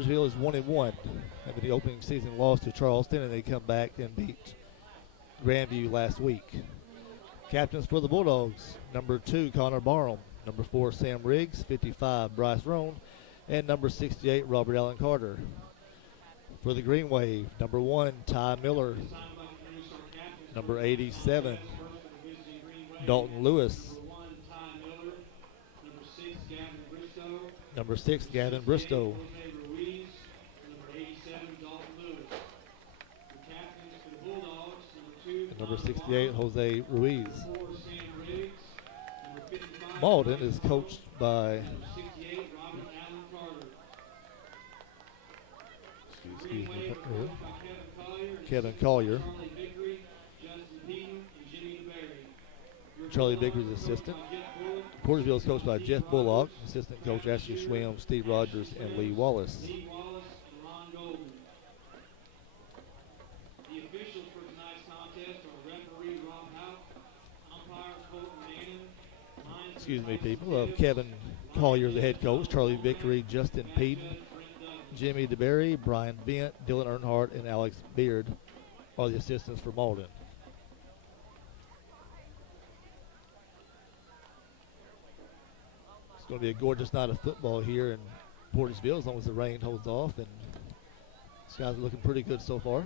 Portageville is 1-1 after the opening season loss to Charleston, and they come back and beat Grandview last week. Captains for the Bulldogs: number 2, Connor Barham; number 4, Sam Riggs; 55, Bryce Roan; and number 68, Robert Allen Carter. For the Green Wave, number 1, Ty Miller; number 87, Dalton Lewis; number 6, Gavin Bristow; and number 68, Jose Ruiz. Malden is coached by Kevin Collier. Charlie Vickery's assistant. Portageville is coached by Jeff Bullock, assistant coach Ashley Schwim, Steve Rogers, and Lee Wallace. Excuse me, people. Kevin Collier, the head coach; Charlie Vickery, Justin Peden, Jimmy DeBerry, Brian Bent, Dylan Earnhardt, and Alex Beard are the assistants for Malden. It's going to be a gorgeous night of football here in Portageville as long as the rain holds off, and skies are looking pretty good so far.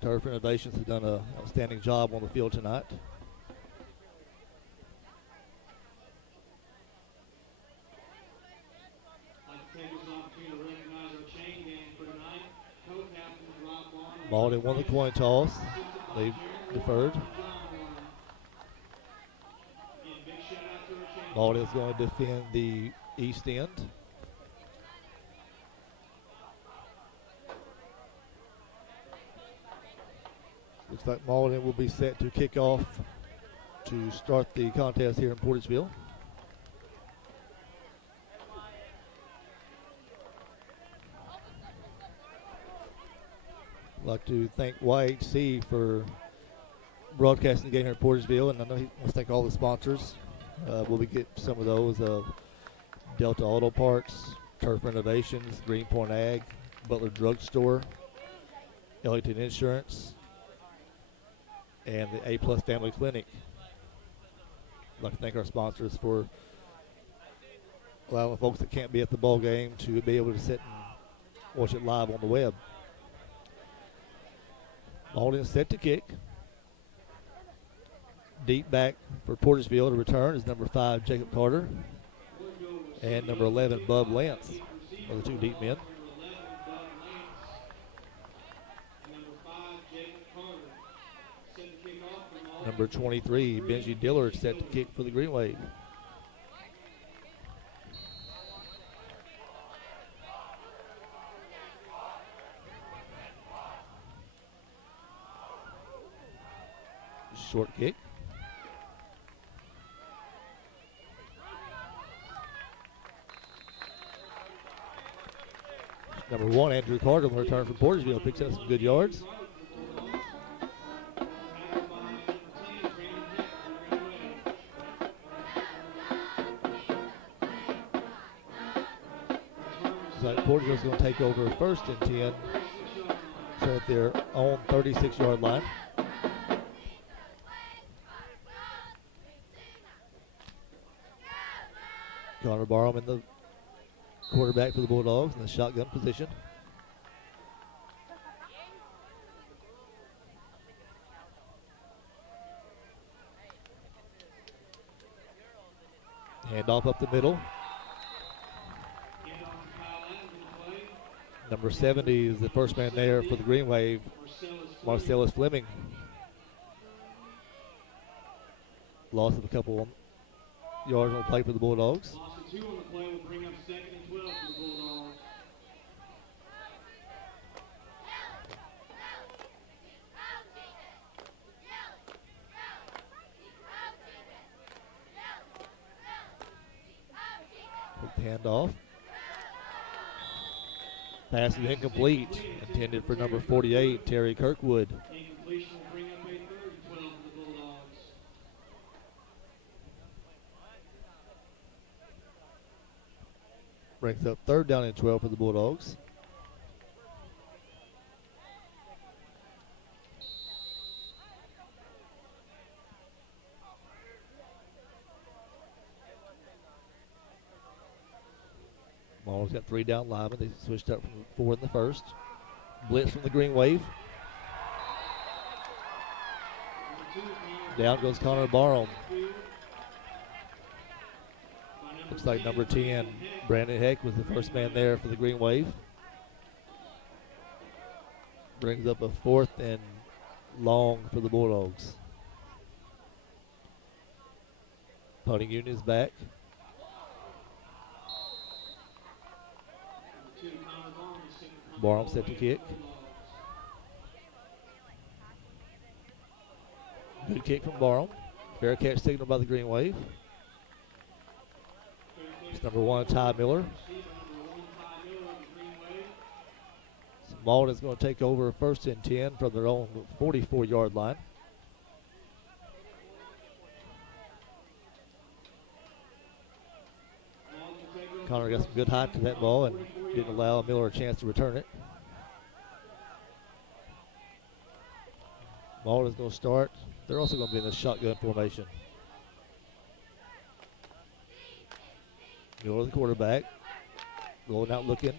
Turf Renovations have done an outstanding job on the field tonight. Malden won the coin toss. They deferred. Malden is going to defend the east end. Looks like Malden will be set to kick off to start the contest here in Portageville. I'd like to thank YHC for broadcasting the game here at Portageville, and I know he wants to thank all the sponsors. We'll be getting some of those: Delta Auto Parts, Turf Renovations, Greenpoint Ag, Butler Drug Store, Ellington Insurance, and the A+ Family Clinic. I'd like to thank our sponsors for allowing the folks that can't be at the ball game to be able to sit and watch it live on the web. Malden set to kick. Deep back for Portageville to return is number 5, Jacob Carter, and number 11, Bub Lance, are the two deep men. Number 23, Benji Dillard, set to kick for the Green Wave. Short kick. Number 1, Andrew Carter, will return from Portageville, picks up some good yards. Looks like Portageville's going to take over 1st and 10, so at their own 36-yard line. Connor Barham in the quarterback for the Bulldogs in the shotgun position. Hand off up the middle. Number 70 is the first man there for the Green Wave, Marcellus Fleming. Loss of a couple yards on the play for the Bulldogs. Loss of 2 on the play will bring up 2nd and 12 for the Bulldogs. Quick handoff. Pass is incomplete. Intended for number 48, Terry Kirkwood. Incompletion will bring up a 3rd and 12 for the Bulldogs. Brings up 3rd down and 12 for the Bulldogs. Malden's got 3 down linemen. They switched up from 4 in the first. Blitz from the Green Wave. Down goes Connor Barham. Looks like number 10, Brandon Heck, was the first man there for the Green Wave. Brings up a 4th and long for the Bulldogs. Punting unit is back. Barham set to kick. Good kick from Barham. Fair catch signal by the Green Wave. It's number 1, Ty Miller. So Malden's going to take over 1st and 10 from their own 44-yard line. Connor got some good height to that ball and didn't allow Miller a chance to return it. Malden's going to start. They're also going to be in the shotgun formation. Miller, the quarterback, going out looking.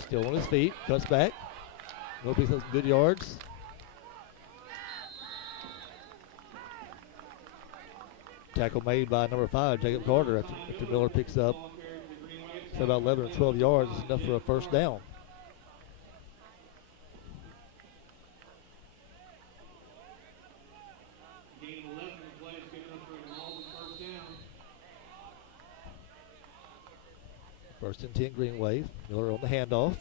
Still on his feet, cuts back. Hope he has some good yards. Tackle made by number 5, Jacob Carter, after Miller picks up about 11 or 12 yards. It's enough for a 1st down. First and 10, Green Wave. Miller on the handoff.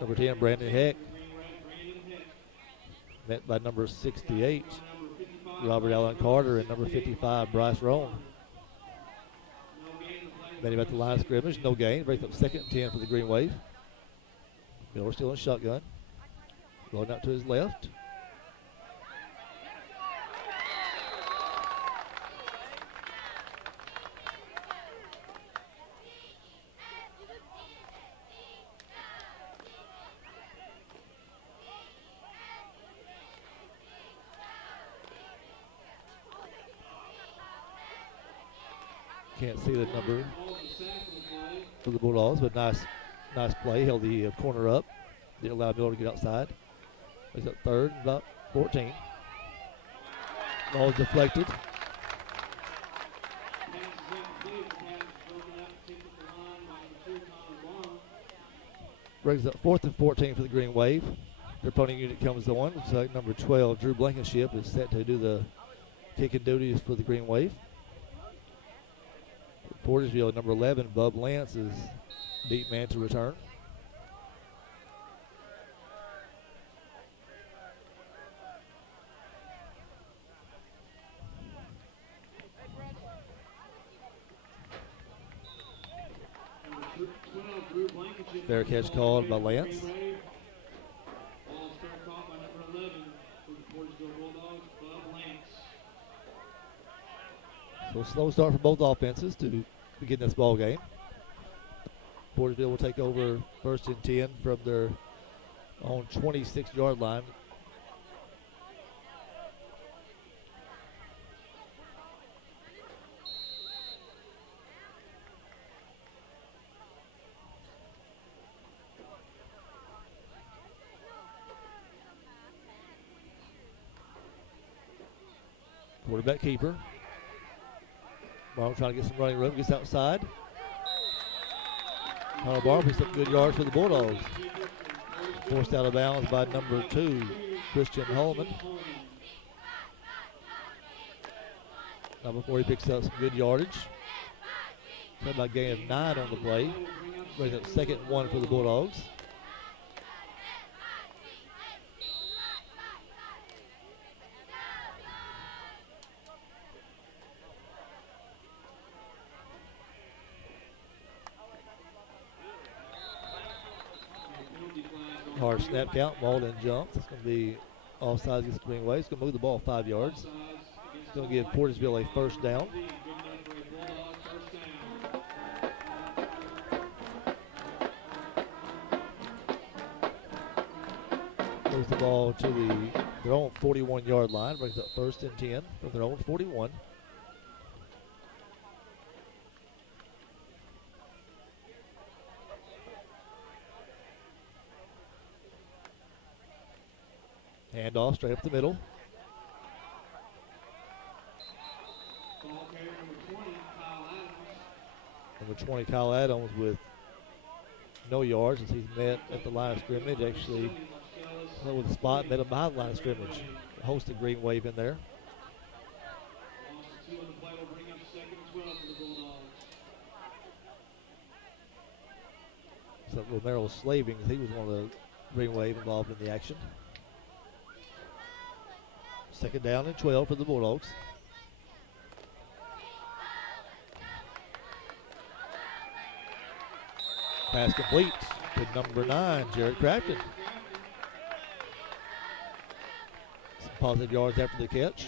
Number 10, Brandon Heck. Met by number 68, Robert Allen Carter, and number 55, Bryce Roan. Met him at the line of scrimmage. No gain. Breaks up 2nd and 10 for the Green Wave. Miller still in shotgun. Going out to his left. Can't see the number for the Bulldogs, but nice play. Held the corner up. Didn't allow Miller to get outside. He's up 3rd, about 14. Ball deflected. Brings up 4th and 14 for the Green Wave. Their punting unit comes on. Looks like number 12, Drew Blankenship, is set to do the kicking duties for the Green Wave. Portageville, number 11, Bub Lance, is deep man to return. Fair catch called by Lance. So slow start for both offenses to begin this ball game. Portageville will take over 1st and 10 from their own 26-yard line. Quarterback keeper. Barham trying to get some running room, gets outside. Barham picks up good yards for the Bulldogs. Forced out of bounds by number 2, Christian Holman. Number 4, he picks up some good yardage. Talking about gain of 9 on the play. Brings up 2nd and 1 for the Bulldogs. Hard snap count. Malden jumps. It's going to be Offside against Greenway. He's going to move the ball 5 yards. It's going to give Portageville a first down. Moves the ball to their own 41-yard line. Brings up 1st and 10 from their own 41. Handoff straight up the middle. Number 20, Kyle Adams, with no yards as he's met at the line of scrimmage. Actually, with the spot, met him behind the line of scrimmage. Hosted Green Wave in there. So Romero Slaving, he was one of the Green Wave involved in the action. 2nd down and 12 for the Bulldogs. Pass complete to number 9, Jared Crafton. Some positive yards after the catch.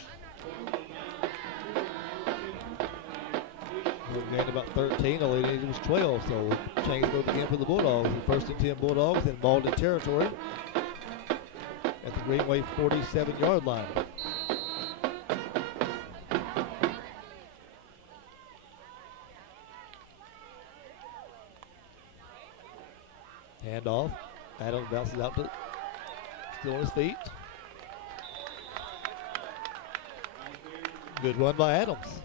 We gained about 13, all they needed was 12, so change move again for the Bulldogs. The 1st and 10 Bulldogs in Malden territory at the Greenway 47-yard line. Handoff. Adams bounces out to still on his feet. Good run by Adams.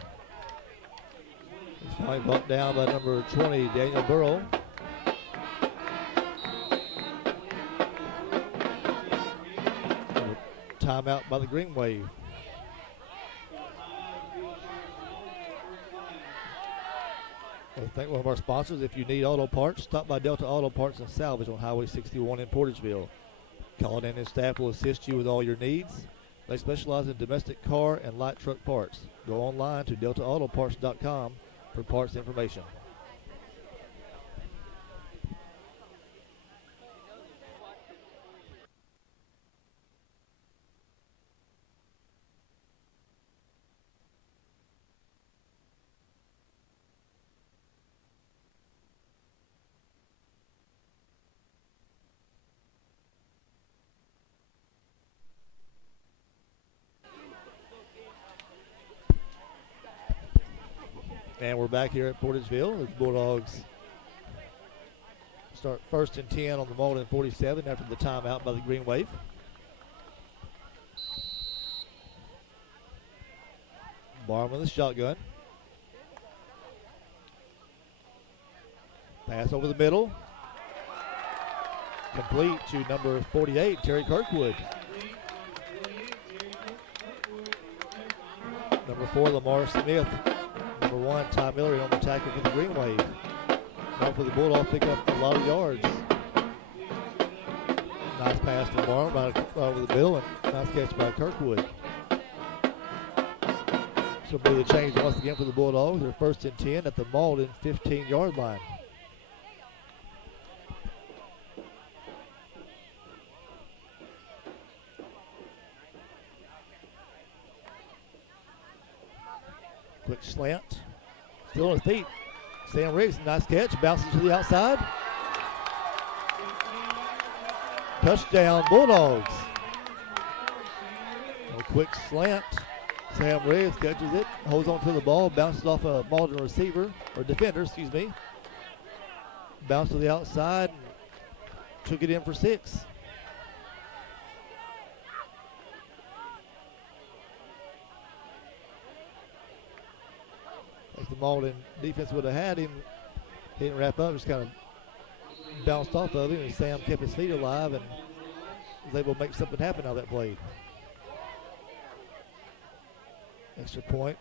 He's finally brought down by number 20, Daniel Burrow. Timeout by the Green Wave. I thank one of our sponsors. If you need auto parts, stop by Delta Auto Parts and Salvage on Highway 61 in Portageville. Call in and staff will assist you with all your needs. They specialize in domestic car and light truck parts. Go online to deltaautoparts.com for parts information. And we're back here at Portageville. The Bulldogs start 1st and 10 on the Malden 47 after the timeout by the Green Wave. Barham with the shotgun. Pass over the middle. Complete to number 48, Terry Kirkwood. Number 4, Lamar Smith. Number 1, Ty Miller on the tackle for the Green Wave. Now for the Bulldogs, pick up a lot of yards. Nice pass to Barham over the middle, and nice catch by Kirkwood. So be the change once again for the Bulldogs. They're 1st and 10 at the Malden 15-yard line. Quick slant. Still on his feet. Sam Riggs, nice catch. Bounces to the outside. Touchdown, Bulldogs. A quick slant. Sam Riggs catches it, holds on to the ball, bounces off a Malden receiver, or defender, excuse me. Bounced to the outside, and took it in for 6. Like the Malden defense would have had him, he didn't wrap up, just kind of bounced off of him, and Sam kept his feet alive and was able to make something happen out of that play. Extra point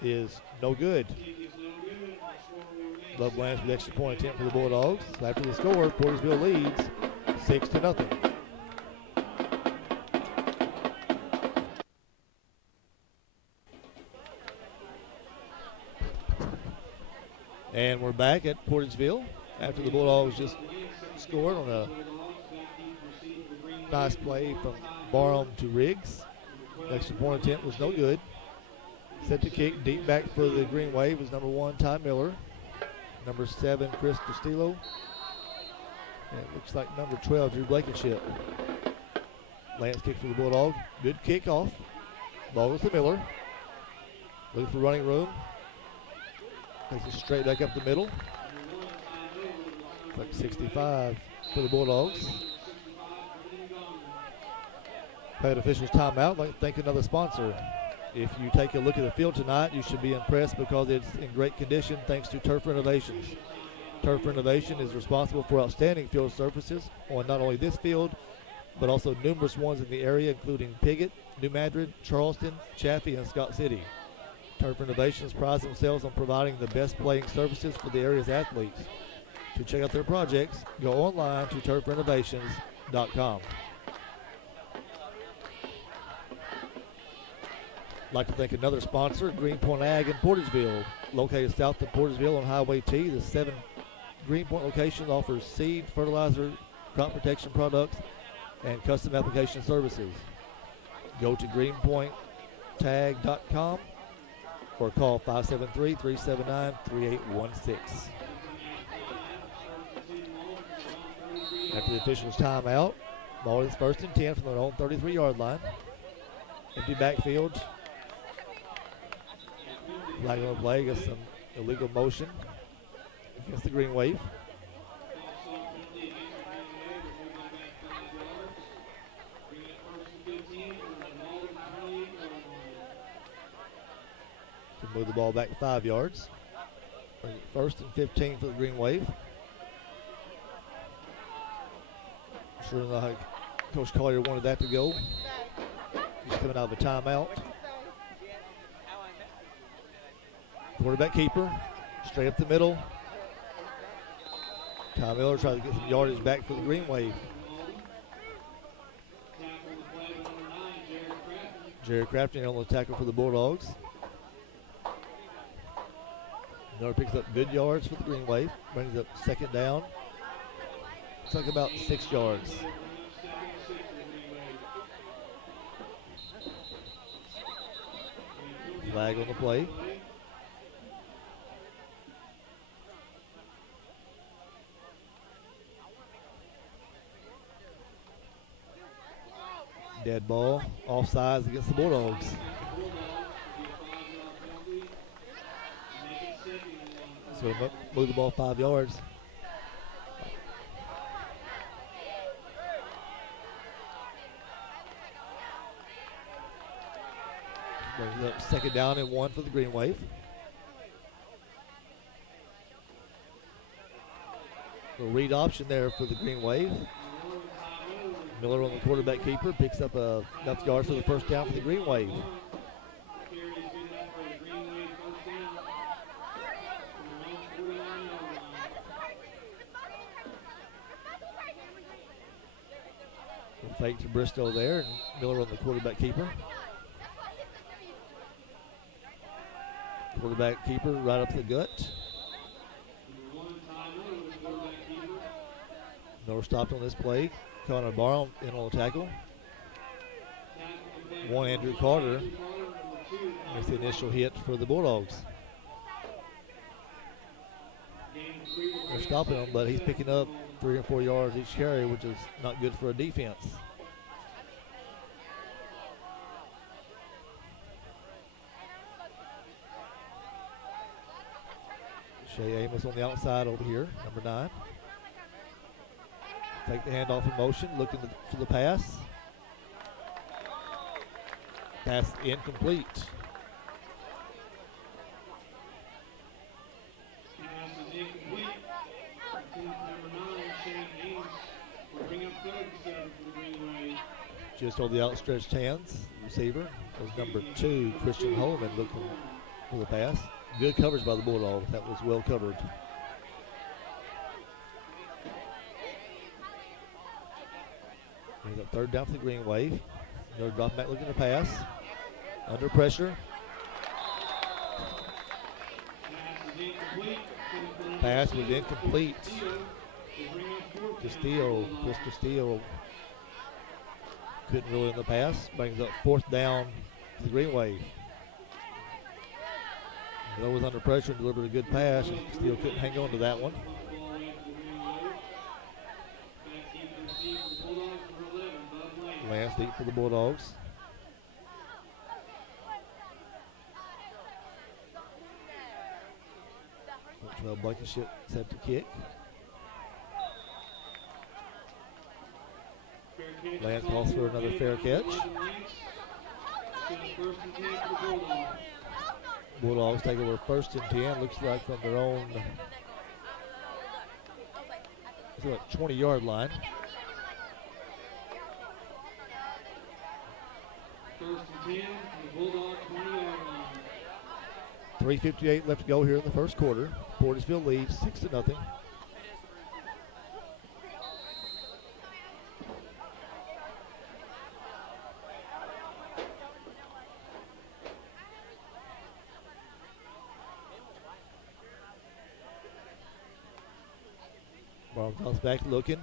is no good. Love Blanche with the extra point attempt for the Bulldogs. After the score, Portageville leads 6-0. And we're back at Portageville after the Bulldogs just scored on a Nice play from Barham to Riggs. Extra point attempt was no good. Set to kick deep back for the Green Wave was number 1, Ty Miller. Number 7, Chris Castillo. And it looks like number 12, Drew Blankenship. Lance kick for the Bulldog. Good kickoff. Ball goes to Miller. Looking for running room. Takes it straight back up the middle. It's like 65 for the Bulldogs. Played officials timeout. I'd like to thank another sponsor. If you take a look at the field tonight, you should be impressed because it's in great condition thanks to Turf Renovations. Turf Renovation is responsible for outstanding field surfaces on not only this field, but also numerous ones in the area, including Piggott, New Madrid, Charleston, Chaffee, and Scott City. Turf Renovations prides themselves on providing the best playing services for the area's athletes. To check out their projects, go online to turfrenovations.com. I'd like to thank another sponsor, Greenpoint Ag in Portageville. Located south of Portageville on Highway T, the 7 Greenpoint location offers seed, fertilizer, crop protection products, and custom application services. Go to greenpointtag.com or call 573-379-3816. After the officials' timeout, ball is 1st and 10 from their own 33-yard line. Empty backfield. Flag on the play against some illegal motion against the Green Wave. To move the ball back 5 yards. 1st and 15 for the Green Wave. I'm sure not how Coach Collier wanted that to go. He's coming out of a timeout. Quarterback keeper, straight up the middle. Ty Miller tries to get some yardage back for the Green Wave. Jared Crafton on the tackle for the Bulldogs. Miller picks up good yards for the Green Wave. Brings up 2nd down. It's like about 6 yards. Flag on the play. Dead ball, offsides against the Bulldogs. So move the ball 5 yards. Brings up 2nd down and 1 for the Green Wave. A read option there for the Green Wave. Miller on the quarterback keeper picks up enough yards for the 1st down for the Green Wave. Fake to Bristow there, and Miller on the quarterback keeper. Quarterback keeper right up the gut. Miller stopped on this play. Connor Barham in on the tackle. 1 Andrew Carter makes the initial hit for the Bulldogs. They're stopping him, but he's picking up 3 or 4 yards each carry, which is not good for a defense. Shea Amos on the outside over here, number 9. Take the handoff in motion, looking for the pass. Pass incomplete. Pass is incomplete. Number 9, Shane Ames will bring up 3rd and 7 for the Green Wave. Just on the outstretched hands, receiver was number 2, Christian Holman, looking for the pass. Good coverage by the Bulldogs. That was well covered. He's up 3rd down for the Green Wave. Another drop back looking to pass. Under pressure. Pass was incomplete. Chris Castillo Couldn't reel in the pass. Brings up 4th down to the Green Wave. Miller was under pressure and delivered a good pass, and still couldn't hang on to that one. Lance deep for the Bulldogs. Blankenship set to kick. Lance calls for another fair catch. Bulldogs take over 1st and 10. Looks like from their own 20-yard line. 1st and 10, the Bulldog 20-yard line. 3:58 left to go here in the first quarter. Portageville leads 6-0. Barham comes back looking.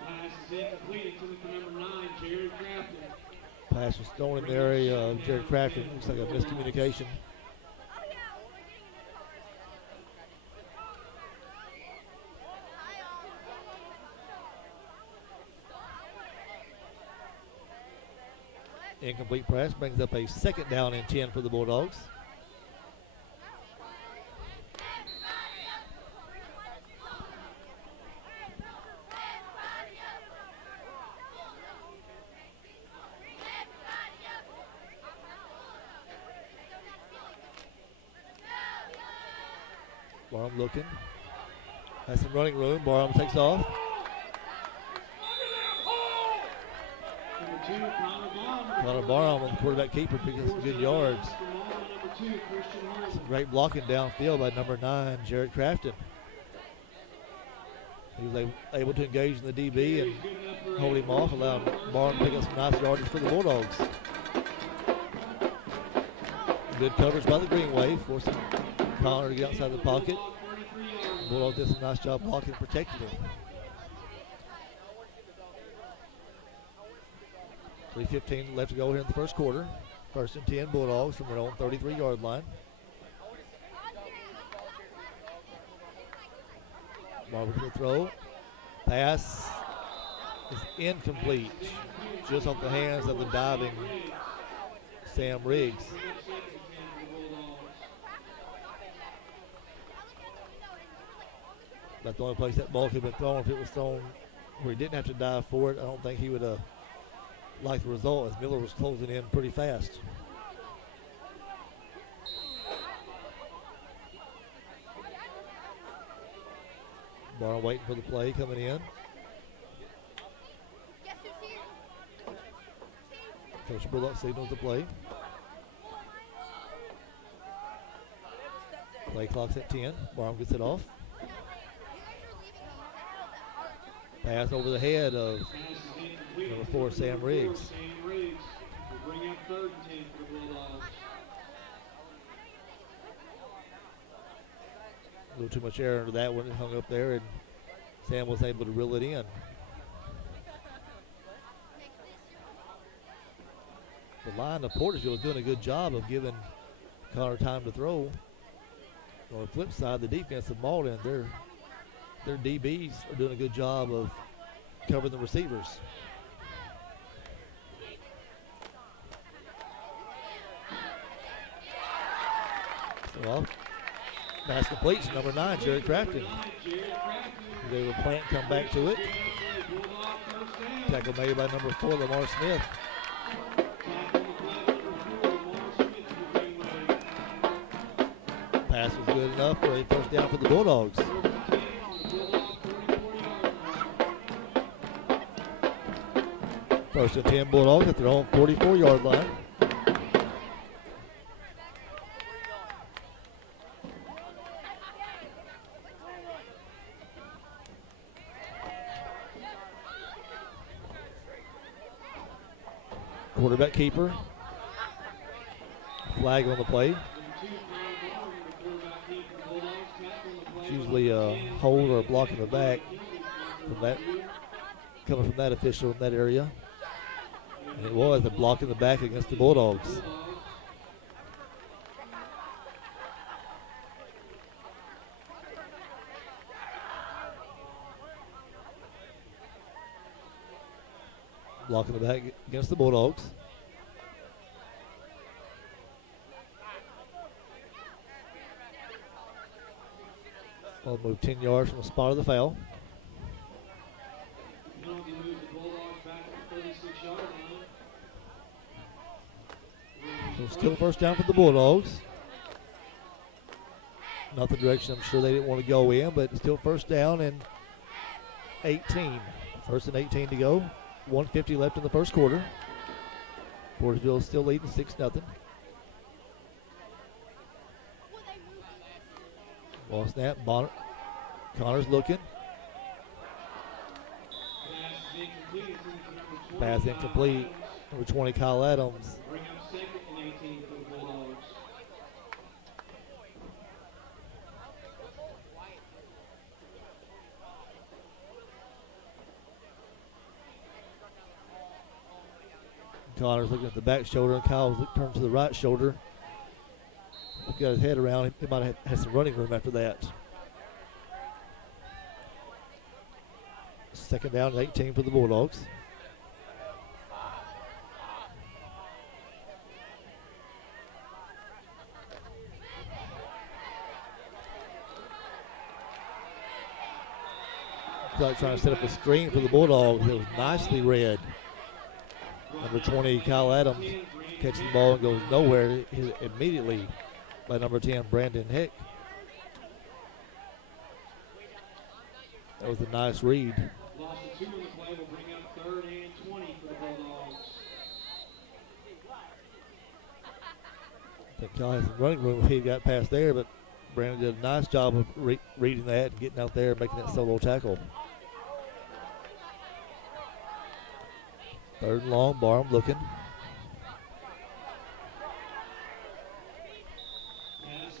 Pass is incomplete to number 9, Jared Crafton. Pass was thrown in the area of Jared Crafton. Looks like a miscommunication. Incomplete pass brings up a 2nd down and 10 for the Bulldogs. Barham looking. Has some running room. Barham takes off. Connor Barham on the quarterback keeper picking up some good yards. Some great blocking downfield by number 9, Jared Crafton. He was able to engage in the DB and hold him off, allowing Barham to pick up some nice yardage for the Bulldogs. Good coverage by the Green Wave, forcing Connor to get outside the pocket. The Bulldogs did some nice job blocking and protecting him. 3:15 left to go here in the first quarter. 1st and 10 Bulldogs from their own 33-yard line. Marvin to the throw. Pass is incomplete. Just off the hands of the diving Sam Riggs. That's the only place that ball could have been thrown. If it was thrown where he didn't have to dive for it, I don't think he would have liked the result, as Miller was closing in pretty fast. Barham waiting for the play coming in. Coach Bullock signals the play. Play clock's at 10. Barham gets it off. Pass over the head of number 4, Sam Riggs. Will bring up 3rd and 10 for the Bulldogs. A little too much air under that one. It hung up there, and Sam was able to reel it in. The line of Portageville is doing a good job of giving Connor time to throw. On the flip side, the defense of Malden, their DBs are doing a good job of covering the receivers. Well, pass complete to number 9, Jared Crafton. They will plant, come back to it. Tackle made by number 4, Lamar Smith. Pass was good enough for a 1st down for the Bulldogs. First and 10 Bulldogs at their own 44-yard line. Quarterback keeper. Flag on the play. It's usually a hold or a block in the back from that coming from that official in that area. And it was a block in the back against the Bulldogs. Block in the back against the Bulldogs. Ball moved 10 yards from the spot of the foul. So still first down for the Bulldogs. Not the direction I'm sure they didn't want to go in, but still first down and 18. First and 18 to go. 1:50 left in the first quarter. Portageville still leading 6-0. Ball snap. Bonner. Connor's looking. Pass incomplete. Number 20, Kyle Adams. Connor's looking at the back shoulder, and Kyle's turned to the right shoulder. Got his head around him. He might have had some running room after that. Second down and 18 for the Bulldogs. Like trying to set up a screen for the Bulldogs. It was nicely read. Number 20, Kyle Adams, catches the ball and goes nowhere immediately by number 10, Brandon Hick. That was a nice read. Loss of 2 on the play will bring up 3rd and 20 for the Bulldogs. I think Kyle has some running room if he got past there, but Brandon did a nice job of reading that and getting out there and making that solo tackle. 3rd and long, Barham looking. Pass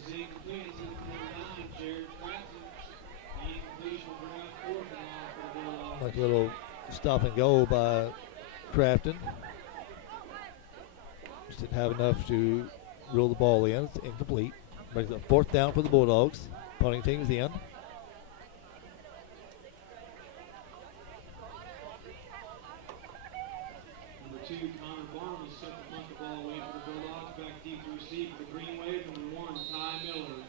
is incomplete. It's number 9, Jared Clapton. The incompletion will bring up 4th and long for the Bulldogs. Like a little stop and go by Crafton. Just didn't have enough to reel the ball in. It's incomplete. Brings up 4th down for the Bulldogs. Punting team's in. Number 2, Connor Barham is set to punt the ball away for the Bulldogs. Back deep to receive for the Green Wave. Number 1, Ty Miller.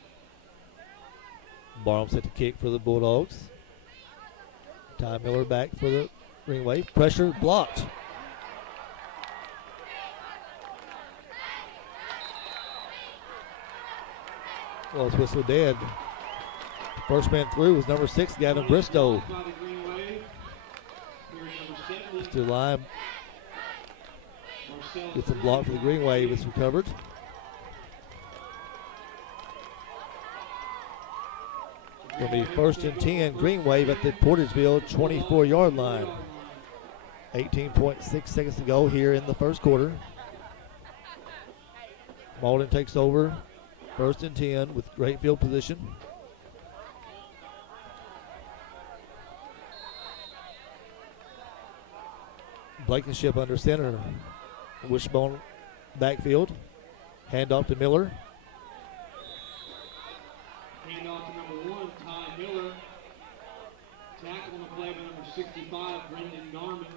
Barham set to kick for the Bulldogs. Ty Miller back for the Green Wave. Pressure blocked. Well, it's whistle dead. First man through was number 6, Gavin Bristow. To line. Gets a block for the Green Wave. It's recovered. It'll be 1st and 10, Green Wave at the Portageville 24-yard line. 18.6 seconds to go here in the first quarter. Malden takes over. 1st and 10 with great field position. Blankenship under center. Wishbone backfield. Handoff to Miller. Handoff to number 1, Ty Miller. Tackle on the play by number 65, Brendan Garman.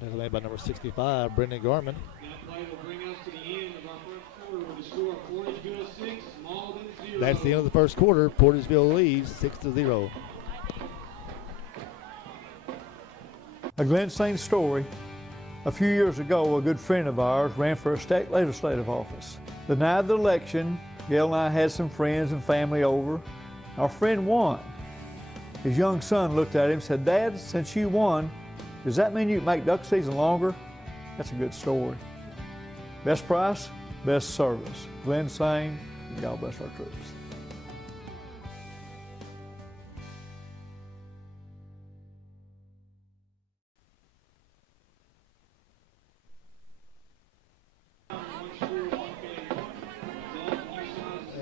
Tackle made by number 65, Brendan Garman. That play will bring us to the end of our first quarter with a score of Portageville 6, Malden 0. That's the end of the first quarter. Portageville leads 6-0. A Glen St. story. A few years ago, a good friend of ours ran for a state legislative office. The night of the election, Gail and I had some friends and family over. Our friend won. His young son looked at him and said, "Dad, since you won, does that mean you can make duck season longer?" That's a good story. Best price, best service. Glen St., God bless our troops.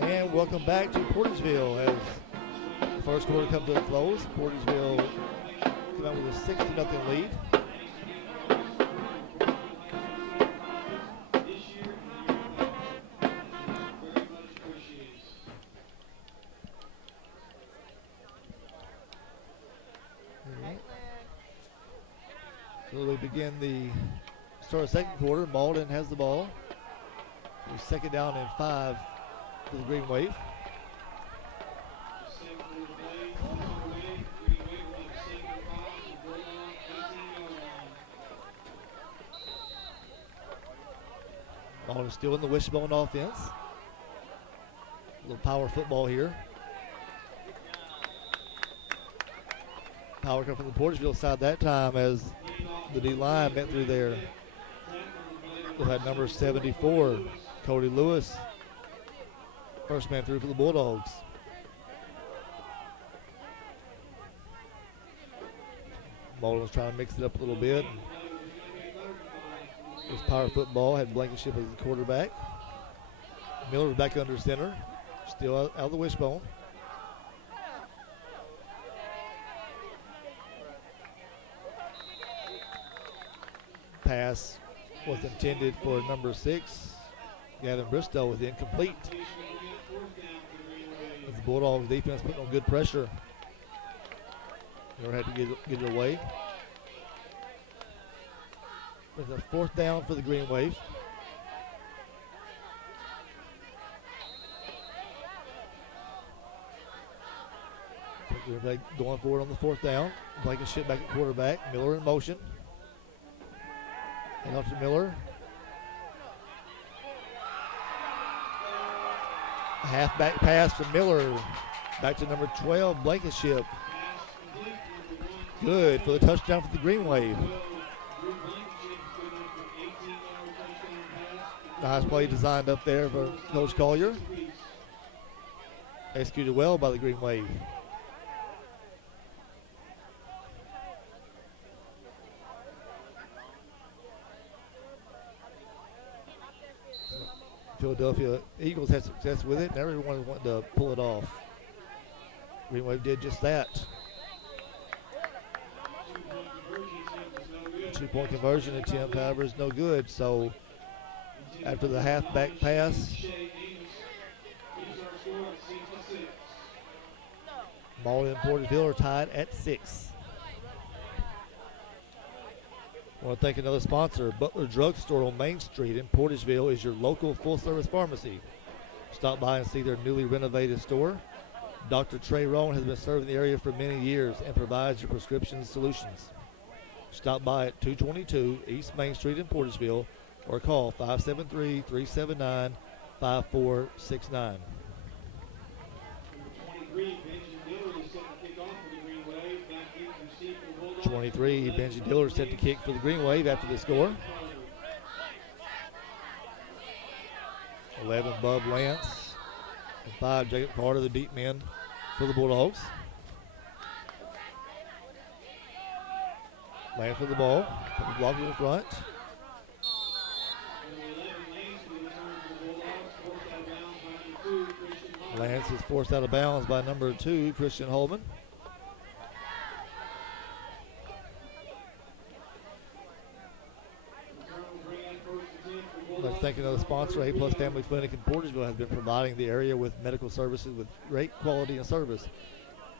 And welcome back to Portageville as the first quarter comes to a close. Portageville come out with a 6-0 lead. So we begin the start of the second quarter. Malden has the ball. It's second down and 5 for the Green Wave. Malden still in the wishbone offense. A little power football here. Power coming from the Portageville side that time as the D-line went through there. We'll have number 74, Cody Lewis. First man through for the Bulldogs. Malden's trying to mix it up a little bit. This power football had Blankenship as the quarterback. Miller back under center, still out of the wishbone. Pass was intended for number 6, Gavin Bristow, was incomplete. As the Bulldogs defense putting on good pressure. Miller had to get it away. With a 4th down for the Green Wave. Going forward on the 4th down. Blankenship back at quarterback. Miller in motion. And off to Miller. A halfback pass from Miller. Back to number 12, Blankenship. Good for the touchdown for the Green Wave. Nice play designed up there for Coach Collier. Executed well by the Green Wave. Philadelphia Eagles had success with it, and everyone wanted to pull it off. Green Wave did just that. 2-point conversion attempt, however, is no good. So after the halfback pass, Malden and Portageville are tied at 6. I want to thank another sponsor. Butler Drug Store on Main Street in Portageville is your local full-service pharmacy. Stop by and see their newly renovated store. Dr. Trey Rohn has been serving the area for many years and provides your prescription solutions. Stop by at 222 East Main Street in Portageville or call 573-379-5469. 23, Benji Diller set to kick for the Green Wave after the score. 11, Bub Lance. And 5, Jacob Carter, the deep men for the Bulldogs. Lance with the ball. Blocked in the front. Lance is forced out of bounds by number 2, Christian Holman. Let's thank another sponsor. A+ Family Clinic in Portageville has been providing the area with medical services with great quality and service.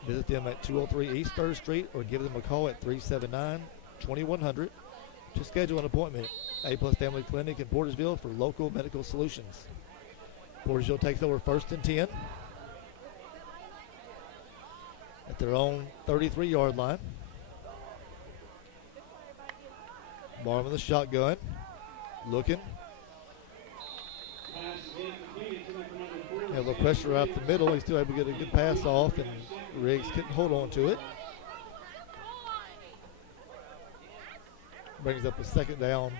Visit them at 203 East 3rd Street or give them a call at 379-2100 to schedule an appointment. A+ Family Clinic in Portageville for local medical solutions. Portageville takes over 1st and 10 at their own 33-yard line. Barham in the shotgun, looking. Have a little pressure out the middle. He's still able to get a good pass off, and Riggs couldn't hold on to it. Brings up a 2nd down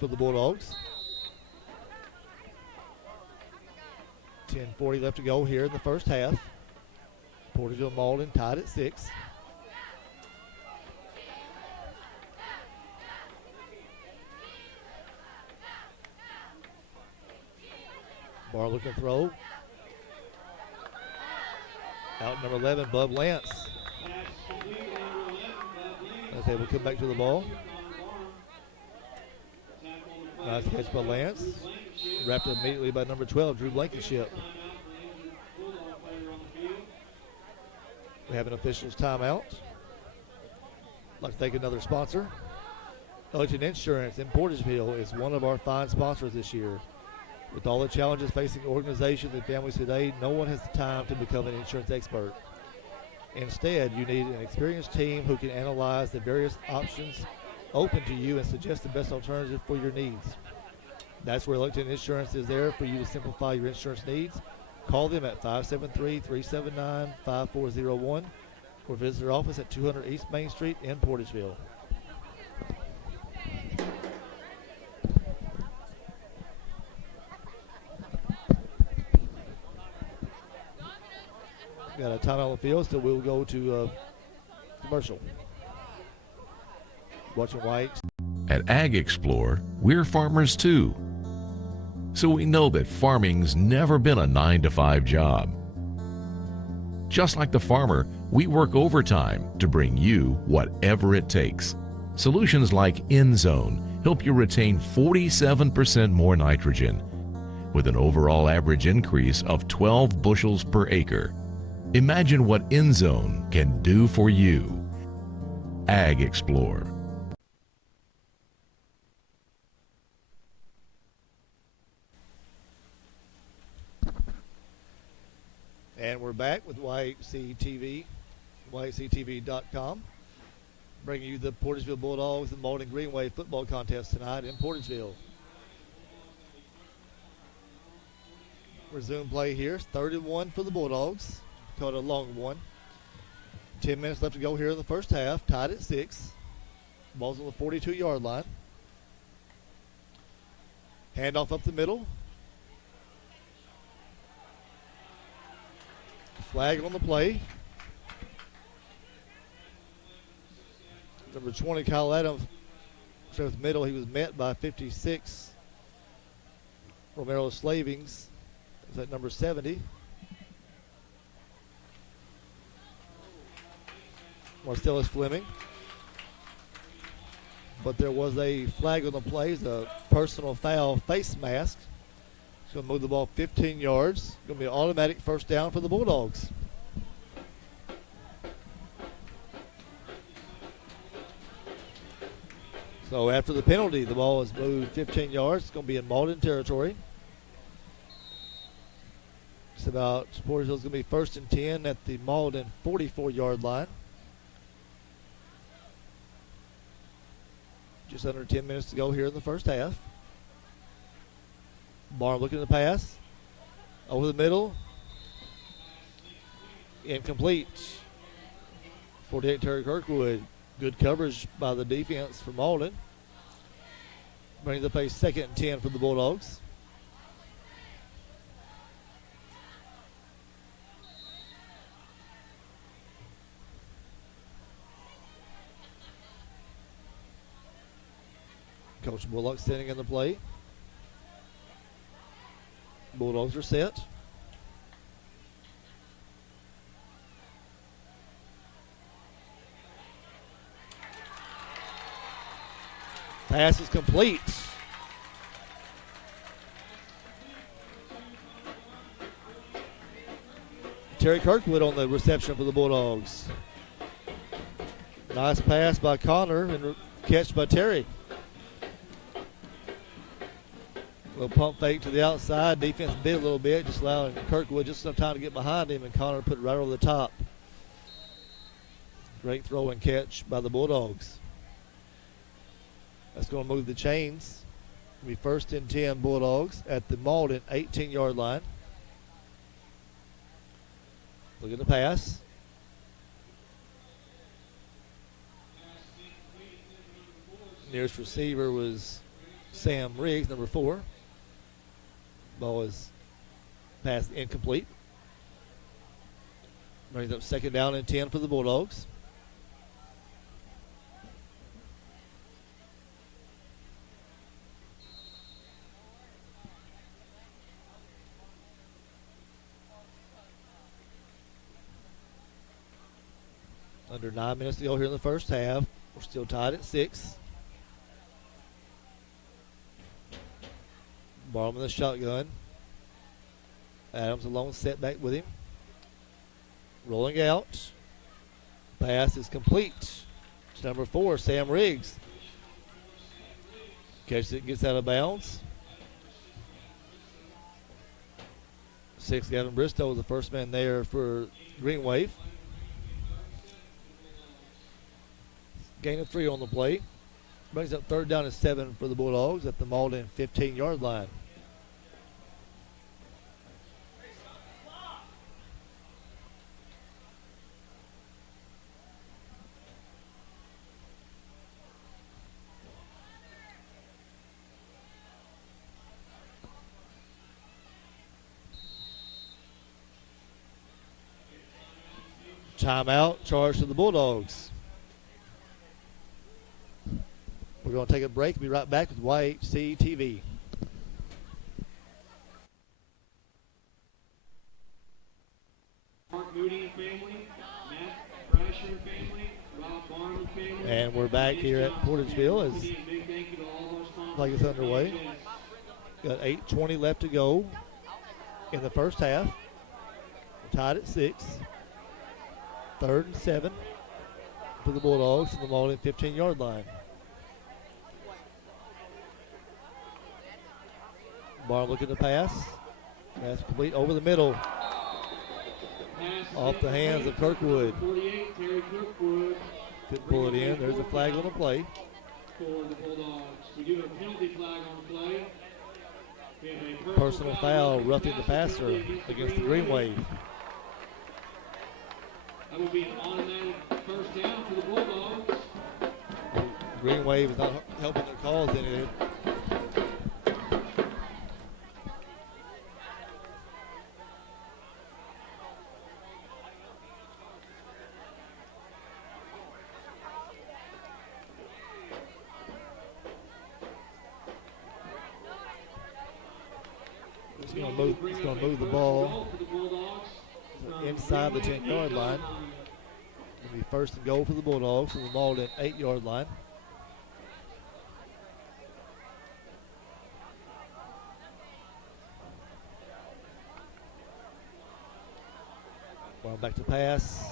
for the Bulldogs. 10:40 left to go here in the first half. Portageville Malden tied at 6. Barr looking to throw. Out number 11, Bub Lance. is able to come back to the ball. Nice catch by Lance. Wrapped up immediately by number 12, Drew Blankenship. We have an official's timeout. I'd like to thank another sponsor. Ellington Insurance in Portageville is one of our fine sponsors this year. With all the challenges facing organizations and families today, no one has the time to become an insurance expert. Instead, you need an experienced team who can analyze the various options open to you and suggest the best alternative for your needs. That's where Ellington Insurance is there for you to simplify your insurance needs. Call them at 573-379-5401 or visit their office at 200 East Main Street in Portageville. Got a timeout on the field, so we'll go to commercial. Watching White. At Ag Explore, we're farmers too. So we know that farming's never been a 9-to-5 job. Just like the farmer, we work overtime to bring you whatever it takes. Solutions like InZone help you retain 47% more nitrogen with an overall average increase of 12 bushels per acre. Imagine what InZone can do for you. Ag Explore. And we're back with YHC TV, YHCTV.com, bringing you the Portageville Bulldogs and Malden Greenway football contest tonight in Portageville. Resume play here. 3rd-and-1 for the Bulldogs. Caught a long one. 10 minutes left to go here in the first half. Tied at 6. Ball's on the 42-yard line. Handoff up the middle. Flag on the play. Number 20, Kyle Adams, shows middle. He was met by 56, Romero Slavings. Is that number 70? Marcellus Fleming. But there was a flag on the play, a personal foul face mask. It's going to move the ball 15 yards. Going to be an automatic first down for the Bulldogs. So after the penalty, the ball is moved 15 yards. It's going to be in Malden territory. It's about, Portageville's going to be 1st and 10 at the Malden 44-yard line. Just under 10 minutes to go here in the first half. Barn looking to pass. Over the middle. Incomplete. 48 Terry Kirkwood. Good coverage by the defense for Malden. Brings up a 2nd and 10 for the Bulldogs. Coach Bullock standing in the play. Bulldogs are set. Pass is complete. Terry Kirkwood on the reception for the Bulldogs. Nice pass by Connor and catch by Terry. Little pump fake to the outside. Defense bit a little bit, just allowing Kirkwood just enough time to get behind him, and Connor put it right over the top. Great throw and catch by the Bulldogs. That's going to move the chains. It'll be 1st and 10 Bulldogs at the Malden 18-yard line. Look at the pass. Nearest receiver was Sam Riggs, number 4. Ball is passed incomplete. Brings up 2nd down and 10 for the Bulldogs. Under 9 minutes to go here in the first half. We're still tied at 6. Barham in the shotgun. Adams alone set back with him. Rolling out. Pass is complete. To number 4, Sam Riggs. Catches it, gets out of bounds. 6, Gavin Bristow was the first man there for Green Wave. Gain of 3 on the play. Brings up 3rd down and 7 for the Bulldogs at the Malden 15-yard line. Timeout, charge to the Bulldogs. We're going to take a break. Be right back with YHC TV. Mark Moody family, Matt Brasher family, Rob Barnum family. And we're back here at Portageville as play is underway. Got 8:20 left to go in the first half. We're tied at 6. 3rd and 7 for the Bulldogs in the Malden 15-yard line. Barn looking to pass. Pass complete over the middle. Off the hands of Kirkwood. 48, Terry Kirkwood. Couldn't pull it in. There's a flag on the play. For the Bulldogs. We do have a penalty flag on the play. We have a Personal foul, roughing the passer against the Green Wave. That would be an automatic first down for the Bulldogs. Green Wave is not helping their cause any. It's going to move the ball inside the 10-yard line. It'll be 1st and goal for the Bulldogs from the Malden 8-yard line. Well, back to pass.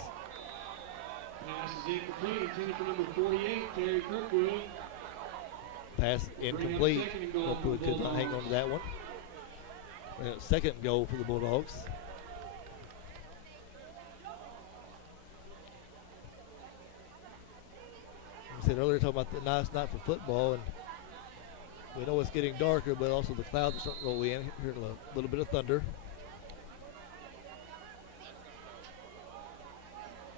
Pass is incomplete. Intended for number 48, Terry Kirkwood. Pass incomplete. Kirkwood could not hang on to that one. 2nd goal for the Bulldogs. I said earlier, talking about the nice night for football, and we know it's getting darker, but also the clouds are starting to roll in. Hearing a little bit of thunder.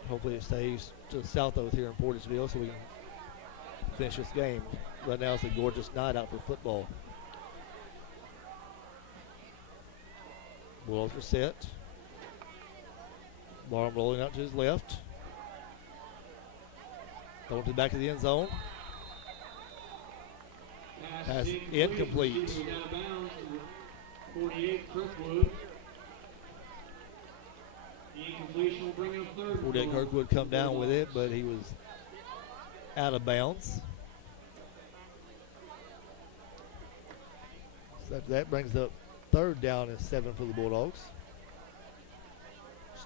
Hopefully it stays to the south of us here in Portageville so we can finish this game. Right now it's a gorgeous night out for football. Bulldogs are set. Barham rolling out to his left. Going to the back of the end zone. Pass incomplete. 48 Kirkwood. The incompletion will bring up 3rd. 48 Kirkwood come down with it, but he was out of bounds. So that brings up 3rd down and 7 for the Bulldogs.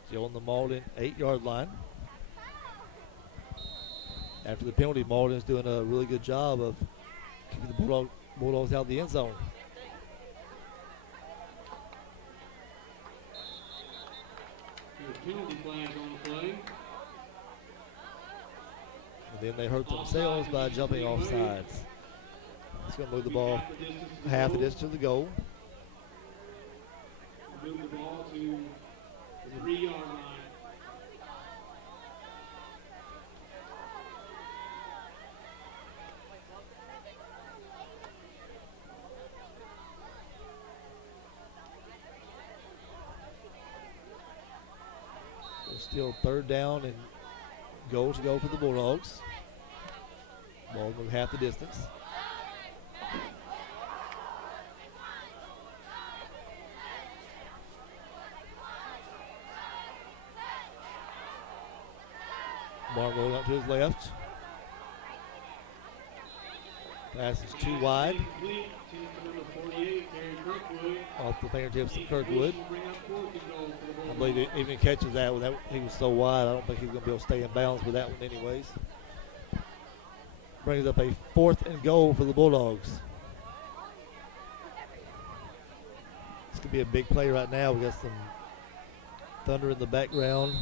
Still on the Malden 8-yard line. After the penalty, Malden's doing a really good job of keeping the Bulldogs out of the end zone. Penalty flags on the play. And then they hurt themselves by jumping off sides. It's going to move the ball half a distance to the goal. Move the ball to the 3-yard line. Still 3rd down and goal to go for the Bulldogs. Ball moved half the distance. Barn rolling up to his left. Pass is too wide. Incomplete to number 48, Terry Kirkwood. Off the fingertips of Kirkwood. Bring up fourth and goal for the I believe he even catches that one. He was so wide, I don't think he's going to be able to stay in bounds with that one anyways. Brings up a 4th and goal for the Bulldogs. This could be a big play right now. We got some thunder in the background.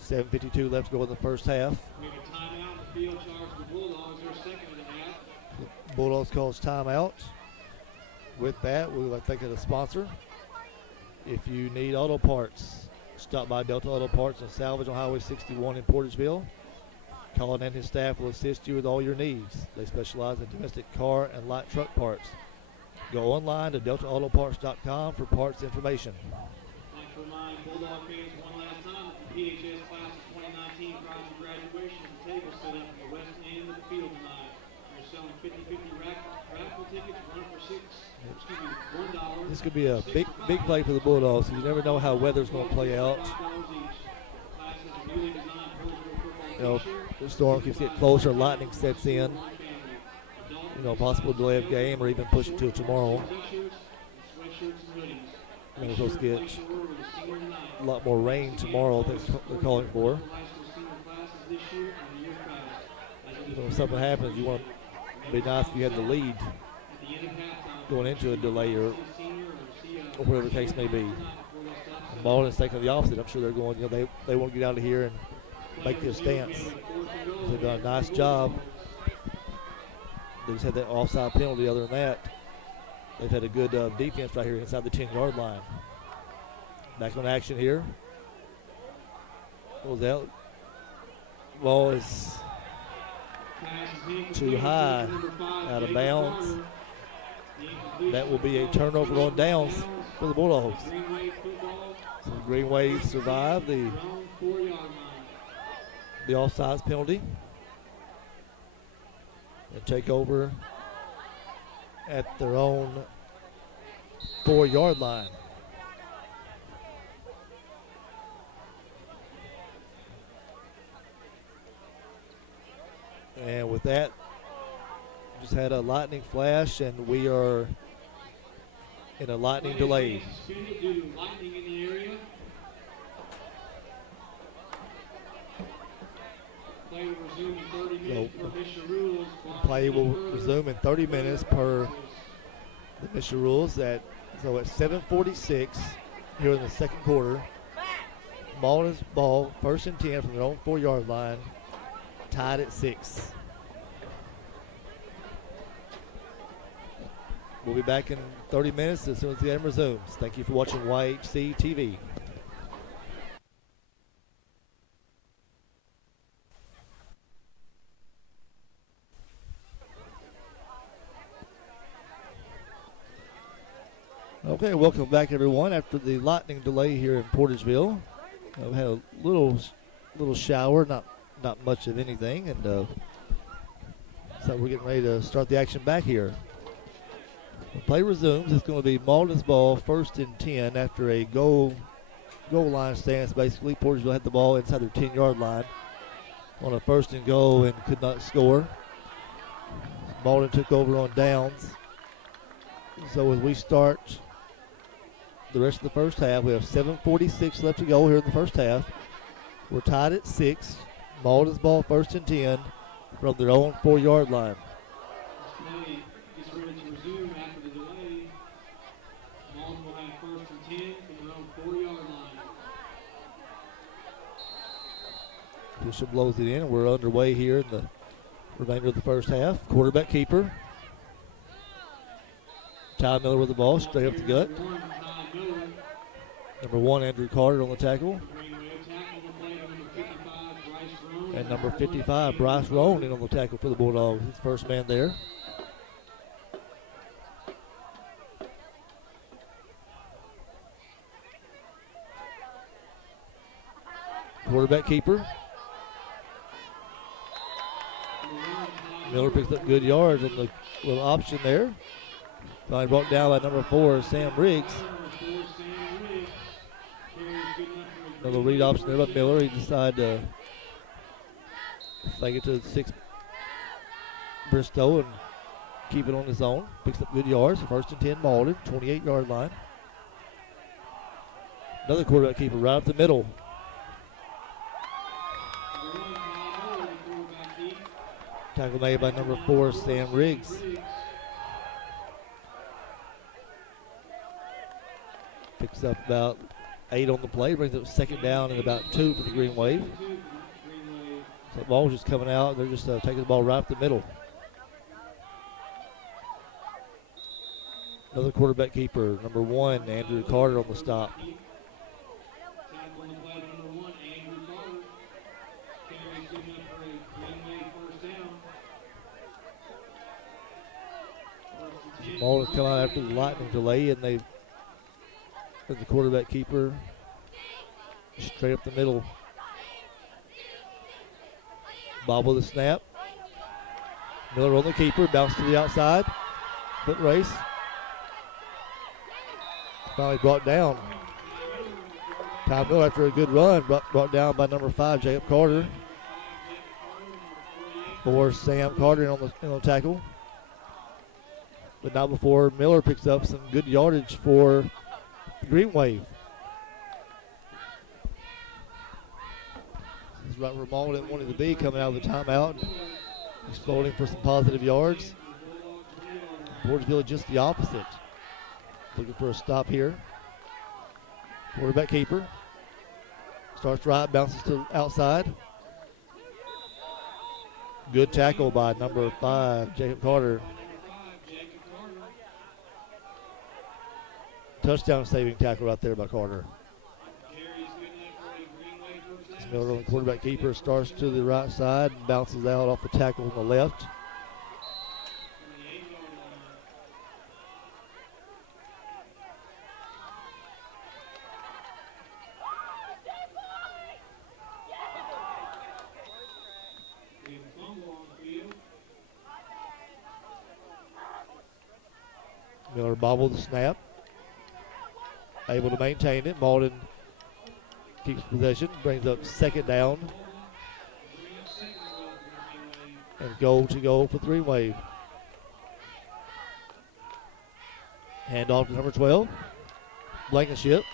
7:52 left to go in the first half. We have a timeout in the field charge for the Bulldogs. They're second of the half. The Bulldogs calls timeout. With that, we would like to thank the sponsor. If you need auto parts, stop by Delta Auto Parts and Salvage on Highway 61 in Portageville. Colin and his staff will assist you with all your needs. They specialize in domestic car and light truck parts. Go online to deltaautoparts.com for parts information. I'd like to remind Bulldog fans one last time that the PHS Class of 2019 prize for graduation table set up in the west end of the field tonight. We're selling 50-50 raffle tickets, $1. This could be a big play for the Bulldogs. You never know how weather's going to play out. You know, the storm keeps getting closer, lightning sets in. You know, possible delay of game or even push it to tomorrow. And we're supposed to get a lot more rain tomorrow, they're calling for. You know, if something happens, you want to be nice if you had the lead going into a delay or whatever the case may be. And Malden's taking the opposite. I'm sure they're going, you know, they want to get out of here and make this dance. They've done a nice job. They just had that offside penalty. Other than that, they've had a good defense right here inside the 10-yard line. Back on action here. What was that? Ball is too high, out of bounds. That will be a turnover on downs for the Bulldogs. So the Green Waves survive the offsides penalty and take over at their own 4-yard line. And with that, just had a lightning flash, and we are in a lightning delay. Lightning in the area. Play will resume in 30 minutes per mission rules. Play will resume in 30 minutes per the mission rules. So at 7:46 here in the second quarter, Malden's ball, 1st and 10 from their own 4-yard line, tied at 6. We'll be back in 30 minutes as soon as the game resumes. Thank you for watching YHC TV. Okay, welcome back everyone after the lightning delay here in Portageville. We've had a little shower, not much of anything, and so we're getting ready to start the action back here. The play resumes. It's going to be Malden's ball, 1st and 10 after a goal line stance. Basically, Portageville had the ball inside their 10-yard line on a 1st and goal and could not score. Malden took over on downs. So as we start the rest of the first half, we have 7:46 left to go here in the first half. We're tied at 6. Malden's ball, 1st and 10 from their own 4-yard line. Bishop blows it in, and we're underway here in the remainder of the first half. Quarterback keeper. Ty Miller with the ball, straight up the gut. Number 1, Andrew Carter on the tackle. And number 55, Bryce Roan, in on the tackle for the Bulldogs. His first man there. Quarterback keeper. Miller picks up good yards on the little option there. Finally brought down by number 4, Sam Riggs. Another read option there by Miller. He decided to fake it to the Bristow and keep it on his own. Picks up good yards. 1st and 10 Malden, 28-yard line. Another quarterback keeper right up the middle. Tackle made by number 4, Sam Riggs. Picks up about 8 on the play. Brings up 2nd down and about 2 for the Green Wave. So the ball's just coming out. They're just taking the ball right up the middle. Another quarterback keeper, number 1, Andrew Carter on the stop. Ball has come out after the lightning delay, and they put the quarterback keeper straight up the middle. Bobble the snap. Miller on the keeper, bounce to the outside. Foot race. Finally brought down. Ty Miller, after a good run, brought down by number 5, Jacob Carter. For Sam Carter on the tackle. But not before Miller picks up some good yardage for the Green Wave. This is right where Malden wanted to be, coming out of the timeout. Exploding for some positive yards. Portageville just the opposite. Looking for a stop here. Quarterback keeper. Starts right, bounces to the outside. Good tackle by number 5, Jacob Carter. Touchdown saving tackle right there by Carter. Miller on the quarterback keeper, starts to the right side and bounces out off the tackle on the left. Miller bobbled the snap. Able to maintain it. Malden keeps possession, brings up 2nd down. And goal to go for the Green Wave. Hand off to number 12, Blankenship.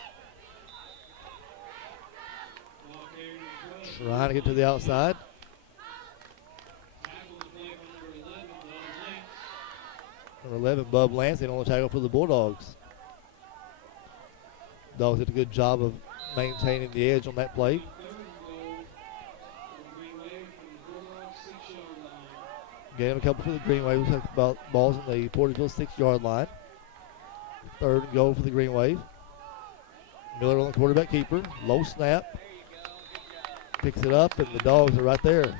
Trying to get to the outside. Number 11, Bub Lansing on the tackle for the Bulldogs. Dogs did a good job of maintaining the edge on that play. Gain a couple for the Green Wave. We talked about balls on the Portageville 6-yard line. 3rd and goal for the Green Wave. Miller on the quarterback keeper. Low snap. Picks it up, and the Dogs are right there.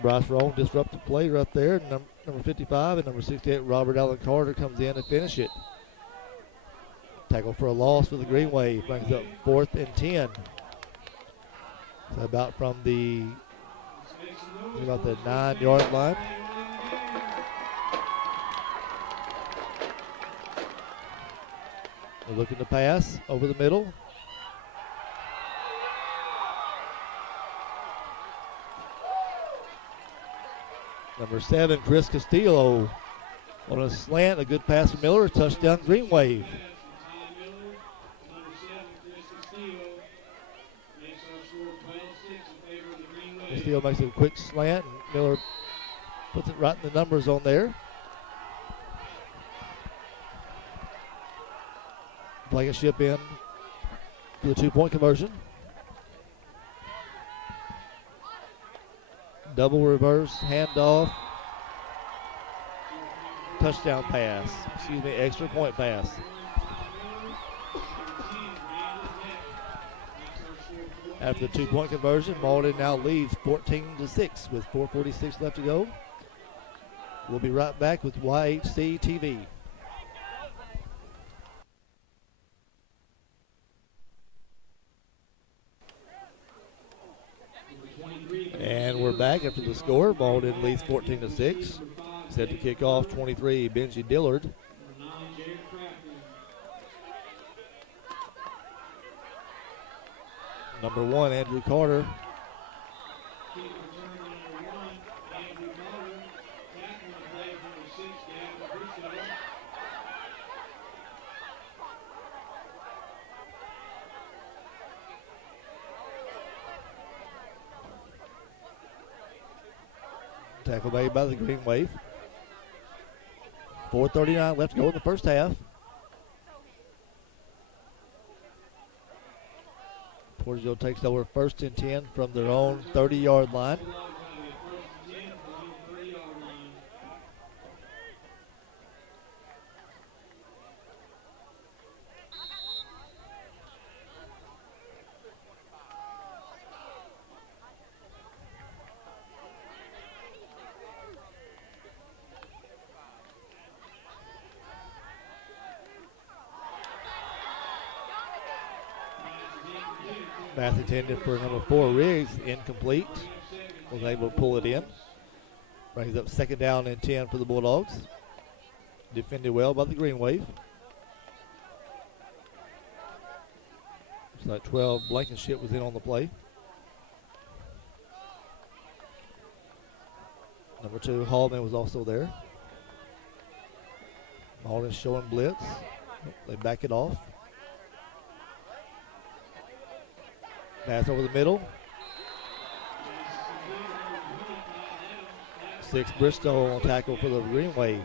Bryce Rowan disrupted play right there. Number 55 and number 68, Robert Allen Carter, comes in to finish it. Tackle for a loss for the Green Wave. Brings up 4th and 10. So about from the 9-yard line. We're looking to pass over the middle. Number 7, Chris Castillo on a slant. A good pass from Miller. Touchdown, Green Wave. Castillo makes a quick slant, and Miller puts it right in the numbers on there. Blankenship in for the 2-point conversion. Double reverse, handoff, touchdown pass. Extra point pass. After the 2-point conversion, Malden now leads 14-6 with 4:46 left to go. We'll be right back with YHC TV. And we're back after the score. Malden leads 14-6. Set to kick off 23, Benji Dillard. Number 1, Andrew Carter. Kick return number 1, Andrew Malden. Tackling the play with number 6, Gavin Bristow. Tackle made by the Green Wave. 4:39 left to go in the first half. Portageville takes over 1st and 10 from their own 30-yard line. Pass intended for number 4, Riggs, incomplete. Was able to pull it in. Brings up 2nd down and 10 for the Bulldogs. Defended well by the Green Wave. Looks like 12, Blankenship was in on the play. Number 2, Hallman was also there. Malden showing blitz. They back it off. Pass over the middle. 6, Bristow on tackle for the Green Wave.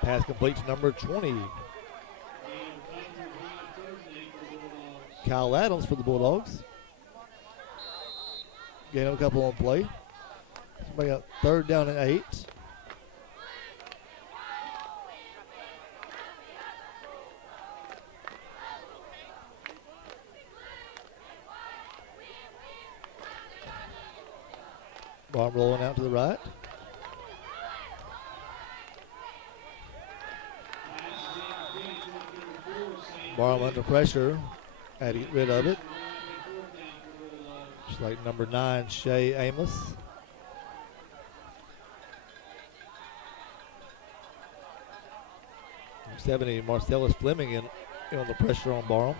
Pass complete to number 20. Kyle Adams for the Bulldogs. Getting a couple on play. Somebody got 3rd down and 8. Barm rolling out to the right. Barm under pressure. Had to get rid of it. Just like number 9, Shay Amos. Number 70, Marcellus Fleming in on the pressure on Barham.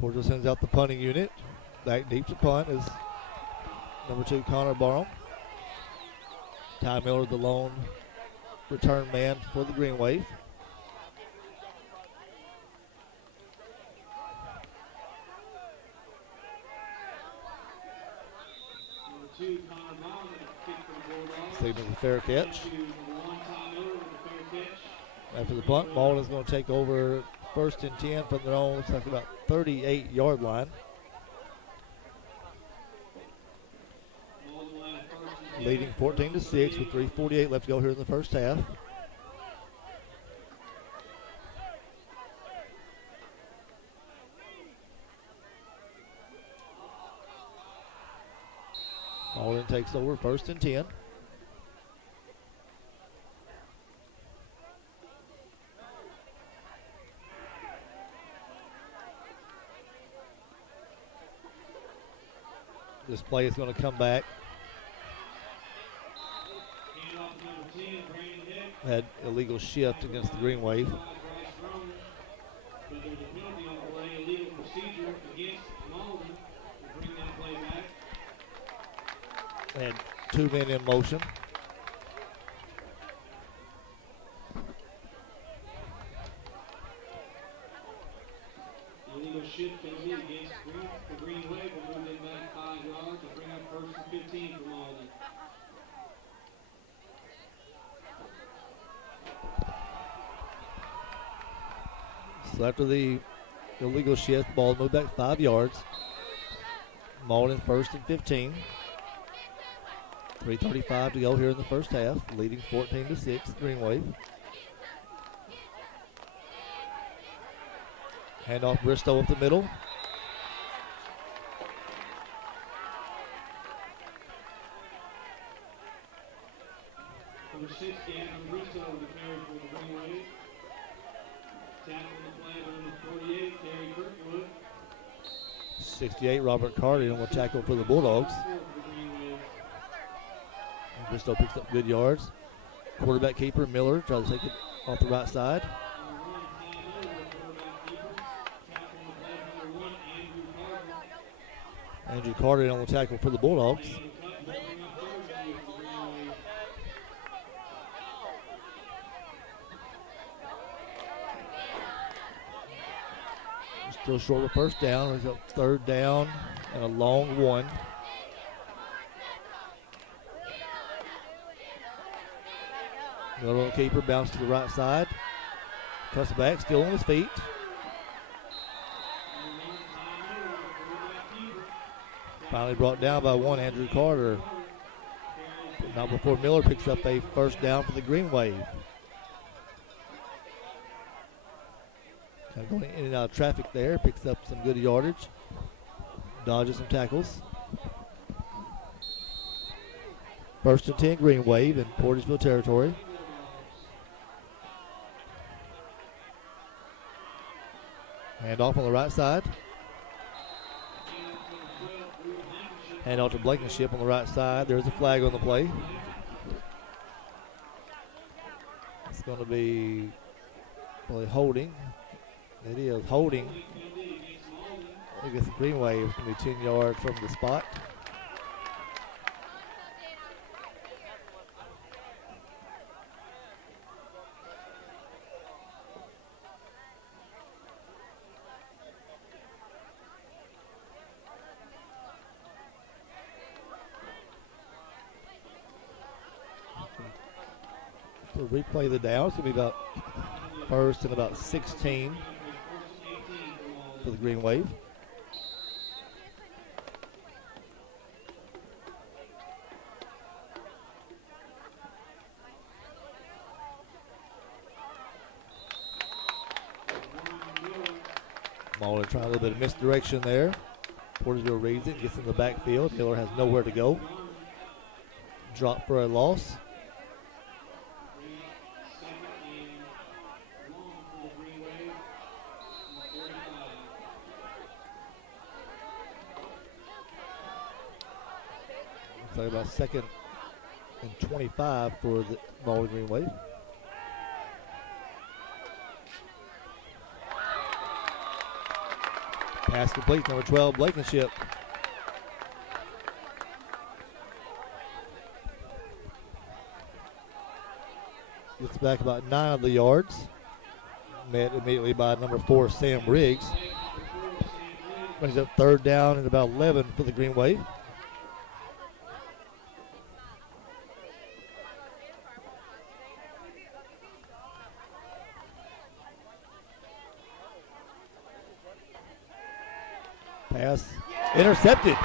Portageville sends out the punting unit. Back deep to punt is number 2, Connor Barham. Ty Miller, the lone return man for the Green Wave. Number 2, Connor Barham with a kick for the Bulldogs. Signals a fair catch. Number 1, Ty Miller with a fair catch. After the punt, Malden's going to take over 1st and 10 from their own, looks like about 38-yard line. Leading 14-6 with 3:48 left to go here in the first half. Malden takes over 1st and 10. This play is going to come back. Had illegal shift against the Green Wave. But there's a penalty on the play, illegal procedure against Malden to bring that play back. Had 2 men in motion. Illegal shift penalty against the Green Wave will move them back 5 yards to bring up 1st and 15 for Malden. So after the illegal shift, ball moved back 5 yards. Malden 1st and 15. 3:35 to go here in the first half, leading 14-6, Green Wave. Handoff Bristow up the middle. Number 6, Gavin Bristow with the carry for the Green Wave. Tackling the play by number 48, Terry Kirkwood. 68, Robert Carter, and will tackle for the Bulldogs. Bristow picks up good yards. Quarterback keeper Miller tries to take it off the right side. Andrew Carter in on the tackle for the Bulldogs. Still short of first down. It's a third down and a long one. Miller keeper bounce to the right side. Cuts back, still on his feet. Finally brought down by one, Andrew Carter. But not before Miller picks up a first down for the Green Wave. Kind of going in and out of traffic there, picks up some good yardage. Dodges some tackles. First and 10 Green Wave in Portageville territory. Hand off on the right side. Hand off to Blankenship on the right side. There's a flag on the play. It's going to be probably holding. It is holding. I guess the Green Wave is going to be 10 yards from the spot. So replay the down. It's going to be about first and about 16 for the Green Wave. Malden trying a little bit of misdirection there. Portageville reads it, gets in the backfield. Miller has nowhere to go. Drop for a loss. Looks like about second and 25 for the Malden Green Wave. Pass complete, number 12, Blankenship. Gets back about 9 of the yards. Met immediately by number 4, Sam Riggs. Brings up third down and about 11 for the Green Wave. Pass intercepted.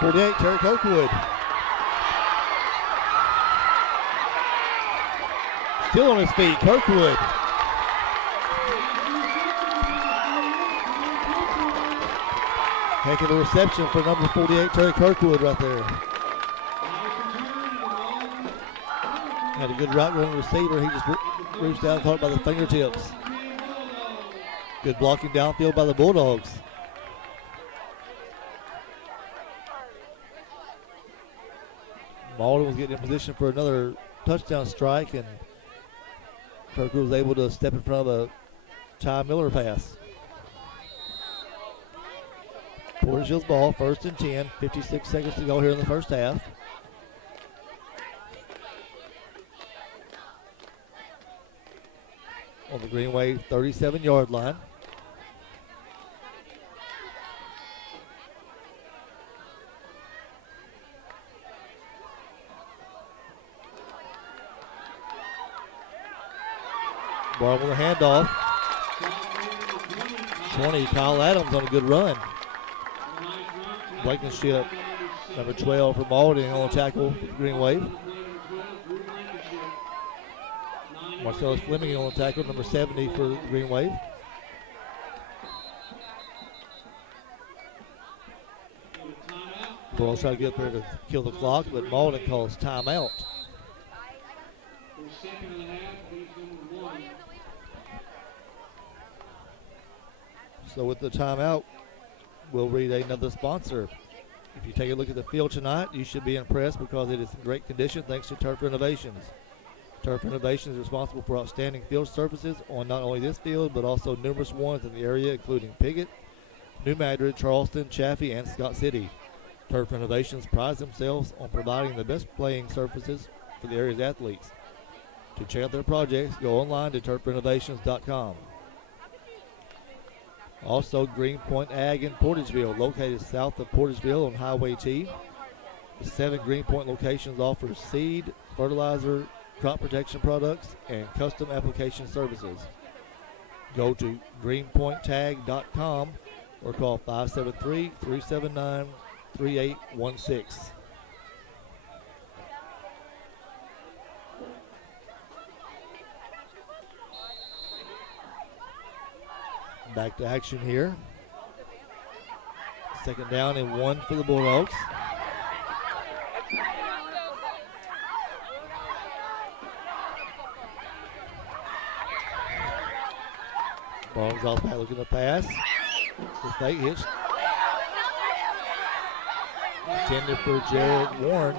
48, Terry Kirkwood. Still on his feet, Kirkwood. Heck of a reception for number 48, Terry Kirkwood right there. Had a good route running receiver. He just reached down, caught by the fingertips. Good blocking downfield by the Bulldogs. Malden was getting in position for another touchdown strike, and Kirkwood was able to step in front of a Ty Miller pass. Portageville's ball, first and 10, 56 seconds to go here in the first half. On the Green Wave 37-yard line. Ball with a handoff. 20, Kyle Adams on a good run. Blankenship, number 12 for Malden on the tackle for the Green Wave. Marcellus Fleming on the tackle, number 70 for the Green Wave. Bulldogs try to get up there to kill the clock, but Malden calls timeout. So with the timeout, we'll read another sponsor. If you take a look at the field tonight, you should be impressed because it is in great condition thanks to Turf Renovations. Turf Renovations is responsible for outstanding field surfaces on not only this field, but also numerous ones in the area, including Piggott, New Madrid, Charleston, Chaffee, and Scott City. Turf Renovations prides themselves on providing the best playing surfaces for the area's athletes. To check out their projects, go online to turfrenovations.com. Also, Greenpoint Ag in Portageville, located south of Portageville on Highway T. The 7 Greenpoint locations offer seed, fertilizer, crop protection products, and custom application services. Go to greenpointtag.com or call 573-379-3816. Back to action here. Second down and 1 for the Bulldogs. Ball draws back, looking to pass. The fake hitch. Intended for Jared Warren.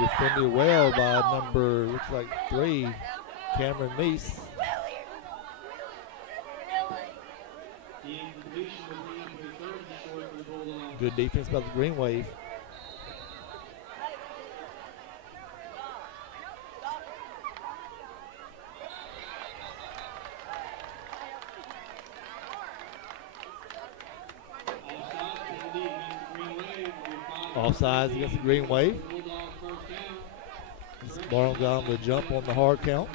Defended well by number, looks like 3, Cameron Meese. Good defense by the Green Wave. Offsides against the Green Wave. Barham got the jump on the hard count.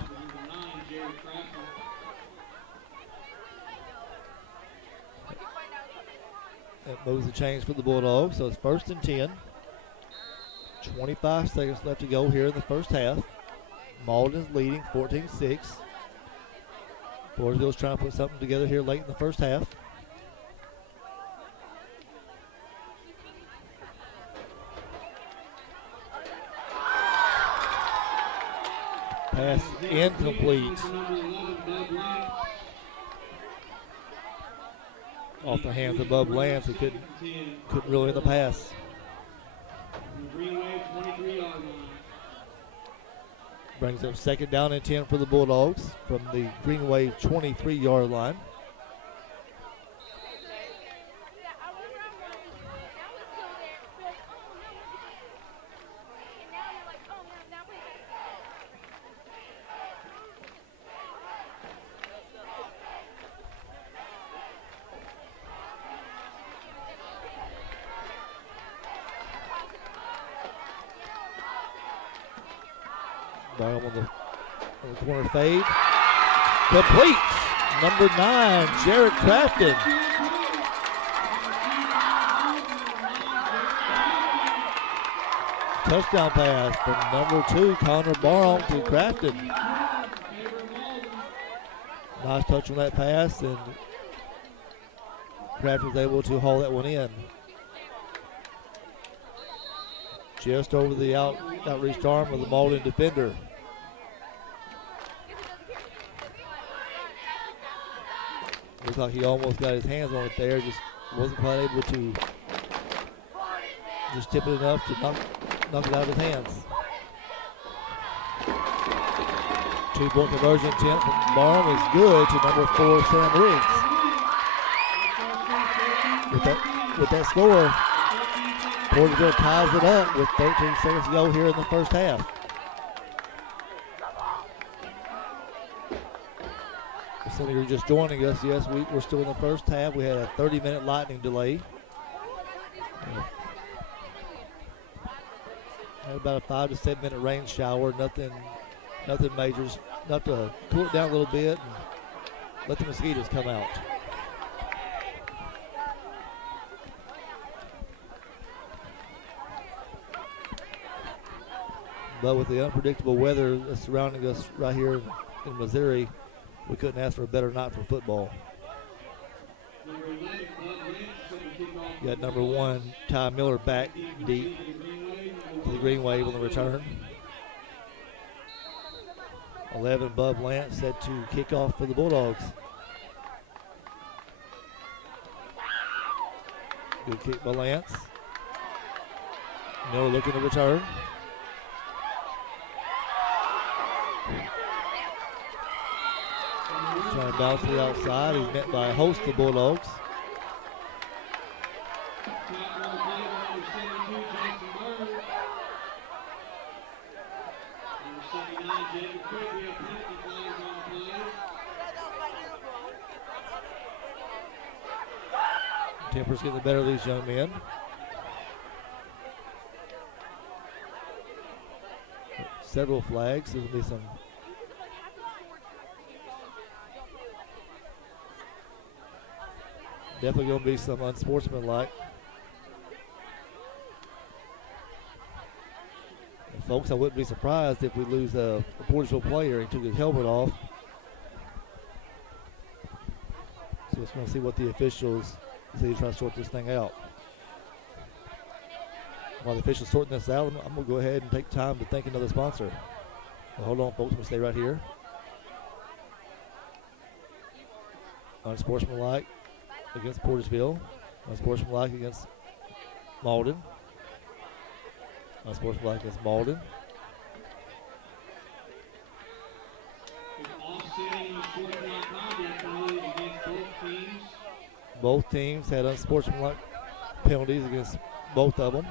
That moves the chains for the Bulldogs, so it's 1st and 10. 25 seconds left to go here in the first half. Malden's leading 14-6. Portageville's trying to put something together here late in the first half. Pass incomplete. Off the hands of Bub Lance, who couldn't reel in the pass. Brings up second down and 10 for the Bulldogs from the Green Wave 23-yard line. Ball on the corner fade. Complete. Number 9, Jared Crafton. Touchdown pass from number 2, Connor Barham to Crafton. Nice touch on that pass, and Crafton was able to haul that one in. Just over the outreached arm of the Malden defender. Looks like he almost got his hands on it there, just wasn't quite able to just tip it enough to knock it out of his hands. 2-point conversion attempt from Barham is good to number 4, Sam Riggs. With that score, Portageville ties it up with 13 seconds to go here in the first half. Some of you are just joining us. Yes, we're still in the first half. We had a 30-minute lightning delay. Had about a 5 to 7 minute rain shower. Nothing major. Just enough to cool it down a little bit and let the mosquitoes come out. But with the unpredictable weather that's surrounding us right here in Missouri, we couldn't ask for a better night for football. You got number 1, Ty Miller, back deep for the Green Wave on the return. 11, Bub Lance set to kick off for the Bulldogs. Good kick by Lance. Miller looking to return. Trying to bounce to the outside. He's met by a host of Bulldogs. Temper's getting the better of these young men. Several flags. There'll be some definitely going to be some unsportsmanlike. And folks, I wouldn't be surprised if we lose a Portageville player. He took his helmet off. So it's going to see what the officials try to sort this thing out. While the officials sorting this out, I'm going to go ahead and take time to thank another sponsor. Well, hold on, folks. I'm going to stay right here. Unsportsmanlike against Portageville. Unsportsmanlike against Malden. Unsportsmanlike against Malden. Both teams had unsportsmanlike penalties against both of them.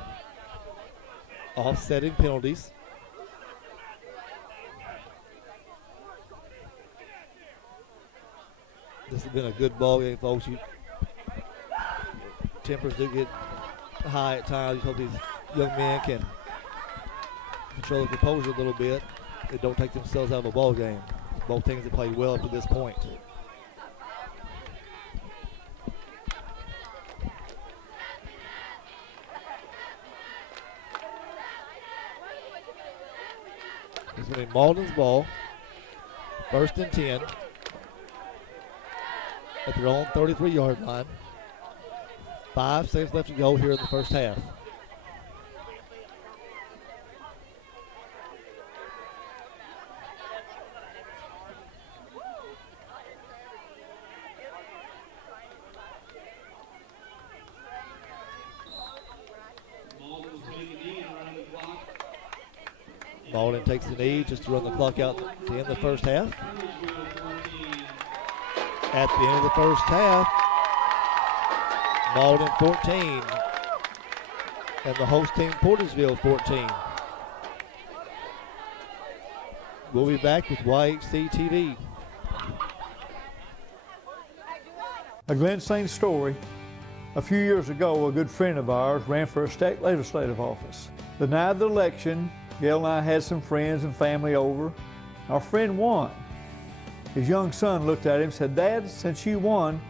Offsetting penalties. This has been a good ball game, folks. Tempers do get high at times. You hope these young men can control the composure a little bit. They don't take themselves out of a ball game. Both teams have played well up to this point. This is going to be Malden's ball. 1st and 10. At their own 33-yard line. 5 seconds left to go here in the first half. Malden takes the knee just to run the clock out to end the first half. At the end of the first half, Malden 14 and the host team Portageville 14. We'll be back with YHC TV. A Glen Saint story. A few years ago, a good friend of ours ran for a state legislative office. The night of the election, Gail and I had some friends and family over. Our friend won. His young son looked at him and said, "Dad, since you won,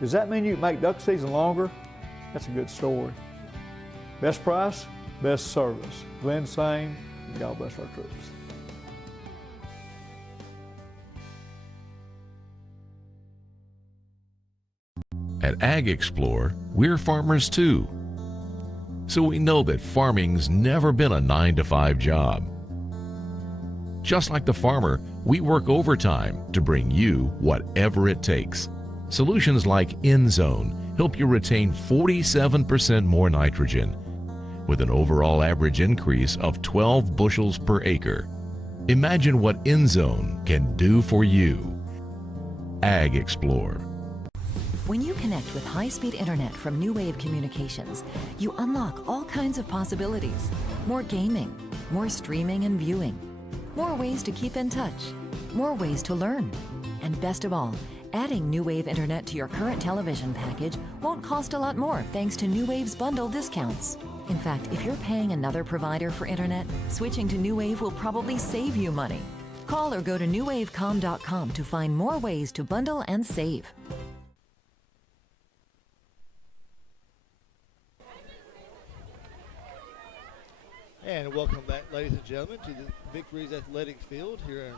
does that mean you can make duck season longer?" That's a good story. Best price, best service. Glen Saint, God bless our troops. At Ag Explore, we're farmers too. So we know that farming's never been a 9-to-5 job. Just like the farmer, we work overtime to bring you whatever it takes. Solutions like InZone help you retain 47% more nitrogen with an overall average increase of 12 bushels per acre. Imagine what InZone can do for you. Ag Explore. When you connect with high-speed internet from New Wave Communications, you unlock all kinds of possibilities. More gaming, more streaming and viewing, more ways to keep in touch, more ways to learn. And best of all, adding New Wave internet to your current television package won't cost a lot more thanks to New Wave's bundle discounts. In fact, if you're paying another provider for internet, switching to New Wave will probably save you money. Call or go to newwavecom.com to find more ways to bundle and save. And welcome back, ladies and gentlemen, to the Victories Athletic Field here in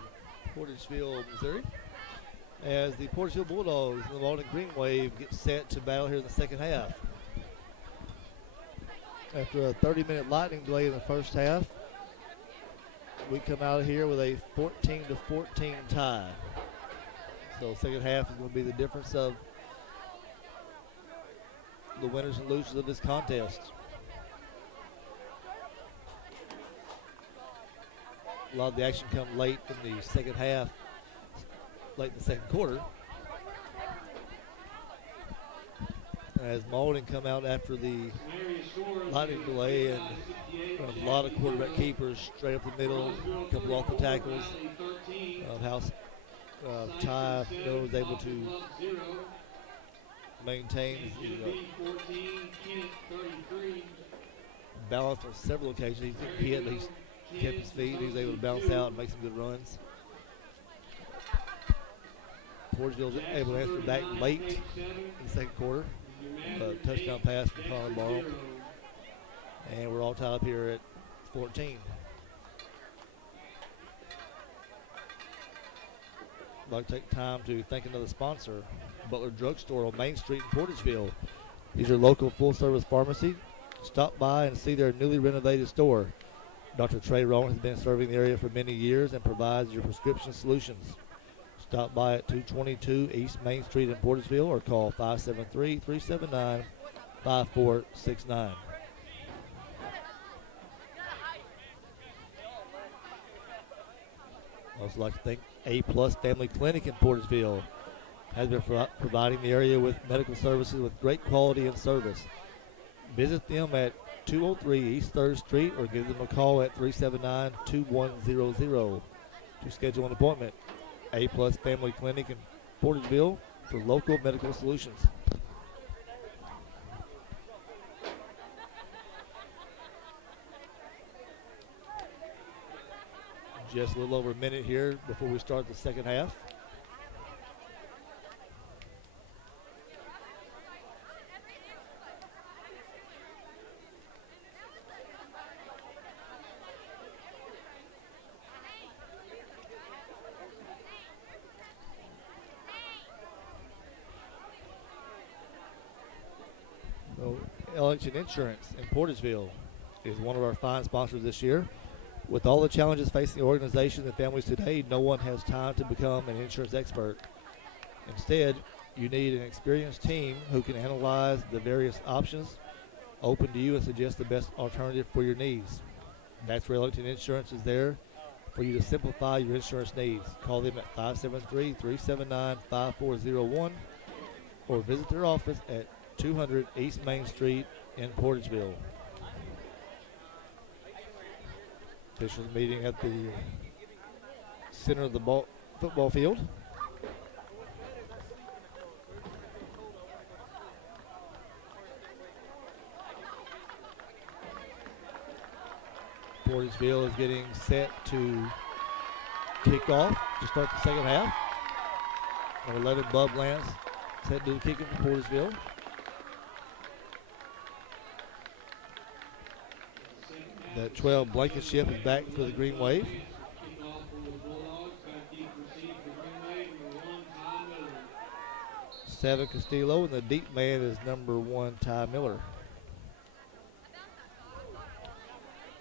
Portageville, Missouri. As the Portageville Bulldogs and the Malden Green Wave get set to battle here in the second half. After a 30-minute lightning delay in the first half, we come out of here with a 14-14 tie. So second half is going to be the difference of the winners and losers of this contest. A lot of the action come late in the second half, late in the second quarter. as Malden come out after the lightning delay, and a lot of quarterback keepers straight up the middle, a couple off the tackles. House Ty Miller was able to maintain balance on several occasions. He at least kept his feet. He was able to bounce out and make some good runs. Portageville was able to answer back late in the second quarter. A touchdown pass from Connor Barlow. And we're all tied up here at 14. I'd like to take time to thank another sponsor, Butler Drugstore on Main Street in Portageville. These are local full-service pharmacy. Stop by and see their newly renovated store. Dr. Trey Rowan has been serving the area for many years and provides your prescription solutions. Stop by at 222 East Main Street in Portageville or call 573-379-5469. I'd also like to thank A-Plus Family Clinic in Portageville. Has been providing the area with medical services with great quality and service. Visit them at 203 East 3rd Street or give them a call at 379-2100 to schedule an appointment. A-Plus Family Clinic in Portageville for local medical solutions. Just a little over a minute here before we start the second half. Ellington Insurance in Portageville is one of our fine sponsors this year. With all the challenges facing organizations and families today, no one has time to become an insurance expert. Instead, you need an experienced team who can analyze the various options open to you and suggest the best alternative for your needs. That's where Ellington Insurance is there for you to simplify your insurance needs. Call them at 573-379-5401 or visit their office at 200 East Main Street in Portageville. Officials meeting at the center of the football field. Portageville is getting set to kick off to start the second half. Number 11, Bub Lance, set to do the kicking for Portageville. That 12, Blankenship is back for the Green Wave. Seven, Castillo, and the deep man is number 1, Ty Miller.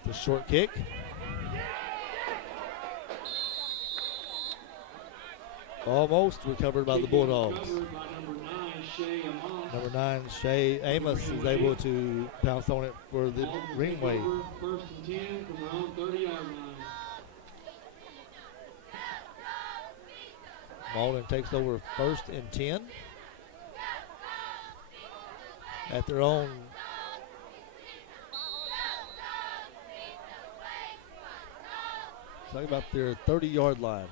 The short kick. Almost recovered by the Bulldogs. Number 9, Shay Amos is able to pounce on it for the Green Wave. First and 10 from around 30-yard line. Malden takes over first and 10 at their own talking about their 30-yard line.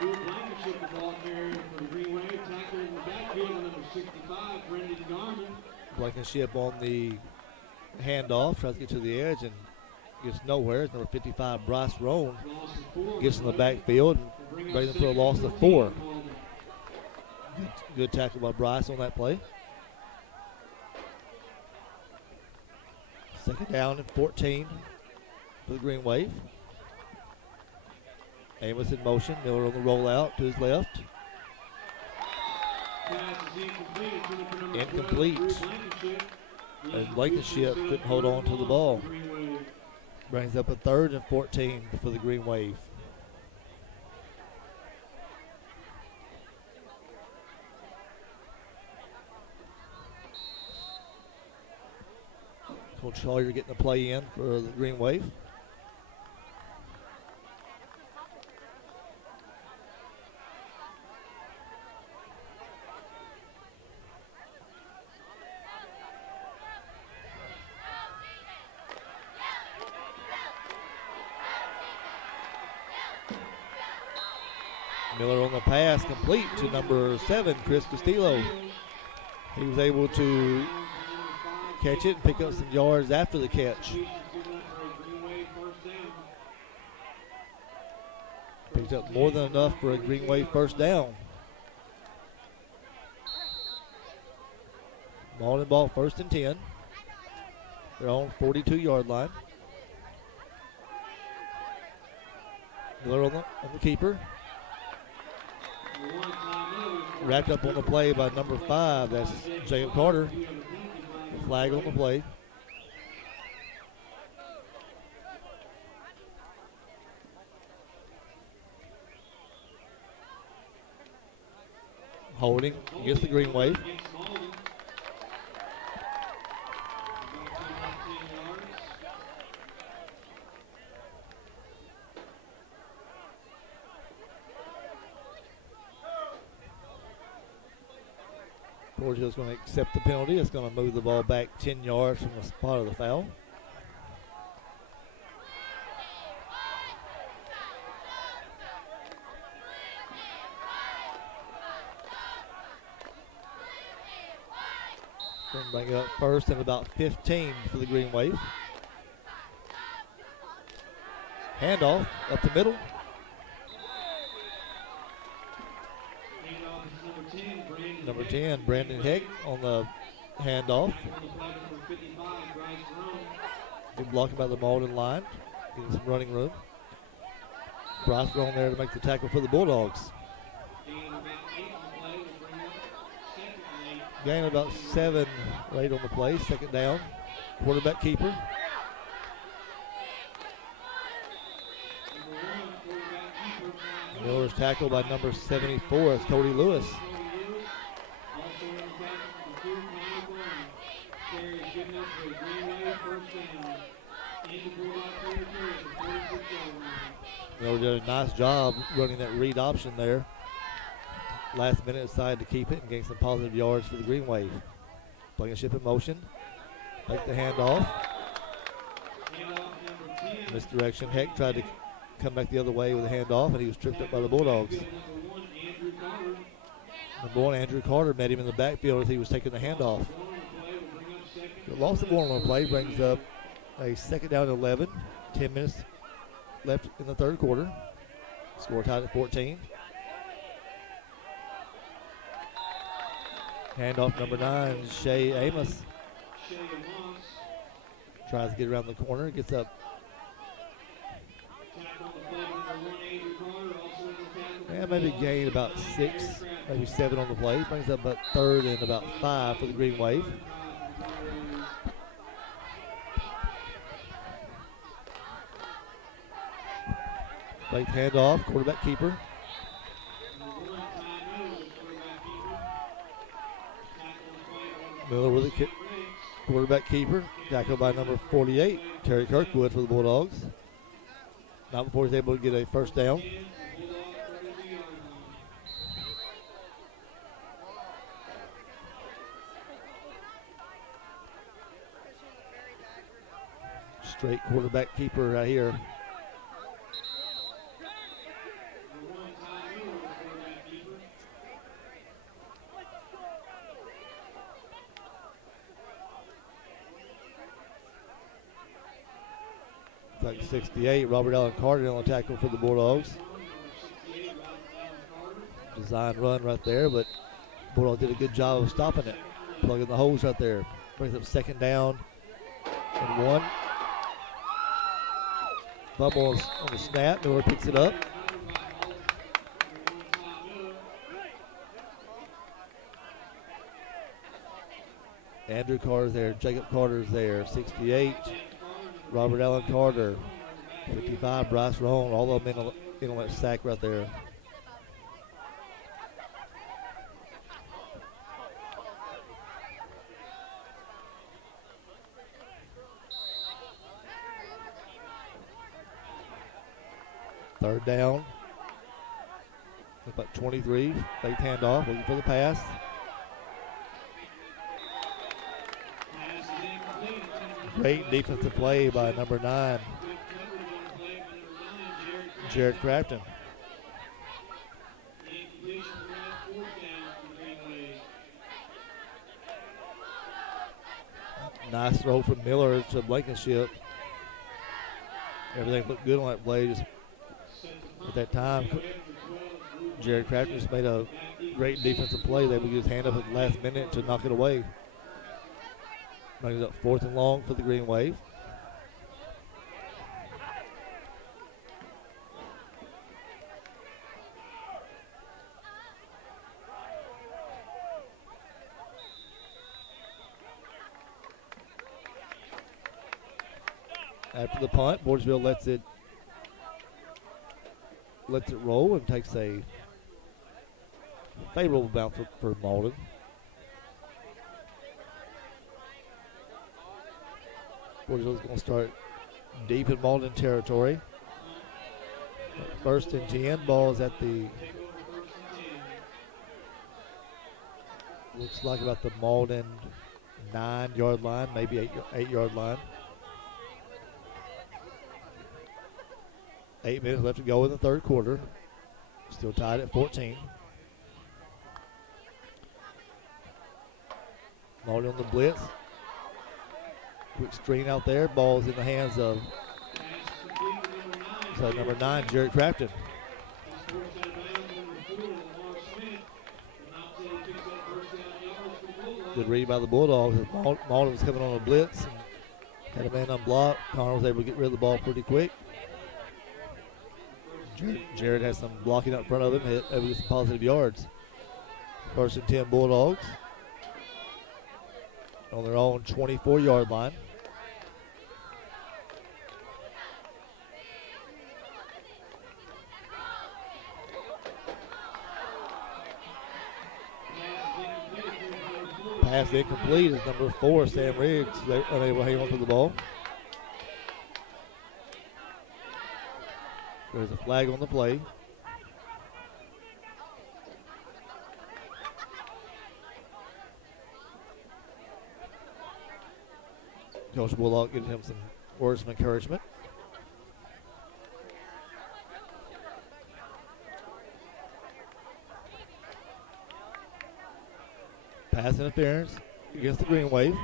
Blankenship, the ball carrier for the Green Wave, tackled in the backfield, number 65, Brendan Garman. Blankenship on the handoff, tries to get to the edge and gets nowhere. It's number 55, Bryce Roan, gets in the backfield and brings them for a loss of 4. Good tackle by Bryce on that play. Second down and 14 for the Green Wave. Amos in motion. Miller on the rollout to his left. Incomplete. As Blankenship couldn't hold on to the ball. Brings up a 3rd and 14 for the Green Wave. Coach Collier getting the play in for the Green Wave. Miller on the pass, complete to number 7, Chris Castillo. He was able to catch it and pick up some yards after the catch. Picked up more than enough for a Green Wave first down. Malden ball 1st and 10. They're on 42-yard line. Miller on the keeper. Wrapped up on the play by number 5. That's Jacob Carter. The flag on the play. Holding against the Green Wave. Portageville's going to accept the penalty. It's going to move the ball back 10 yards from the spot of the foul. Going to bring it up 1st and about 15 for the Green Wave. Handoff up the middle. Number 10, Brandon Heck on the handoff. Good blocking by the Malden line. Getting some running room. Bryce on there to make the tackle for the Bulldogs. Gain about 7 right on the play. 2nd down. Quarterback keeper. Miller's tackled by number 74. It's Cody Lewis. Miller did a nice job running that read option there. Last minute decided to keep it and gain some positive yards for the Green Wave. Playing a ship in motion. Take the handoff. Misdirection. Heck tried to come back the other way with a handoff, and he was tripped up by the Bulldogs. Number 1, Andrew Carter met him in the backfield as he was taking the handoff. Lost the ball on the play, brings up a 2nd down and 11. 10 minutes left in the 3rd quarter. Score tied at 14. Handoff number 9, Shea Amos. Tries to get around the corner, gets up. And maybe gain about 6, maybe 7 on the play. Brings up about 3rd and about 5 for the Green Wave. Late handoff, quarterback keeper. Miller with a kick. Quarterback keeper. Tackled by number 48, Terry Kirkwood for the Bulldogs. Not before he's able to get a 1st down. Straight quarterback keeper right here. Like 68, Robert Allen Carter on the tackle for the Bulldogs. Design run right there, but Bulldogs did a good job of stopping it. Plugging the holes right there. Brings up 2nd down and 1. Fumble on the snap. Miller picks it up. Andrew Carter's there. Jacob Carter's there. 68. Robert Allen Carter. 55. Bryce Rohn. All of them in on that sack right there. Third down. About 23. Fake handoff. Looking for the pass. Great defensive play by number 9, Jared Crafton. Nice throw from Miller to Blankenship. Everything looked good on that play. Just at that time, Jared Crafton just made a great defensive play. They would get his hand up at the last minute to knock it away. Brings it up 4th and long for the Green Wave. After the punt, Portageville lets it roll and takes a favorable bounce for Malden. Portageville's going to start deep in Malden territory. 1st and 10. Ball is at the, looks like about the Malden 9-yard line, maybe 8-yard line. 8 minutes left to go in the 3rd quarter. Still tied at 14. Malden on the blitz. Quick screen out there. Ball's in the hands of number 9, Jared Crafton. Good read by the Bulldogs. Malden was coming on a blitz and had a man unblocked. Connor was able to get rid of the ball pretty quick. Jared has some blocking up front of him, able to get some positive yards. 1st and 10 Bulldogs on their own 24-yard line. Pass incomplete is number 4, Sam Riggs. They're unable to hang on to the ball. There's a flag on the play. Coach Bullock giving him some words of encouragement. Pass interference against the Green Wave.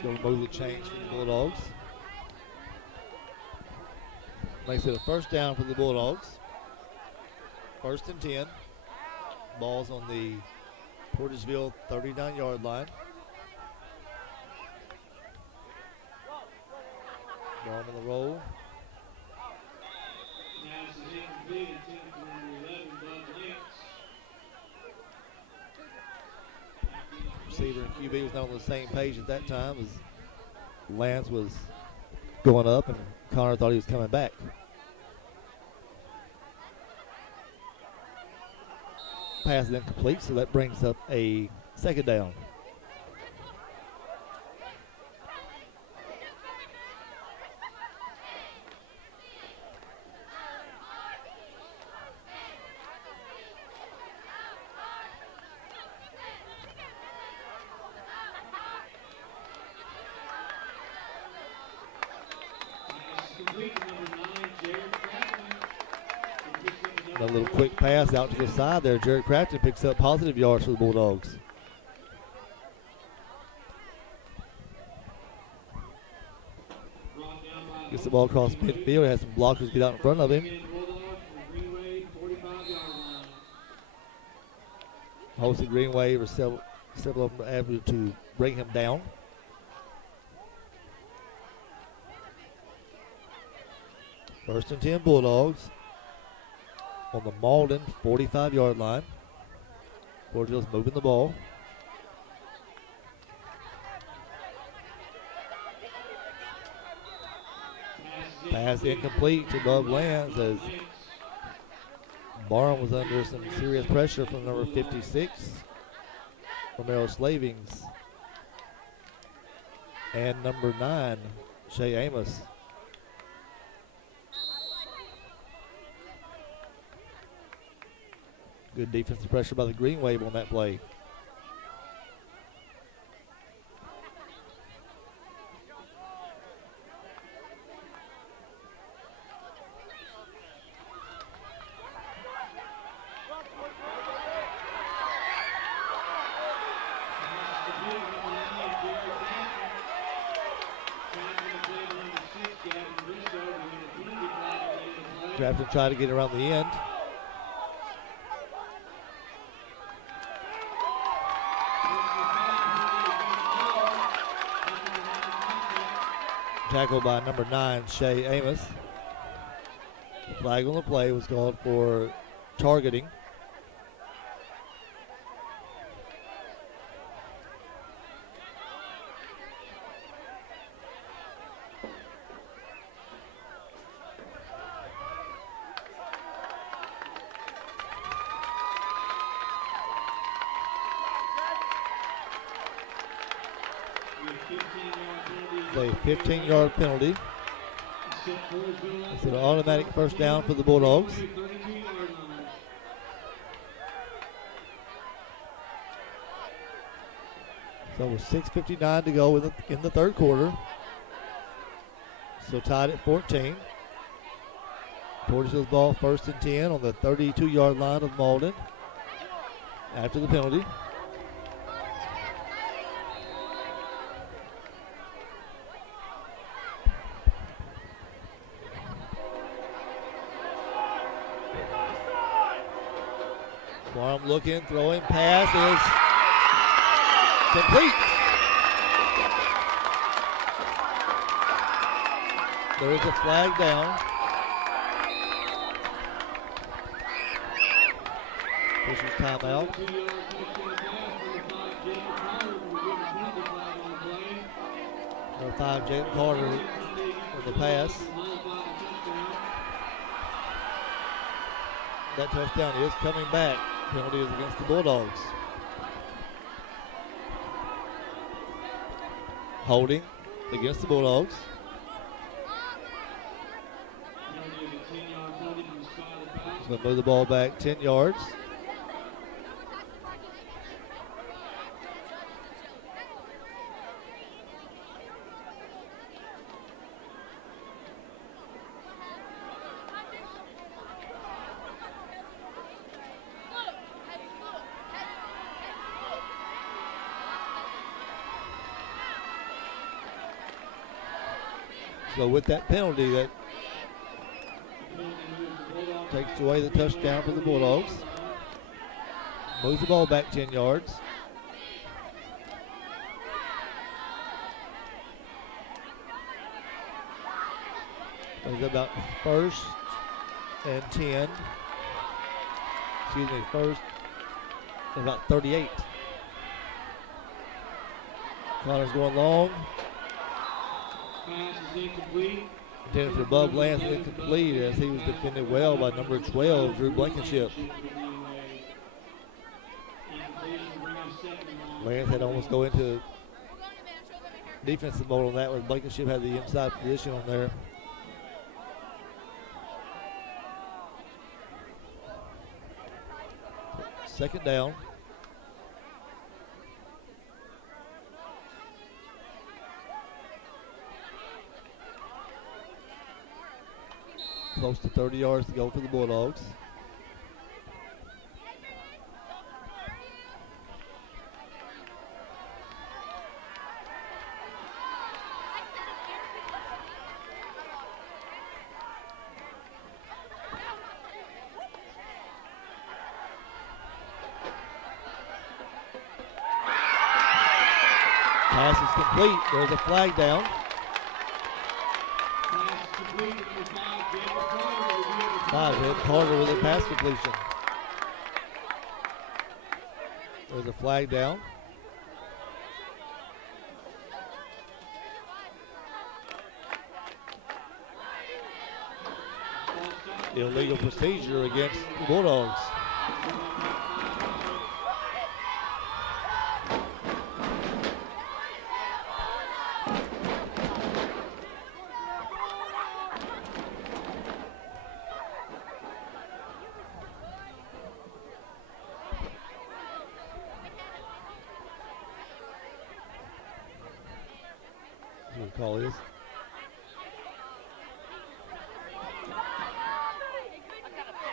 Going to move the change for the Bulldogs. Makes it a 1st down for the Bulldogs. 1st and 10. Ball's on the Portageville 39-yard line. Ball on the roll. Receiver and QB was not on the same page at that time as Lance was going up and Connor thought he was coming back. Pass is incomplete, so that brings up a 2nd down. A little quick pass out to the side there. Jared Crafton picks up positive yards for the Bulldogs. Gets the ball across midfield. Has some blockers get out in front of him. Hosted Green Wave, or several of them able to bring him down. First and 10 Bulldogs on the Malden 45-yard line. Portageville's moving the ball. Pass incomplete to Bub Lance as Barham was under some serious pressure from number 56, Romero Slavings, and number 9, Shay Amos. Good defensive pressure by the Green Wave on that play. Grafton tried to get around the end. Tackled by number 9, Shay Amos. The flag on the play was called for targeting. A 15-yard penalty. It's an automatic first down for the Bulldogs. So with 6:59 to go in the third quarter. So tied at 14. Portageville's ball 1st and 10 on the 32-yard line of Malden after the penalty. Barham looking, throwing, pass is complete. There is a flag down. Pushes timeout. Number 5, Jalen Carter with the pass. That touchdown is coming back. Penalty is against the Bulldogs. Holding against the Bulldogs. So move the ball back 10 yards. So with that penalty, that takes away the touchdown for the Bulldogs. Moves the ball back 10 yards. It's about 1st and 10. Excuse me, 1st and about 38. Connor's going long. Pass is incomplete. Intended for Bub Lance, incomplete as he was defended well by number 12, Drew Blankenship. Lance had almost go into defensive mode on that one. Blankenship had the inside position on there. Second down. Close to 30 yards to go for the Bulldogs. Pass is complete. There's a flag down. Carter with a pass completion. There's a flag down. Illegal procedure against the Bulldogs. Call is.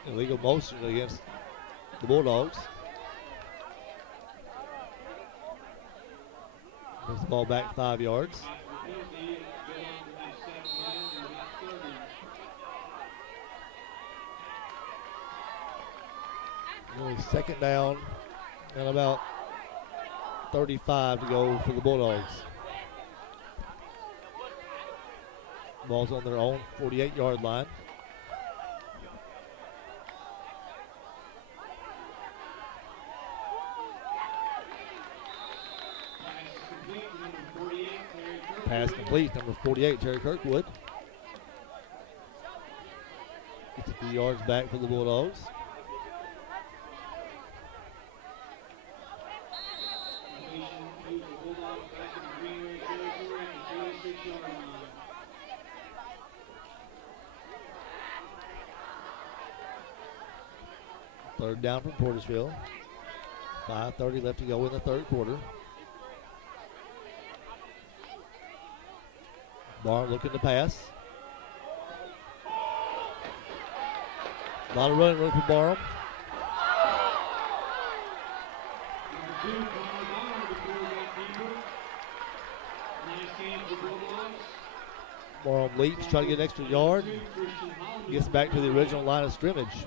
Illegal motion against the Bulldogs. Moves the ball back 5 yards. Only second down and about 35 to go for the Bulldogs. Ball's on their own 48-yard line. Pass complete, number 48, Terry Kirkwood. Gets a few yards back for the Bulldogs. Third down from Portageville. 5:30 left to go in the third quarter. Barham looking to pass. A lot of running room for Barham. Barham leaps, trying to get an extra yard. Gets back to the original line of scrimmage.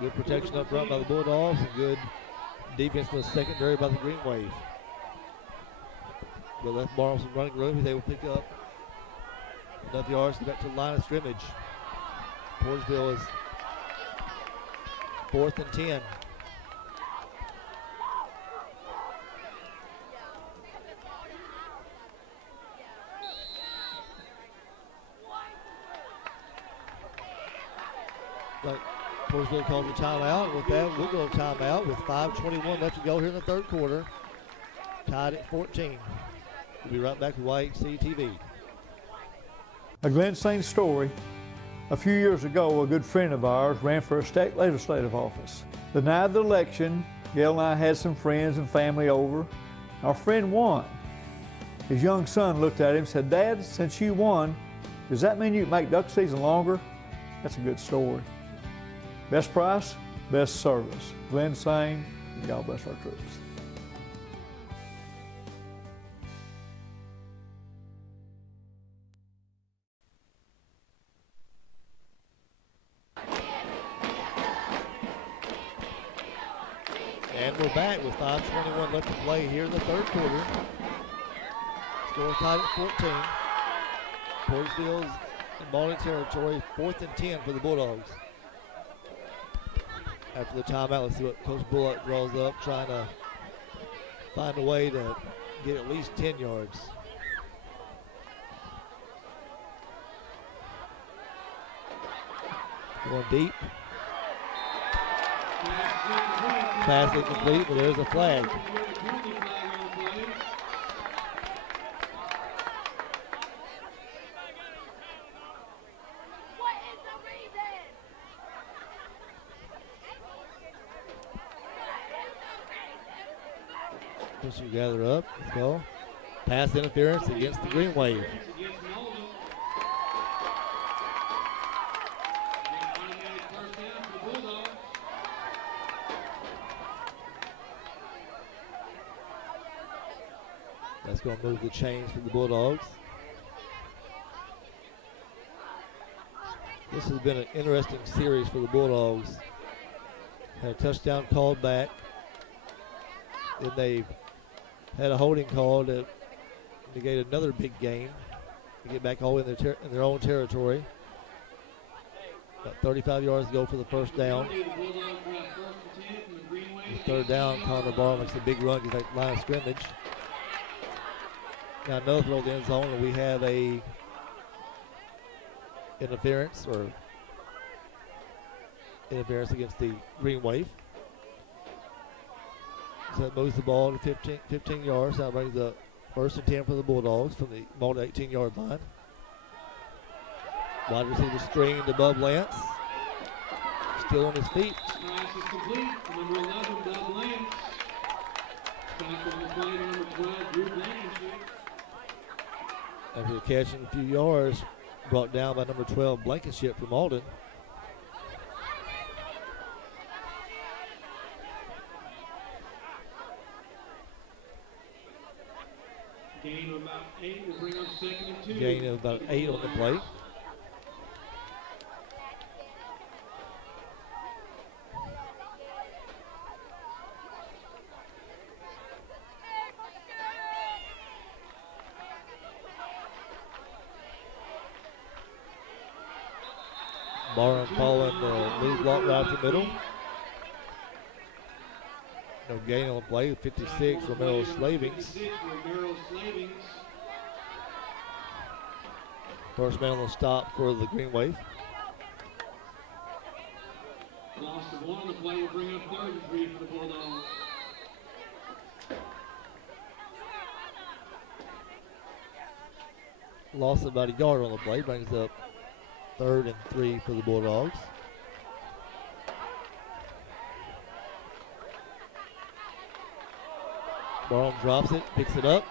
Good protection up front by the Bulldogs and good defense for the secondary by the Green Wave. But left Barham some running room. He's able to pick up enough yards to get back to the line of scrimmage. Portageville is 4th and 10. But Portageville called the timeout. With that, we'll go to timeout with 5:21 left to go here in the third quarter. Tied at 14. We'll be right back with YHC TV. A Glen Saint story. A few years ago, a good friend of ours ran for a state legislative office. The night of the election, Gail and I had some friends and family over. Our friend won. His young son looked at him and said, "Dad, since you won, does that mean you can make duck season longer?" That's a good story. Best price, best service. Glen Saint, God bless our troops. And we're back with 5:21 left to play here in the third quarter. Score tied at 14. Portageville's in Malden territory, 4th and 10 for the Bulldogs. After the timeout, let's see what Coach Bullock draws up, trying to find a way to get at least 10 yards. Going deep. Pass incomplete, but there's a flag. Push you gather up. Let's go. Pass interference against the Green Wave. That's going to move the chains for the Bulldogs. This has been an interesting series for the Bulldogs. Had a touchdown called back. Then they had a holding call to negate another big game to get back all in their own territory. About 35 yards to go for the first down. The third down, Connor Barham makes a big run to that line of scrimmage. Now another throw to the end zone, and we have a interference against the Green Wave. So that moves the ball to 15 yards. That brings the 1st and 10 for the Bulldogs from the Malden 18-yard line. Wide receiver screen to Bub Lance. Still on his feet. Pass is complete. Number 11, Bub Lance. Back on the play, number 12, Drew Blankenship. After catching a few yards, brought down by number 12, Blankenship from Malden. Gain of about 8 will bring up 2nd and 2. Gain of about 8 on the play. Barham following the lead block right up the middle. No gain on the play. 56, Romero Slavings. First man on the stop for the Green Wave. Loss of 1 on the play will bring up 3rd and 3 for the Bulldogs. Lost about a yard on the play. Brings up 3rd and 3 for the Bulldogs. Barham drops it, picks it up.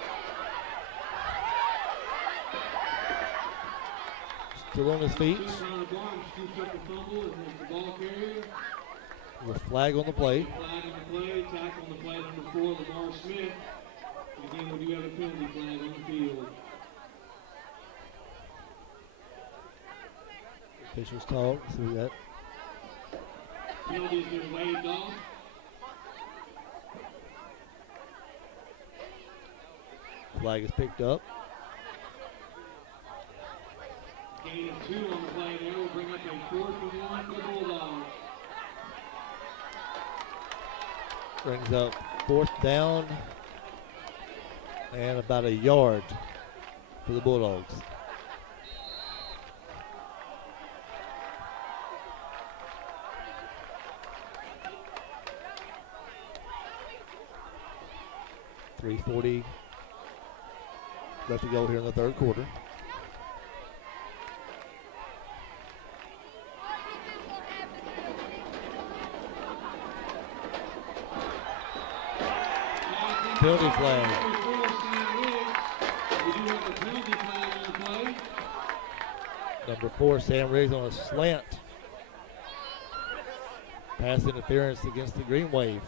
Still on his feet. With a flag on the play. Flag on the play, tackle on the play, number 4, Lamar Smith. Again, we do have a penalty flag on the field. Officials talk, see that. Penalty's been waved off. Flag is picked up. Gain of 2 on the play there will bring up a 4th and 1 for the Bulldogs. Brings up 4th down and about a yard for the Bulldogs. .340 left to go here in the 3rd quarter. Penalty flag. Number 4, Sam Riggs on a slant. Pass interference against the Green Wave.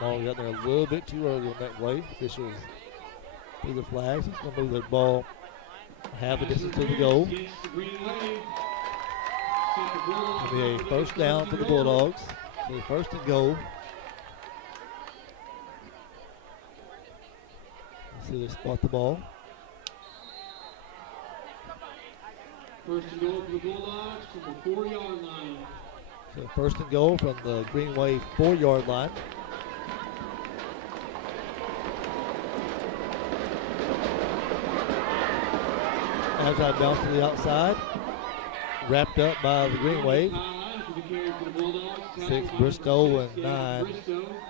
Ball got there a little bit too early on that play. Officials threw the flags. He's going to move that ball half a distance to the goal. It'll be a 1st down for the Bulldogs. So 1st and goal. Let's see, they spot the ball. 1st and goal for the Bulldogs from the 4-yard line. So 1st and goal from the Green Wave 4-yard line. Outside bounce to the outside. Wrapped up by the Green Wave. 6 Bristow and 9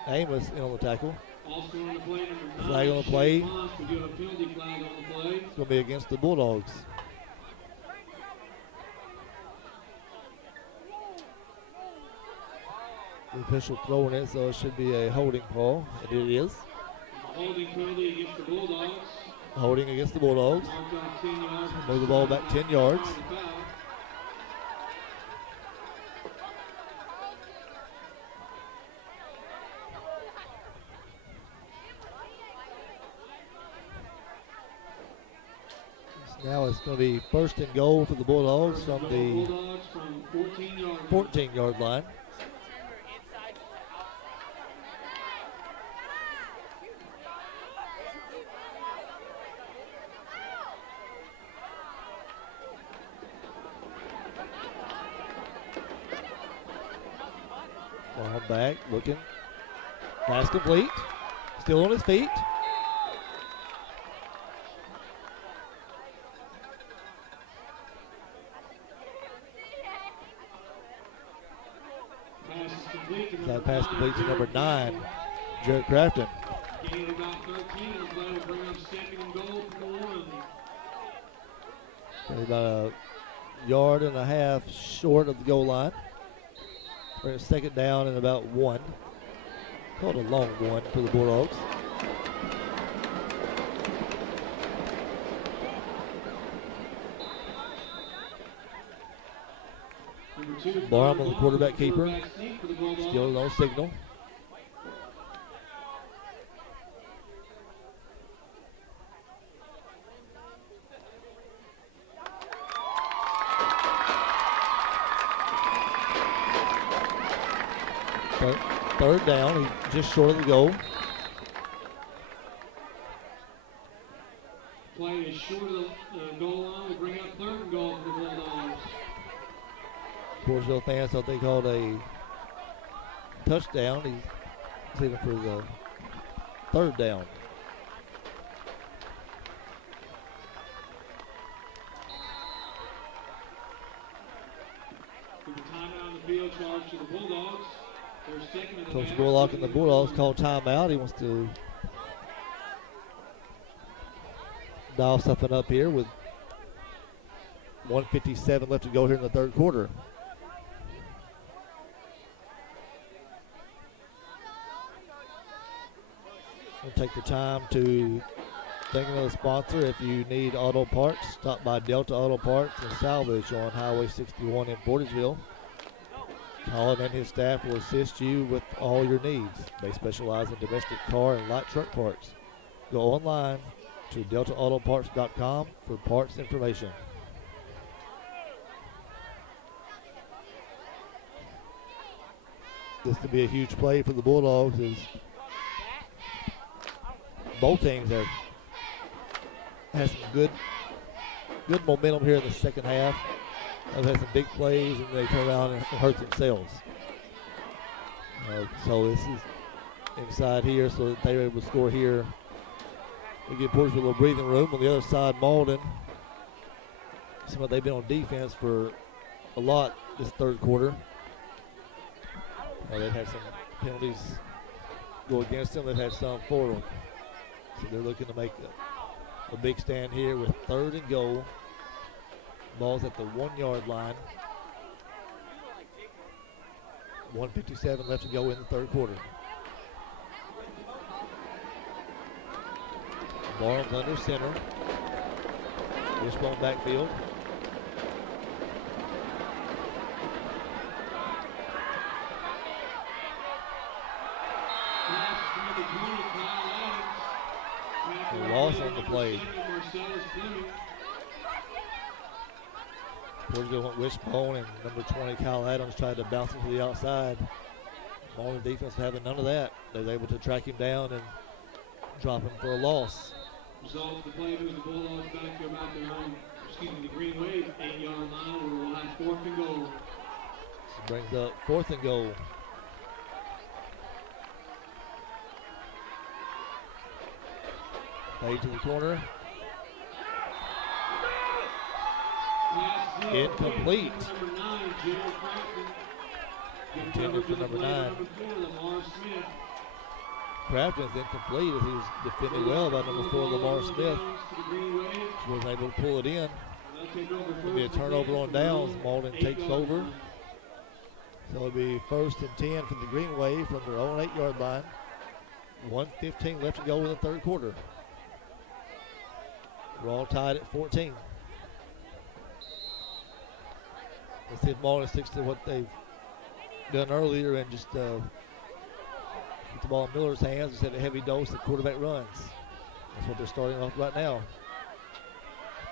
Amos in on the tackle. Flag on the play. It's going to be against the Bulldogs. The official throwing it, so it should be a holding call, and it is. Holding penalty against the Bulldogs. Holding against the Bulldogs. Move the ball back 10 yards. Now it's going to be 1st and goal for the Bulldogs from the 14-yard line. Ball back, looking. Pass complete. Still on his feet. That pass complete to number 9, Jared Crafton. Gain about 13 and play will bring up 2nd and goal for the 1. So about a yard and a half short of the goal line. For a 2nd down and about 1. Called a long one for the Bulldogs. Barham on the quarterback keeper. Still no signal. Third down, he's just short of the goal. Play is short of the goal line. We bring up third and goal for the Bulldogs. Portageville fans thought they called a touchdown. He's looking for the third down. With the timeout on the field, charge to the Bulldogs. Their second of the Coach half. Bullock and the Bulldogs called timeout. He wants to dial something up here with 1:57 left to go here in the third quarter. We'll take the time to thank another sponsor. If you need auto parts, stop by Delta Auto Parts and Salvage on Highway 61 in Portageville. Colin and his staff will assist you with all your needs. They specialize in domestic car and light truck parts. Go online to deltaautoparts.com for parts information. This could be a huge play for the Bulldogs as both teams have had some good momentum here in the second half. They've had some big plays and they turn around and hurt themselves. So this is inside here so that they're able to score here. We give Portageville a little breathing room. On the other side, Malden. They've been on defense for a lot this third quarter. They've had some penalties go against them. They've had some for them. So they're looking to make a big stand here with third and goal. Ball's at the 1 yard line. 1:57 left to go in the third quarter. Barnes under center. Wishbone backfield. A loss on the play. Portageville went wishbone, and number 20, Kyle Adams, tried to bounce him to the outside. Malden defense having none of that. They were able to track him down and drop him for a loss. Result of the play moves the Bulldogs back to about their own, the Green Wave 8 yard line where we'll have fourth and goal. So brings up fourth and goal. Fade to the corner. Incomplete. Intended for number 9. Crafton's incomplete as he was defended well by number 4, Lamar Smith. She was able to pull it in. It'll be a turnover on downs. Malden takes over. So it'll be first and 10 from the Green Wave from their own 8 yard line. 1:15 left to go in the third quarter. We're all tied at 14. Let's see if Malden sticks to what they've done earlier and just keep the ball in Miller's hands instead of a heavy dose that quarterback runs. That's what they're starting off right now.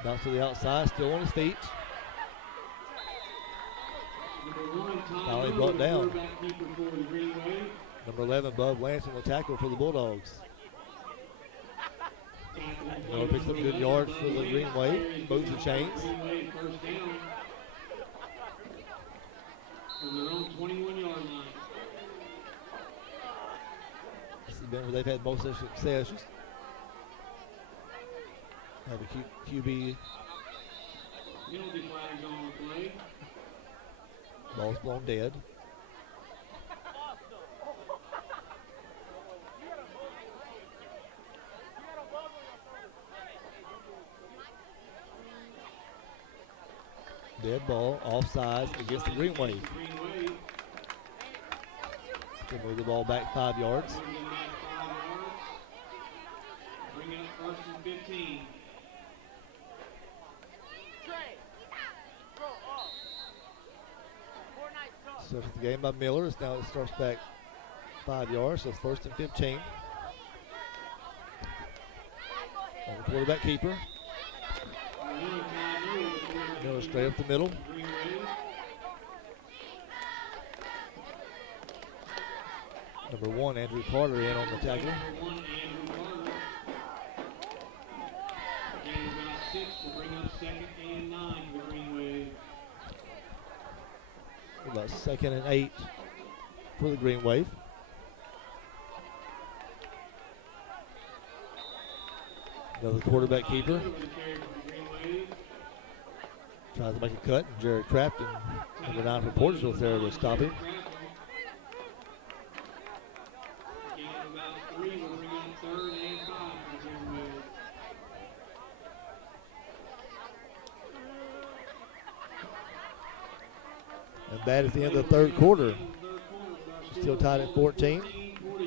Bounce to the outside, still on his feet. Finally brought down. Number 11, Bub Lansing, will tackle for the Bulldogs. Miller picks up good yards for the Green Wave, moves the chains. From their own 21 yard line. This has been where they've had most of their success. Just have a QB. Penalty flags on the play. Ball's blown dead. Dead ball, offsides against the Green Wave. Can move the ball back 5 yards. Bring it up first and 15. So it's the game by Miller. Now it starts back 5 yards, so it's first and 15. On the quarterback keeper. Miller straight up the middle. Number 1, Andrew Carter, in on the tackle. Number 1, Andrew Carter. Gain about 6 to bring up 2nd and 9 for the Green Wave. About 2nd and 8 for the Green Wave. Another quarterback keeper. Tries to make a cut, and Jared Crafton, number 9 for Portageville, there to stop him. And bad at the end of the third quarter. Still tied at 14. We'll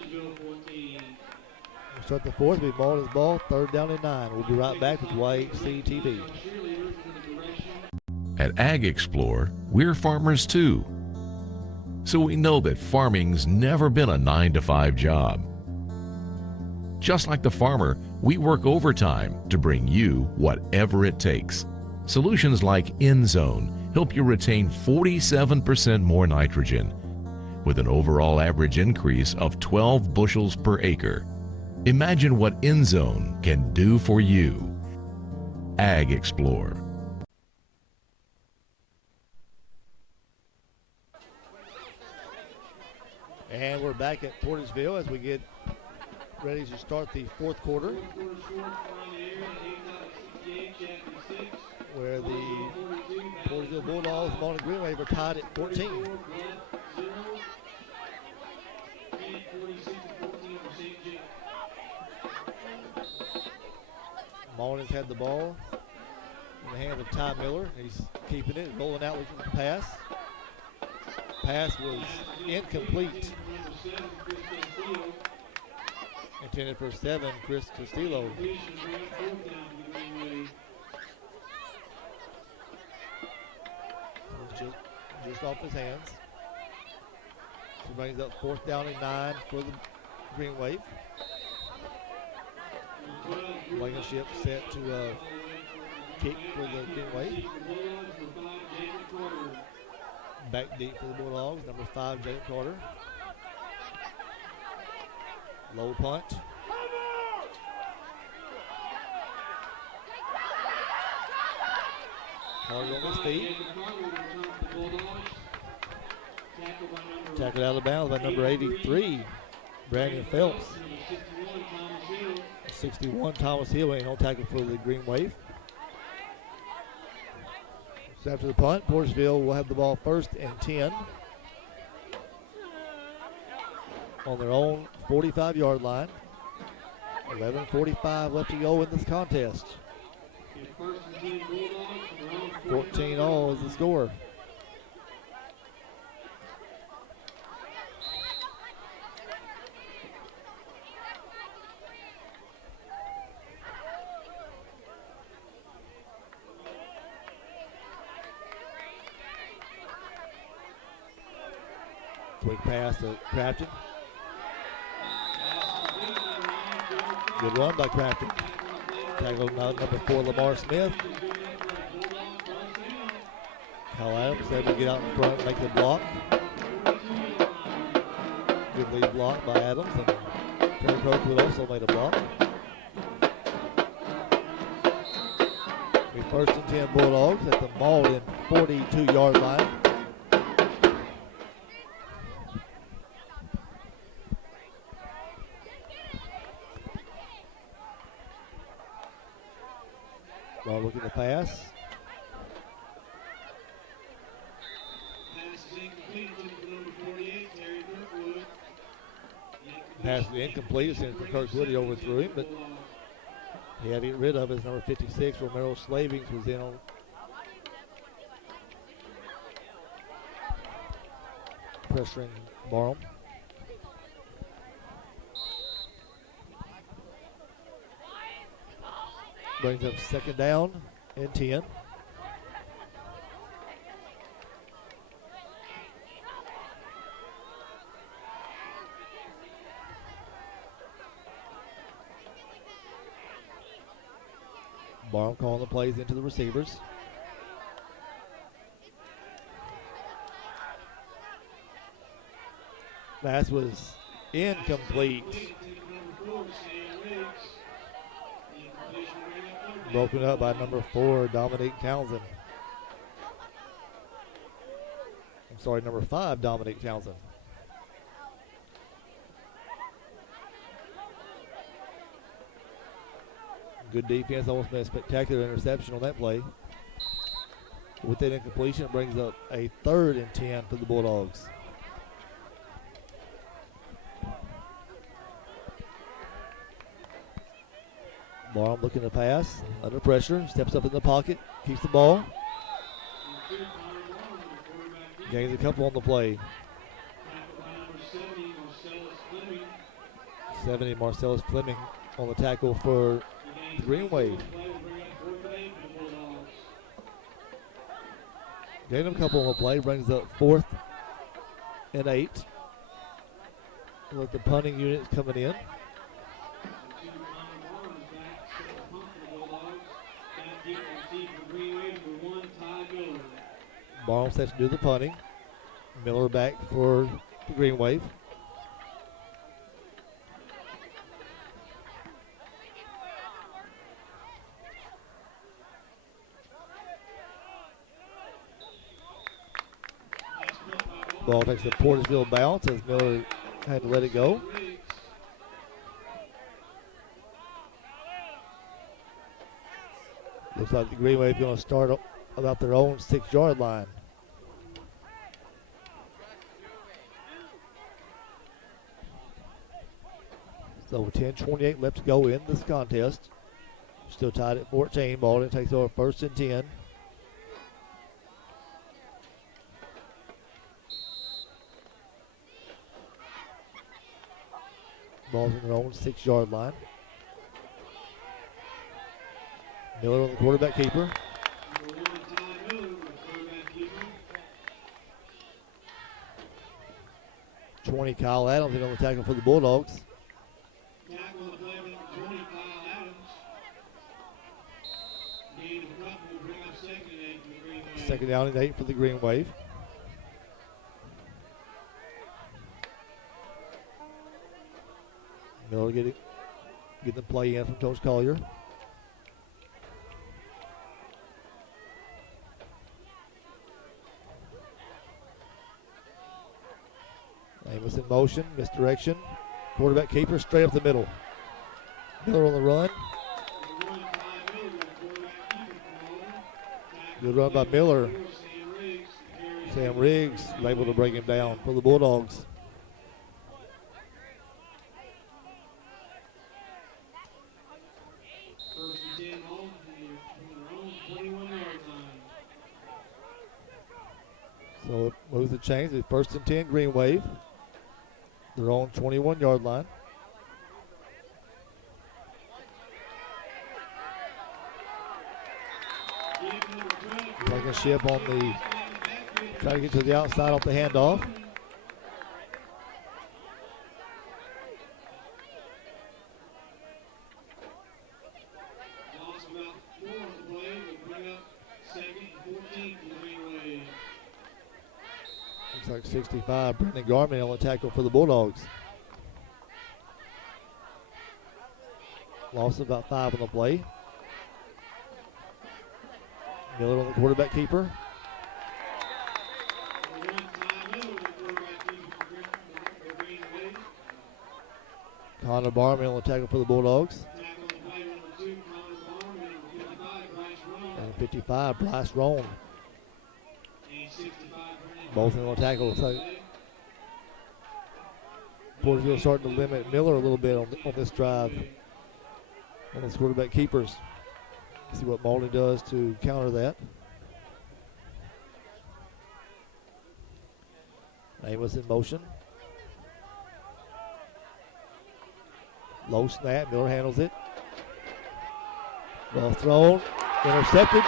start the fourth. Be Malden's ball. 3rd down and 9. We'll be right back with YHC TV. At Ag Explorer, we're farmers too. So we know that farming's never been a 9-to-5 job. Just like the farmer, we work overtime to bring you whatever it takes. Solutions like InZone help you retain 47% more nitrogen with an overall average increase of 12 bushels per acre. Imagine what InZone can do for you. Ag Explorer. And we're back at Portageville as we get ready to start the fourth quarter, where the Portageville Bulldogs and Malden Green Wave are tied at 14. Malden's had the ball in the hand of Ty Miller. He's keeping it, rolling out with the pass. Pass was incomplete. Intended for 7, Chris Castillo. Just off his hands. So brings up 4th down and 9 for the Green Wave. Blankenship set to kick for the Green Wave. Back deep for the Bulldogs, number 5, Jacob Carter. Low punt. Carter on his feet. Tackled out of bounds by number 83, Brandon Phelps. 61, Thomas Hill, ain't no tackle for the Green Wave. So after the punt, Portageville will have the ball 1st and 10 on their own 45-yard line. 11:45 left to go in this contest. 14-all is the score. Quick pass to Crafton. Good run by Crafton. Tackled number 4, Lamar Smith. Kyle Adams able to get out in front and make the block. Good lead block by Adams, and Perry Copeland also made a block. We 1st and 10 Bulldogs at the Malden 42-yard line. Ball looking to pass. Pass is incomplete. It's in from Kirkwood. He overthrew him, but he had to get rid of his number 56. Romero Slavings was in on. Pressuring Barham. Brings up 2nd down and 10. Barham calling the plays into the receivers. Pass was Incomplete. Ticket number 4, Sam Riggs. The incompletion will bring up third down. Broken up by number 4, Dominique Townsend. I'm sorry, number 5, Dominique Townsend. Good defense, almost been a spectacular interception on that play. With that incompletion, it brings up a 3rd and 10 for the Bulldogs. Barham looking to pass, under pressure, steps up in the pocket, keeps the ball. Gains a couple on the play. 70, Marcellus Fleming on the tackle for the Green Wave. Gained a couple on the play, brings up 4th and 8. With the punting unit coming in. Barham sets to do the punting. Miller back for the Green Wave. Ball takes a Portageville bounce as Miller had to let it go. Looks like the Green Wave going to start about their own 6-yard line. So 10:28 left to go in this contest. Still tied at 14. Malden takes over 1st and 10. Ball's on their own 6-yard line. Miller on the quarterback keeper. 20, Kyle Adams in on the tackle for the Bulldogs. Second down and 8 for the Green Wave. Miller getting the play in from Coach Collier. Amos in motion, misdirection. Quarterback keeper straight up the middle. Miller on the run. Good run by Miller. Sam Riggs was able to bring him down for the Bulldogs. So it moves the chains. It's 1st and 10, Green Wave. Their own 21-yard line. Taking a ship on the, trying to get to the outside off the handoff. Looks like 65, Brendan Garman on the tackle for the Bulldogs. Loss of about 5 on the play. Miller on the quarterback keeper. Connor Barman on the tackle for the Bulldogs. And 55, Bryce Roan. Both in on the tackle. Looks like Portageville starting to limit Miller a little bit on this drive. On those quarterback keepers. See what Malden does to counter that. Amos in motion. Low snap. Miller handles it. Ball thrown. Intercepted.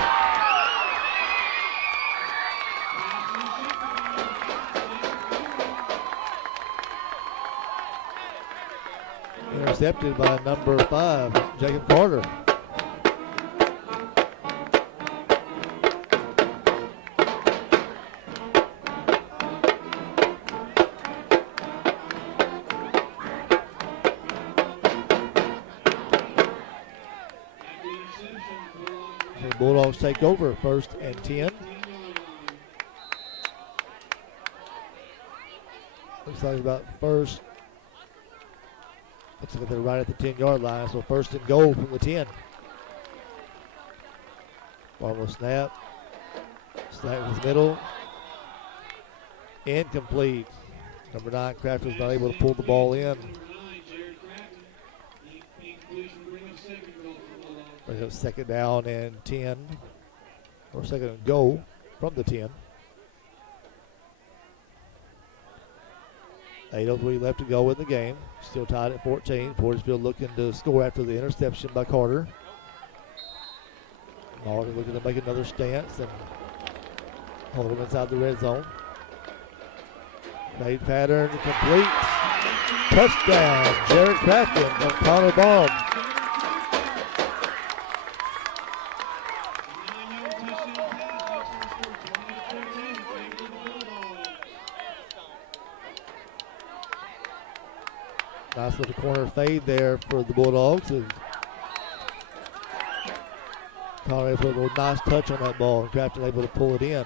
Intercepted by number 5, Jacob Carter. So the Bulldogs take over, 1st and 10. Looks like about first. Looks like they're right at the 10-yard line, so 1st and goal from the 10. Ball will snap. Snap with middle. Incomplete. Number 9, Crafter's not able to pull the ball in. They have 2nd down and 10, or 2nd and goal from the 10. 8:03 left to go in the game. Still tied at 14. Portageville looking to score after the interception by Carter. Malden looking to make another stance and hold him inside the red zone. Fade pattern complete. Touchdown, Jared Crafton from Connor Baum. Nice little corner fade there for the Bulldogs. And Connor put a little nice touch on that ball, and Crafton able to pull it in.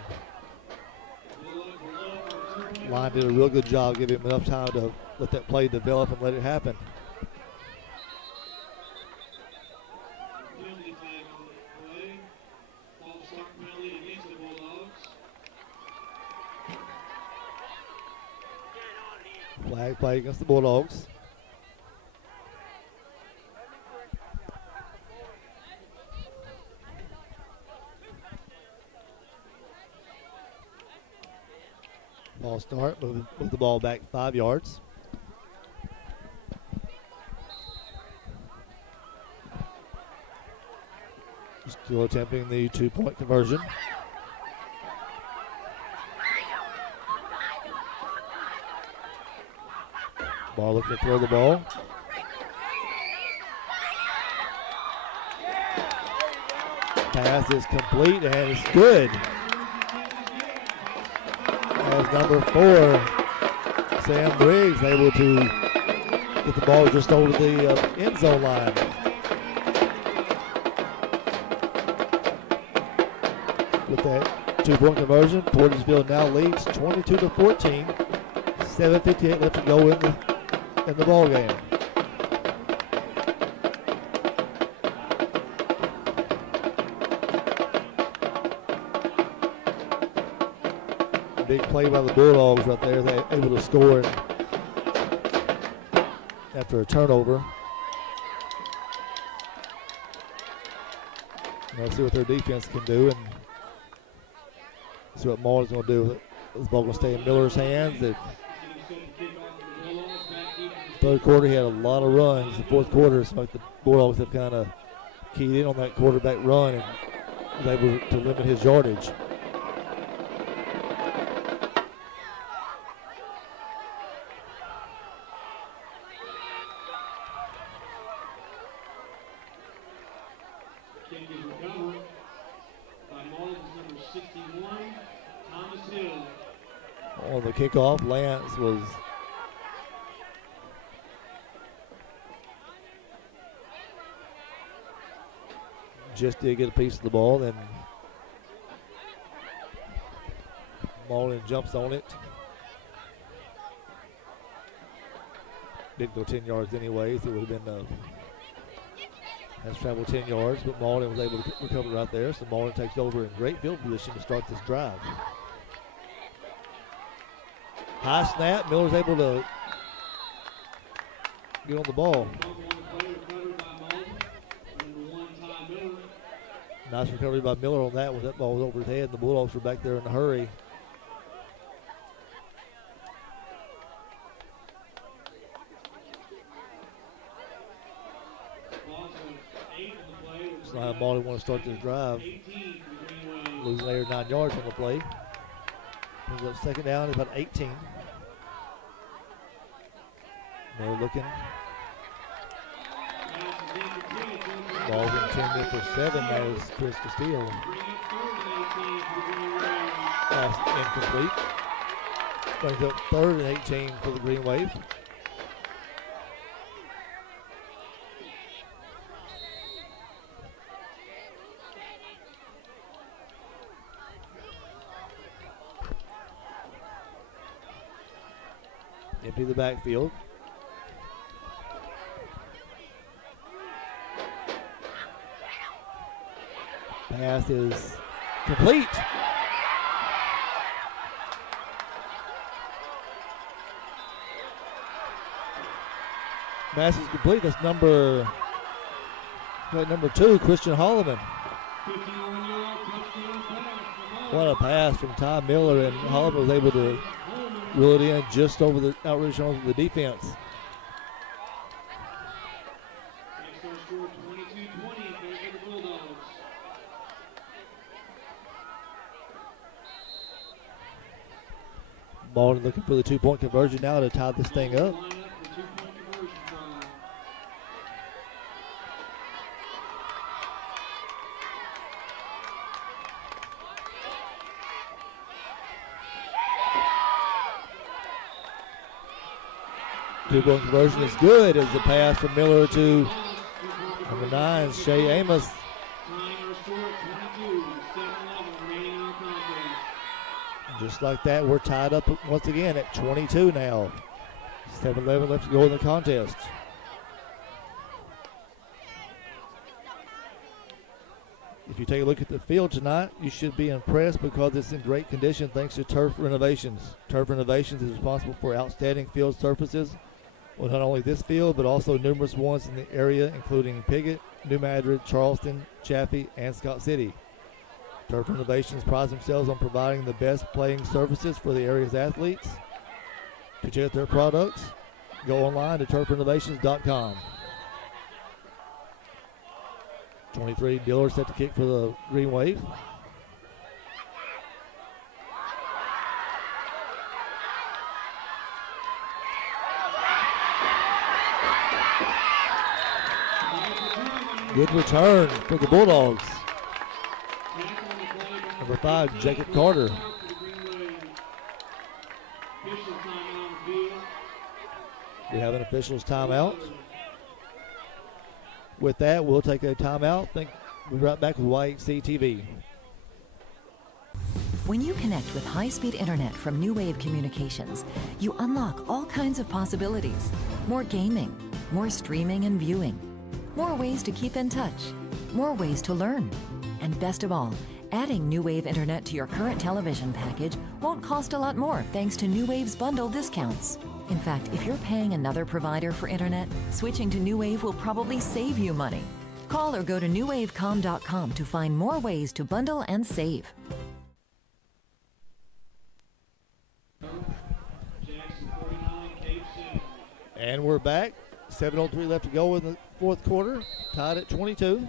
Line did a real good job giving him enough time to let that play develop and let it happen. Flag play against the Bulldogs. Ball start, move the ball back 5 yards. Still attempting the 2-point conversion. Ball looking to throw the ball. Pass is complete and it's good. As number 4, Sam Briggs, able to get the ball just over the end zone line. With that 2-point conversion, Portageville now leads 22-14. 7:58 left to go in the ball game. Big play by the Bulldogs right there. They're able to score after a turnover. Let's see what their defense can do and see what Malden's going to do. This ball going to stay in Miller's hands. Third quarter, he had a lot of runs. The fourth quarter, it's like the Bulldogs have kind of keyed in on that quarterback run and was able to limit his yardage. On the kickoff, Lance was just did get a piece of the ball, then Malden jumps on it. Didn't go 10 yards anyways. It would have been has traveled 10 yards, but Malden was able to recover right there. So Malden takes over in great field position to start this drive. High snap. Miller's able to get on the ball. Nice recovery by Miller on that one. That ball was over his head. The Bulldogs were back there in a hurry. Looks like Malden want to start this drive. Losing 8 or 9 yards on the play. Brings up 2nd down at about 18. Miller looking. Ball's intended for 7. That is Chris Castillo. Pass incomplete. Brings up 3rd and 18 for the Green Wave. Empty the backfield. Pass is complete. Pass is complete. That's number 2, Christian Holloman. 51-yard touchdown pass. What a pass from Ty Miller, and Holloman was able to reel it in just over the outreach over the defense. Next our score 22-20 in favor of the Bulldogs. Malden looking for the 2-point conversion now to tie this thing up. Line up for 2-point conversion try. Two-point conversion is good as the pass from Miller to number 9, Shea Amos. Tying our score at 22, 7-11 remaining in the contest. Just like that, we're tied up once again at 22 now. 7-11 left to go in the contest. If you take a look at the field tonight, you should be impressed because it's in great condition thanks to Turf Renovations. Turf Renovations is responsible for outstanding field surfaces on not only this field, but also numerous ones in the area, including Piggott, New Madrid, Charleston, Chaffee, and Scott City. Turf Renovations prides themselves on providing the best playing services for the area's athletes. To check out their products, go online to turfrenovations.com. 23 Dillard set to kick for the Green Wave. Good return for the Bulldogs. Number 5, Jacob Carter. We have an official's timeout. With that, we'll take a timeout. We'll be right back with YHC TV. When you connect with high-speed internet from New Wave Communications, you unlock all kinds of possibilities. More gaming, more streaming and viewing, more ways to keep in touch, more ways to learn. And best of all, adding New Wave internet to your current television package won't cost a lot more thanks to New Wave's bundle discounts. In fact, if you're paying another provider for internet, switching to New Wave will probably save you money. Call or go to newwavecom.com to find more ways to bundle and save. Jackson 49, Cape 7. And we're back. 7:03 left to go in the fourth quarter. Tied at 22.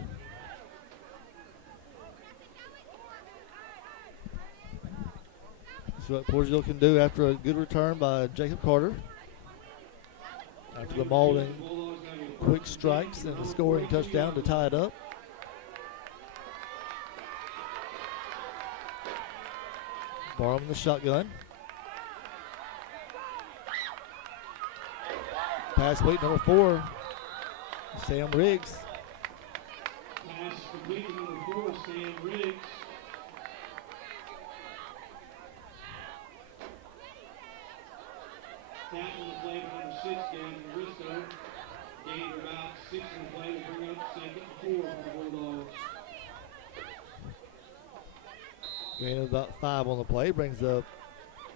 That's what Portageville can do after a good return by Jacob Carter. After the Malden quick strikes and a scoring touchdown to tie it up. Barham in the shotgun. Pass weight number 4, Sam Riggs. Pass complete to number 4, Sam Riggs. Tackle the play by number 6, Gavin Bristow. Gained about 6 in the play to bring up second and 4 for the Bulldogs. Gain of about 5 on the play. Brings up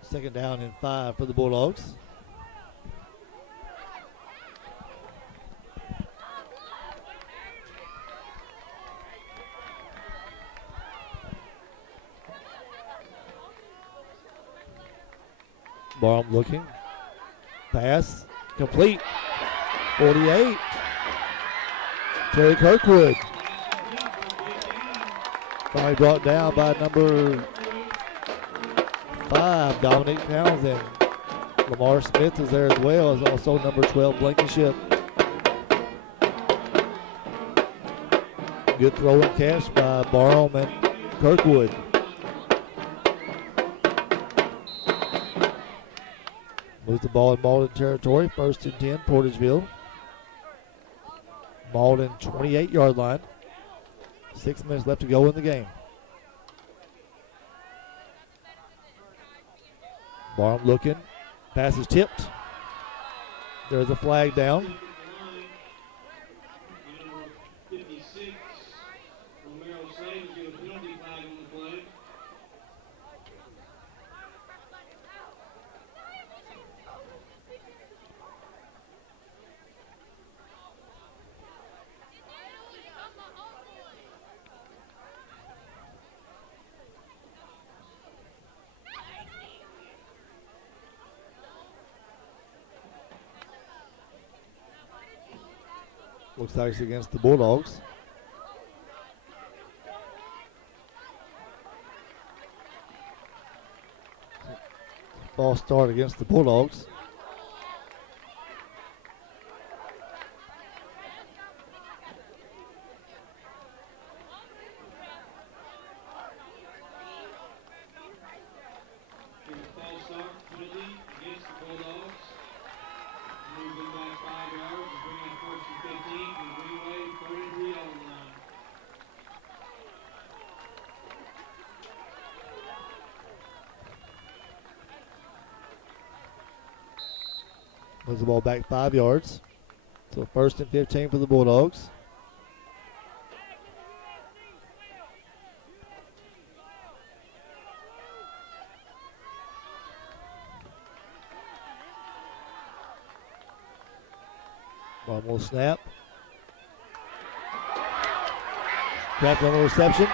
second down and 5 for the Bulldogs. Barham looking. Pass complete. 48. Terry Kirkwood. Finally brought down by number 5, Dominic Townsend. Lamar Smith is there as well as also number 12, Blankenship. Good throw and catch by Barham and Kirkwood. Moves the ball in Malden territory. 1st and 10, Portageville. Malden 28-yard line. 6 minutes left to go in the game. Barham looking. Pass is tipped. There's a flag down. Number 56, Romero Slade will get a penalty flag on the play. Looks like it's against the Bulldogs. False start against the Bulldogs. Here's a false start penalty against the Bulldogs. Move them back 5 yards and bring up 1st and 15 from the Greenway, 33-yard line. Moves the ball back 5 yards. So 1st and 15 for the Bulldogs. One more snap. Crafton on the reception.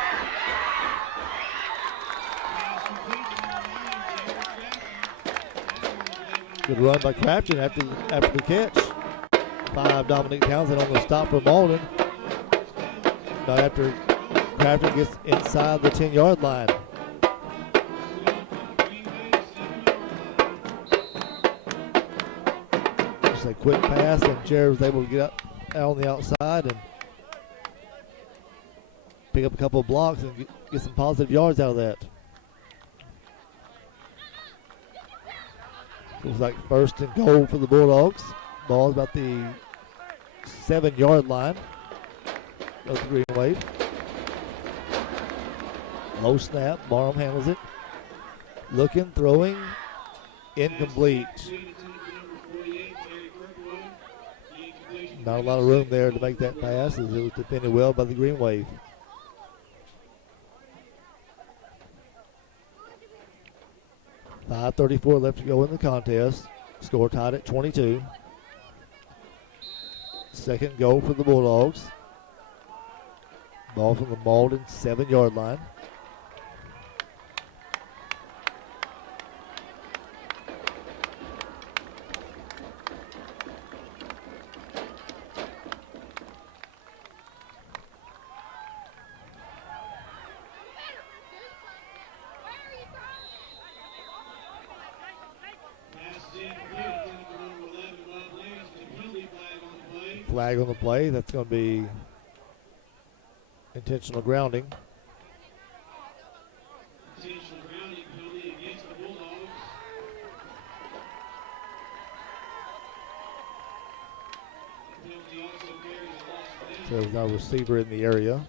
Good run by Crafton after the catch. 5, Dominic Townsend on the stop for Malden. Now after Crafton gets inside the 10-yard line. Just a quick pass, and Jared was able to get out on the outside and pick up a couple of blocks and get some positive yards out of that. Looks like 1st and goal for the Bulldogs. Ball is about the 7-yard line of the Green Wave. Low snap. Barham handles it. Looking, throwing, incomplete. Not a lot of room there to make that pass as it was defended well by the Green Wave. .5:34 left to go in the contest. Score tied at 22. 2nd goal for the Bulldogs. Ball from the Malden 7-yard line. Flag on the play. That's going to be intentional grounding. Intentional grounding penalty against the Bulldogs. The penalty also carries a loss of So there's no receiver in the area.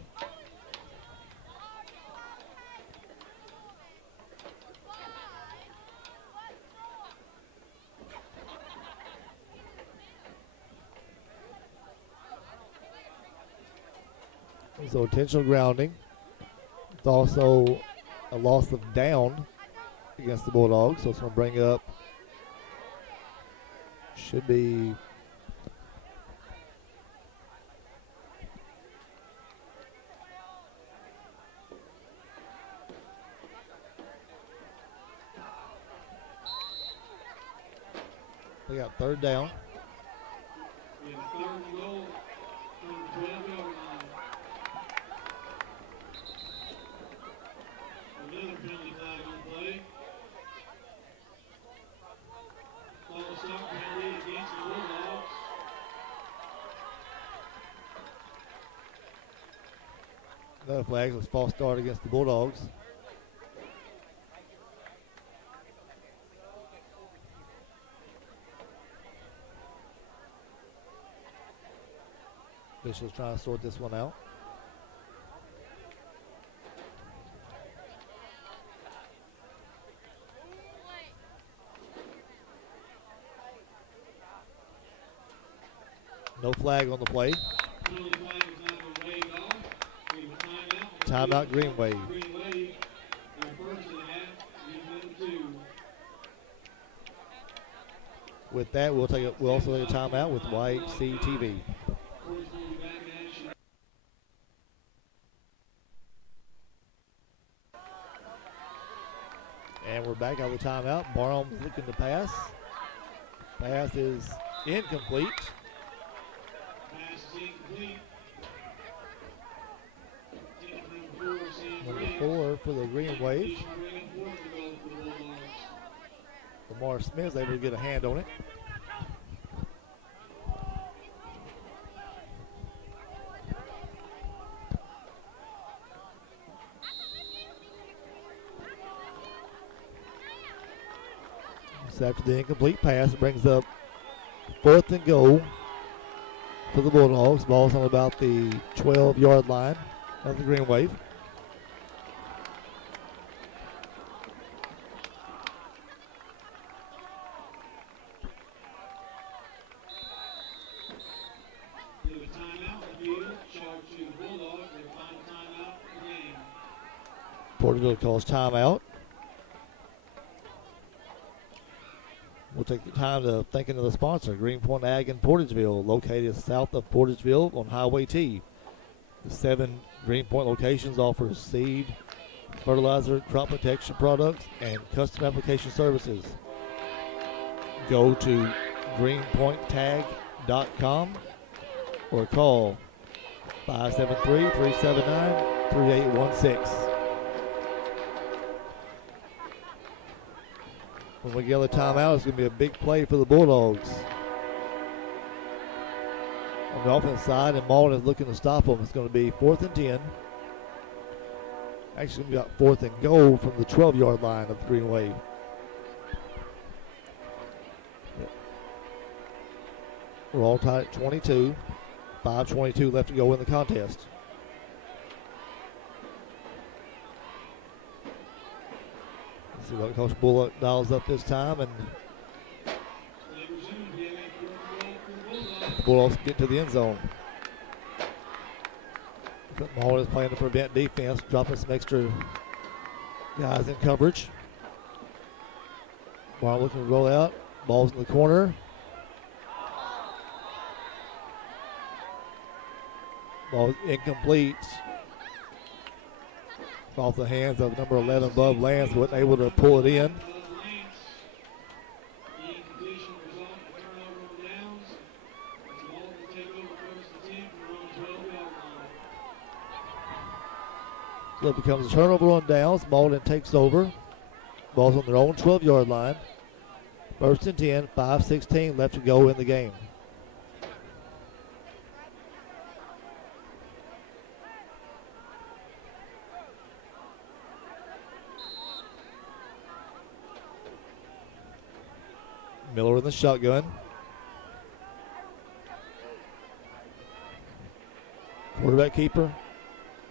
So intentional grounding. It's also a loss of down against the Bulldogs. So it's going to bring up, should be we got 3rd down. We have 3rd and goal from the 12-yard line. Another penalty flag on the play. False start penalty against the Bulldogs. Another flag was false start against the Bulldogs. Officials trying to sort this one out. No flag on the play. Penalty flag has not been waved off. We have a timeout. Timeout, Green Wave. Green Wave. Their first and a half. Lead them 2. With that, we'll also take a timeout with YCTV. Portage will be back in action. And we're back out of the timeout. Barham looking to pass. Pass is incomplete. Pass is incomplete. Number 4 for the Green Wave. Lamar Smith is able to get a hand on it. So after the incomplete pass, it brings up 4th and goal for the Bulldogs. Ball's on about the 12-yard line of the Green Wave. Portageville calls timeout. We'll take the time to thank of the sponsor, Greenpoint Ag in Portageville, located south of Portageville on Highway T. The 7 Greenpoint locations offer seed, fertilizer, crop protection products, and custom application services. Go to greenpointtag.com or call 573-379-3816. When we get the timeout, it's going to be a big play for the Bulldogs. On the offense side, and Malden is looking to stop them. It's going to be 4th and 10. Actually, we got 4th and goal from the 12-yard line of the Green Wave. We're all tied at 22. 5:22 left to go in the contest. See what Coach Bullock dials up this time, and the Bulldogs get to the end zone. Malden is playing to prevent defense, dropping some extra guys in coverage. Ball looking to roll out. Ball's in the corner. Ball incomplete. Off the hands of number 11, Bub Lance, wasn't able to pull it in. So it becomes a turnover on downs. Malden takes over. Ball's on their own 12-yard line. 1st and 10, 5:16 left to go in the game. Miller in the shotgun. Quarterback keeper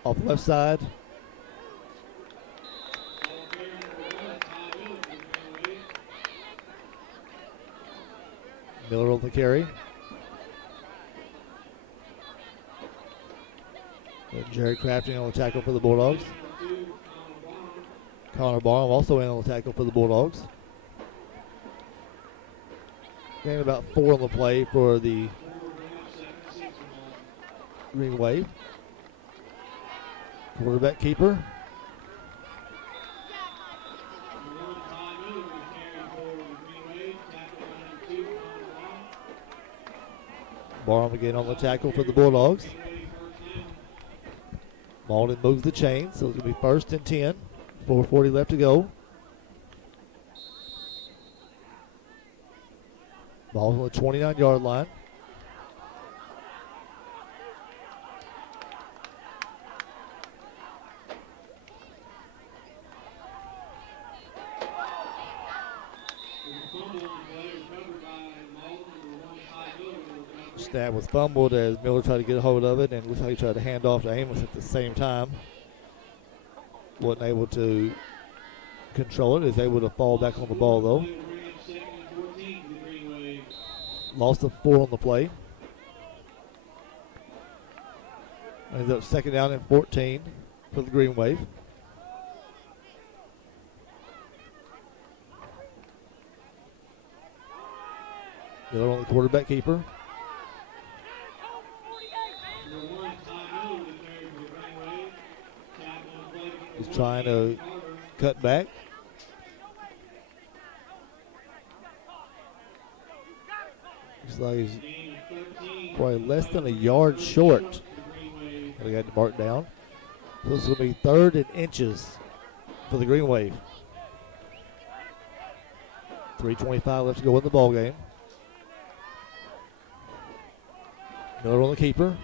off the left side. Miller on the carry. And Jerry Crafting on the tackle for the Bulldogs. Connor Barham also in on the tackle for the Bulldogs. Gain about 4 on the play for the Green Wave. Quarterback keeper. Barham again on the tackle for the Bulldogs. Malden moves the chain, so it's going to be 1st and 10. 4:40 left to go. Ball's on the 29-yard line. Snap was fumbled as Miller tried to get a hold of it, and looks like he tried to hand off to Amos at the same time. Wasn't able to control it. Is able to fall back on the ball though. Loss of 4 on the play. Ends up second down and 14 for the Green Wave. Miller on the quarterback keeper. He's trying to cut back. Looks like he's probably less than a yard short. They got to mark down. So this will be 3rd and inches for the Green Wave. 3:25 left to go in the ball game. Miller on the keeper.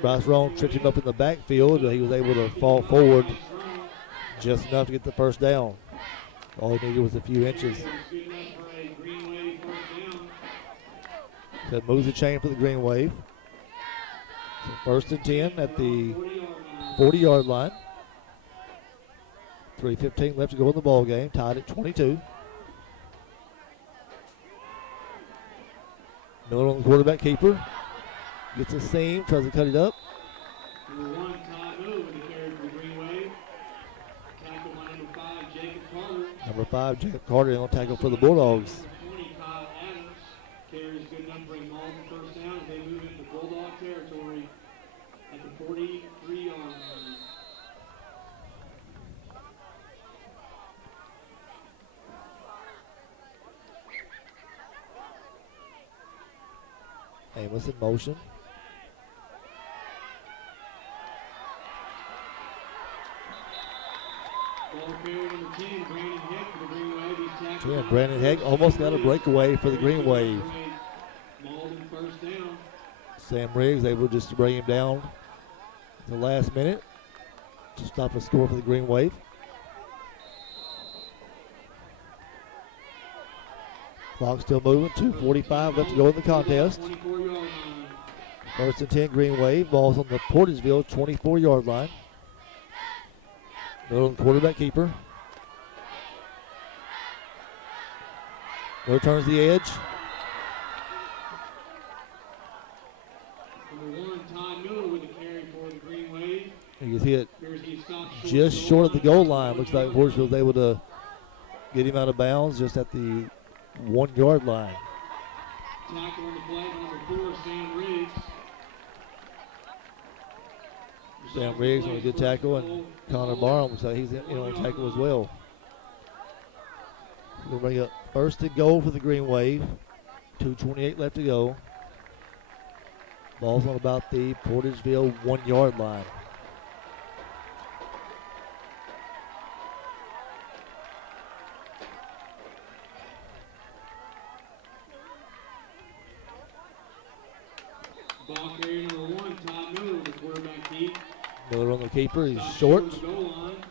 Bryce Roan tripped him up in the backfield, but he was able to fall forward just enough to get the first down. All he needed was a few inches. That moves the chain for the Green Wave. So 1st and 10 at the 40-yard line. 3:15 left to go in the ball game. Tied at 22. Miller on the quarterback keeper. Gets a seam, tries to cut it up. Number 5, Jacob Carter on tackle for the Bulldogs. Carries good enough to bring Malden first down as they move into Bulldog territory at the 43-yard line. Amos in motion. Ball carrier number 10, Brandon Heck for the Green Wave. He's tackled. Brandon Heck almost got a breakaway for the Green Wave. Malden first down. Sam Riggs able just to bring him down at the last minute to stop a score for the Green Wave. Clock still moving. 2:45 left to go in the contest. 24-yard line. 1st and 10 Green Wave. Ball's on the Portageville 24-yard line. Miller on the quarterback keeper. Miller turns the edge. Number 1, Ty Miller with the carry for the Green Wave. He gets hit He stopped just short of the goal line. Looks like Portageville was able to get him out of bounds just at the 1-yard line. Tackle on the play, number 4, Sam Riggs. Sam Riggs on a good tackle, and Connor Barham looks like he's in on tackle as well. We'll bring up 1st and goal for the Green Wave. 2:28 left to go. Ball's on about the Portageville 1-yard line. Ball carrier number 1, Ty Miller with the quarterback keep. Miller on the keeper, he's short. Goal line.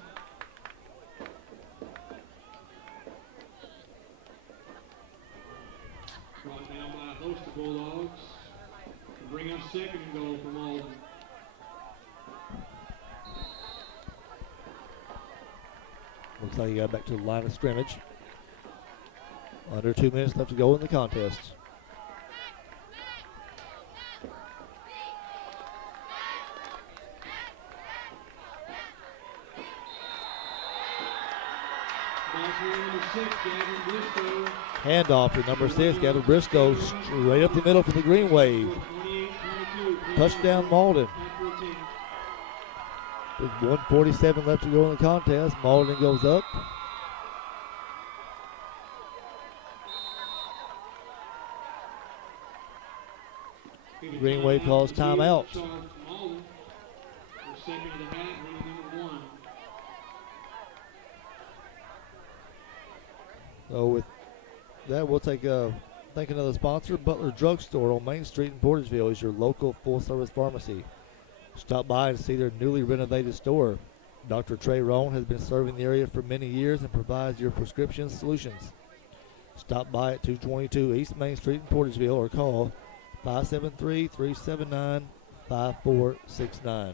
Brought down by a host of Bulldogs. To bring up 2nd and goal for Malden. Looks like he got back to the line of scrimmage. Under 2 minutes left to go in the contest. Handoff to number 6, Gavin Briscoe, straight up the middle for the Green Wave. Touchdown Malden. With 1:47 left to go in the contest. Malden goes up. Green Wave calls timeout. So with that, we'll take thank another sponsor. Butler Drugstore on Main Street in Portageville is your local full-service pharmacy. Stop by and see their newly renovated store. Dr. Trey Roan has been serving the area for many years and provides your prescription solutions. Stop by at 222 East Main Street in Portageville or call 573-379-5469.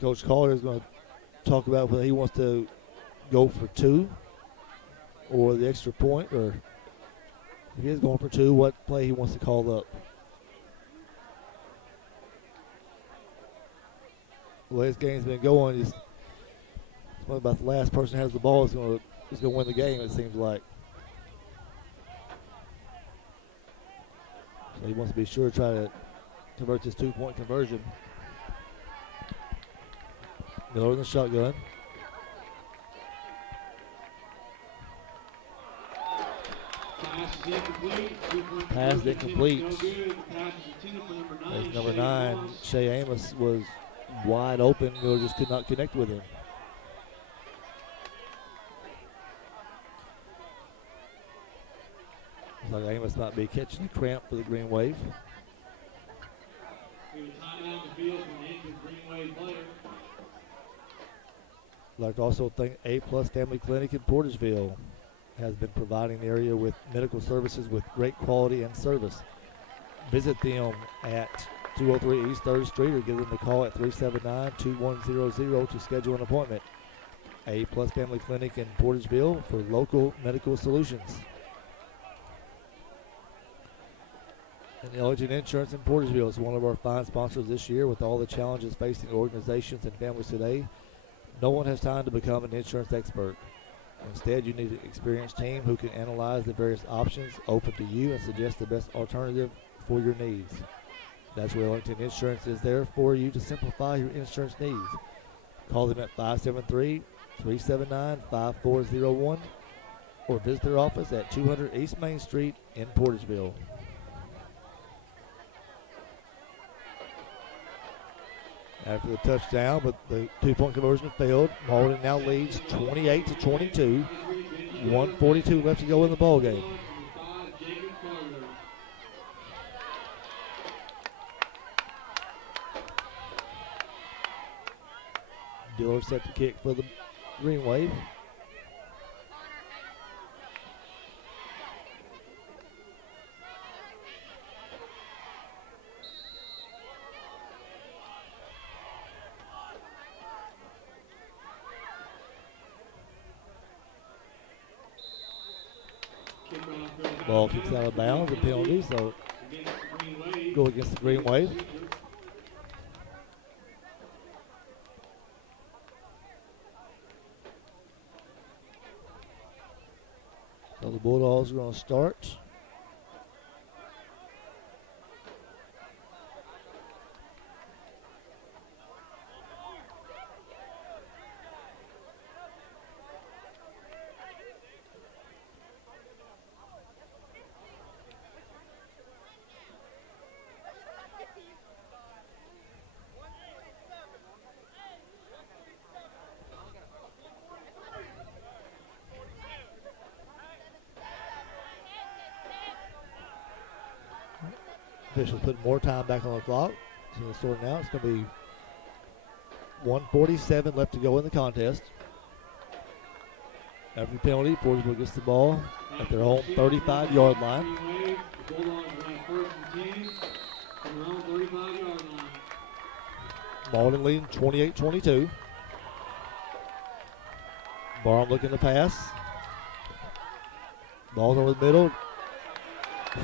Coach Collier is going to talk about whether he wants to go for 2 or the extra point or If he is going for two, what play he wants to call up. The way this game's been going, it's about the last person who has the ball is going to win the game, it seems like. So he wants to be sure to try to convert this 2-point conversion. Miller in the shotgun. Pass incomplete. As number 9, Shea Amos, was wide open. Miller just could not connect with him. Looks like Amos might be catching a cramp for the Green Wave. I'd like to also thank A+ Family Clinic in Portageville has been providing the area with medical services with great quality and service. Visit them at 203 East 3rd Street or give them a call at 379-2100 to schedule an appointment. A+ Family Clinic in Portageville for local medical solutions. And Ellington Insurance in Portageville is one of our fine sponsors this year. With all the challenges facing organizations and families today, no one has time to become an insurance expert. Instead, you need an experienced team who can analyze the various options open to you and suggest the best alternative for your needs. That's where Ellington Insurance is there for you to simplify your insurance needs. Call them at 573-379-5401 or visit their office at 200 East Main Street in Portageville. After the touchdown, but the 2-point conversion failed. Malden now leads 28-22. 1:42 left to go in the ball game. Diller set to kick for the Green Wave. Ball kicks out of bounds, a penalty, so go against the Green Wave. So the Bulldogs are going to start. Officials putting more time back on the clock. So the score now, it's going to be 1:47 left to go in the contest. After the penalty, Portageville gets the ball at their own 35-yard line. Malden leading 28-22. Barham looking to pass. Ball's over the middle.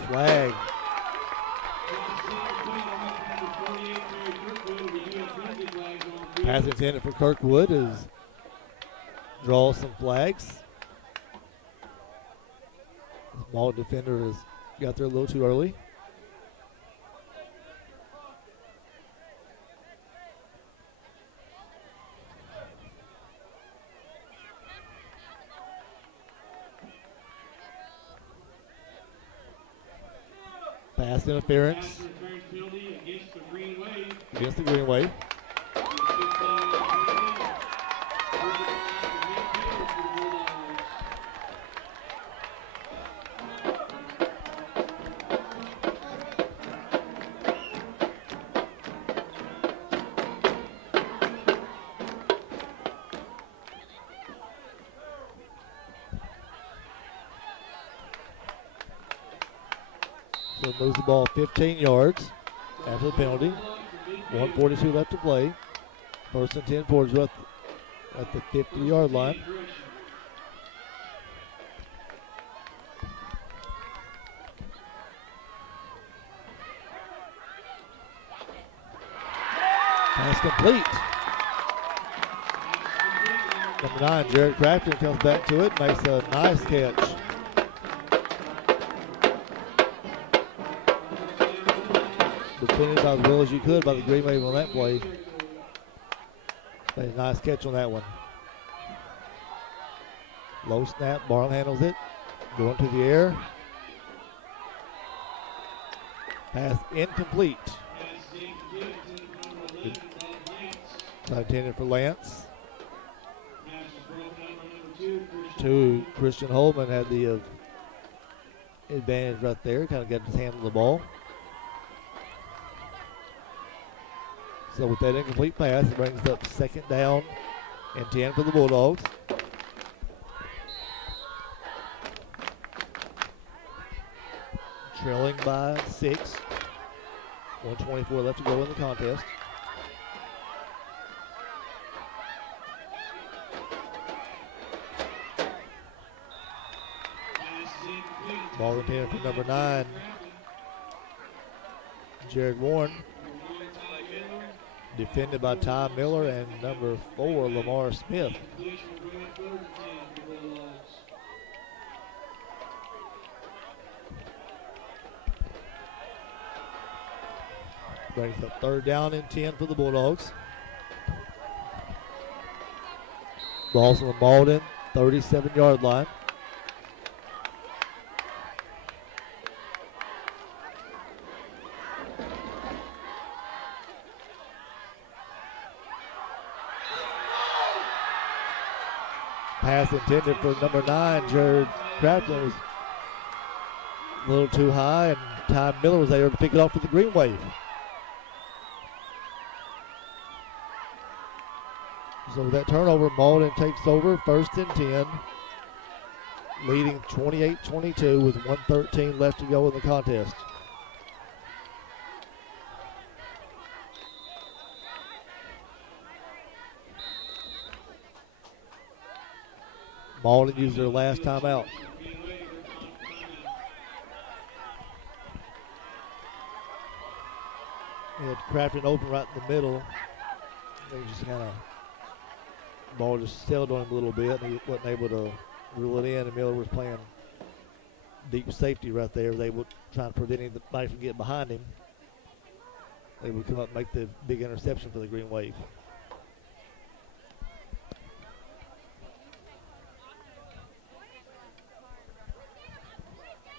Flag. Pass intended for Kirkwood is draws some flags. The ball defender has got there a little too early. Pass interference against the Green Wave. So moves the ball 15 yards after the penalty. 1:42 left to play. First and 10 Portageville at the 50-yard line. That's complete. Number 9, Jared Crafton comes back to it, makes a nice catch. Defended about as well as you could by the Green Wave on that play. Made a nice catch on that one. Low snap, Barham handles it. Going to the air. Pass incomplete. Intended for Lance. Christian Holman had the advantage right there. Kind of got his hand on the ball. So with that incomplete pass, it brings up 2nd down and 10 for the Bulldogs. Trailing by 6. 1:24 left to go in the contest. Ball intended for number 9, Jared Warren. Defended by Ty Miller and number 4, Lamar Smith. Brings up 3rd down and 10 for the Bulldogs. Ball's on the Malden, 37-yard line. Pass intended for number 9, Jared Crafton, was a little too high, and Ty Miller was able to pick it off with the Green Wave. So with that turnover, Malden takes over, 1st and 10, leading 28-22 with 1:13 left to go in the contest. Malden used their last timeout. They had Crafton open right in the middle. They just kind of, ball just sailed on him a little bit, and he wasn't able to reel it in, and Miller was playing deep safety right there. They were trying to prevent anybody from getting behind him. They would come up and make the big interception for the Green Wave.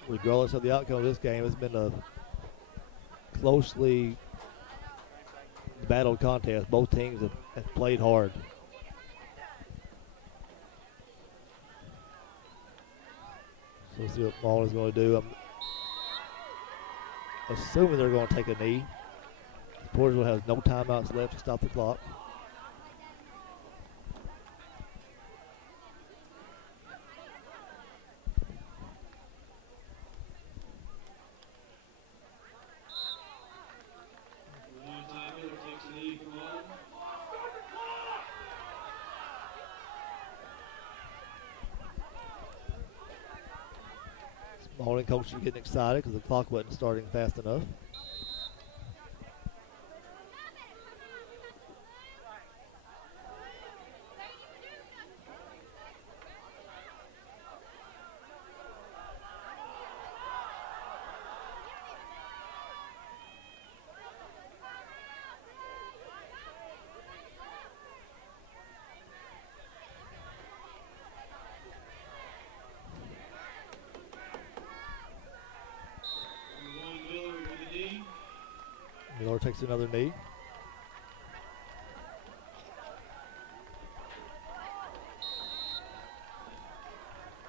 Regardless of the outcome of this game, it's been a closely battled contest. Both teams have played hard. So we'll see what Malden's going to do. I'm assuming they're going to take a knee. Portageville has no timeouts left to stop the clock. Malden coach is getting excited because the clock wasn't starting fast enough. Miller takes another knee.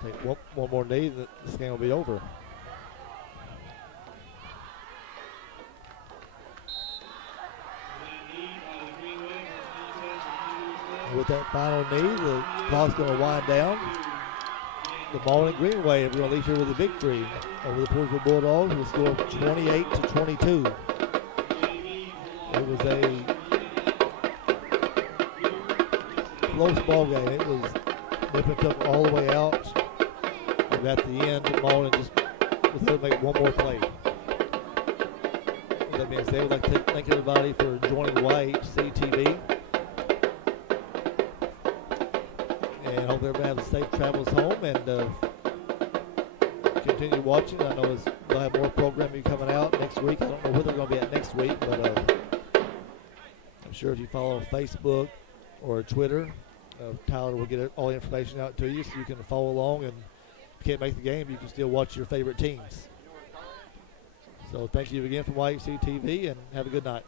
Take one more knee, and this game will be over. With that final knee, the clock's going to wind down. The Malden Green Wave are going to leave here with a victory over the Portageville Bulldogs with a score of 28-22. It was a close ball game. It was nip and tuck all the way out. And at the end, Malden just was able to make one more play. that being said, we'd like to thank everybody for joining YHC TV. And hope everybody has a safe travels home and continue watching. I know we'll have more programming coming out next week. I don't know where they're going to be at next week, but I'm sure if you follow Facebook or Twitter, Tyler will get all the information out to you so you can follow along. And if you can't make the game, you can still watch your favorite teams. So thank you again from YHC TV, and have a good night.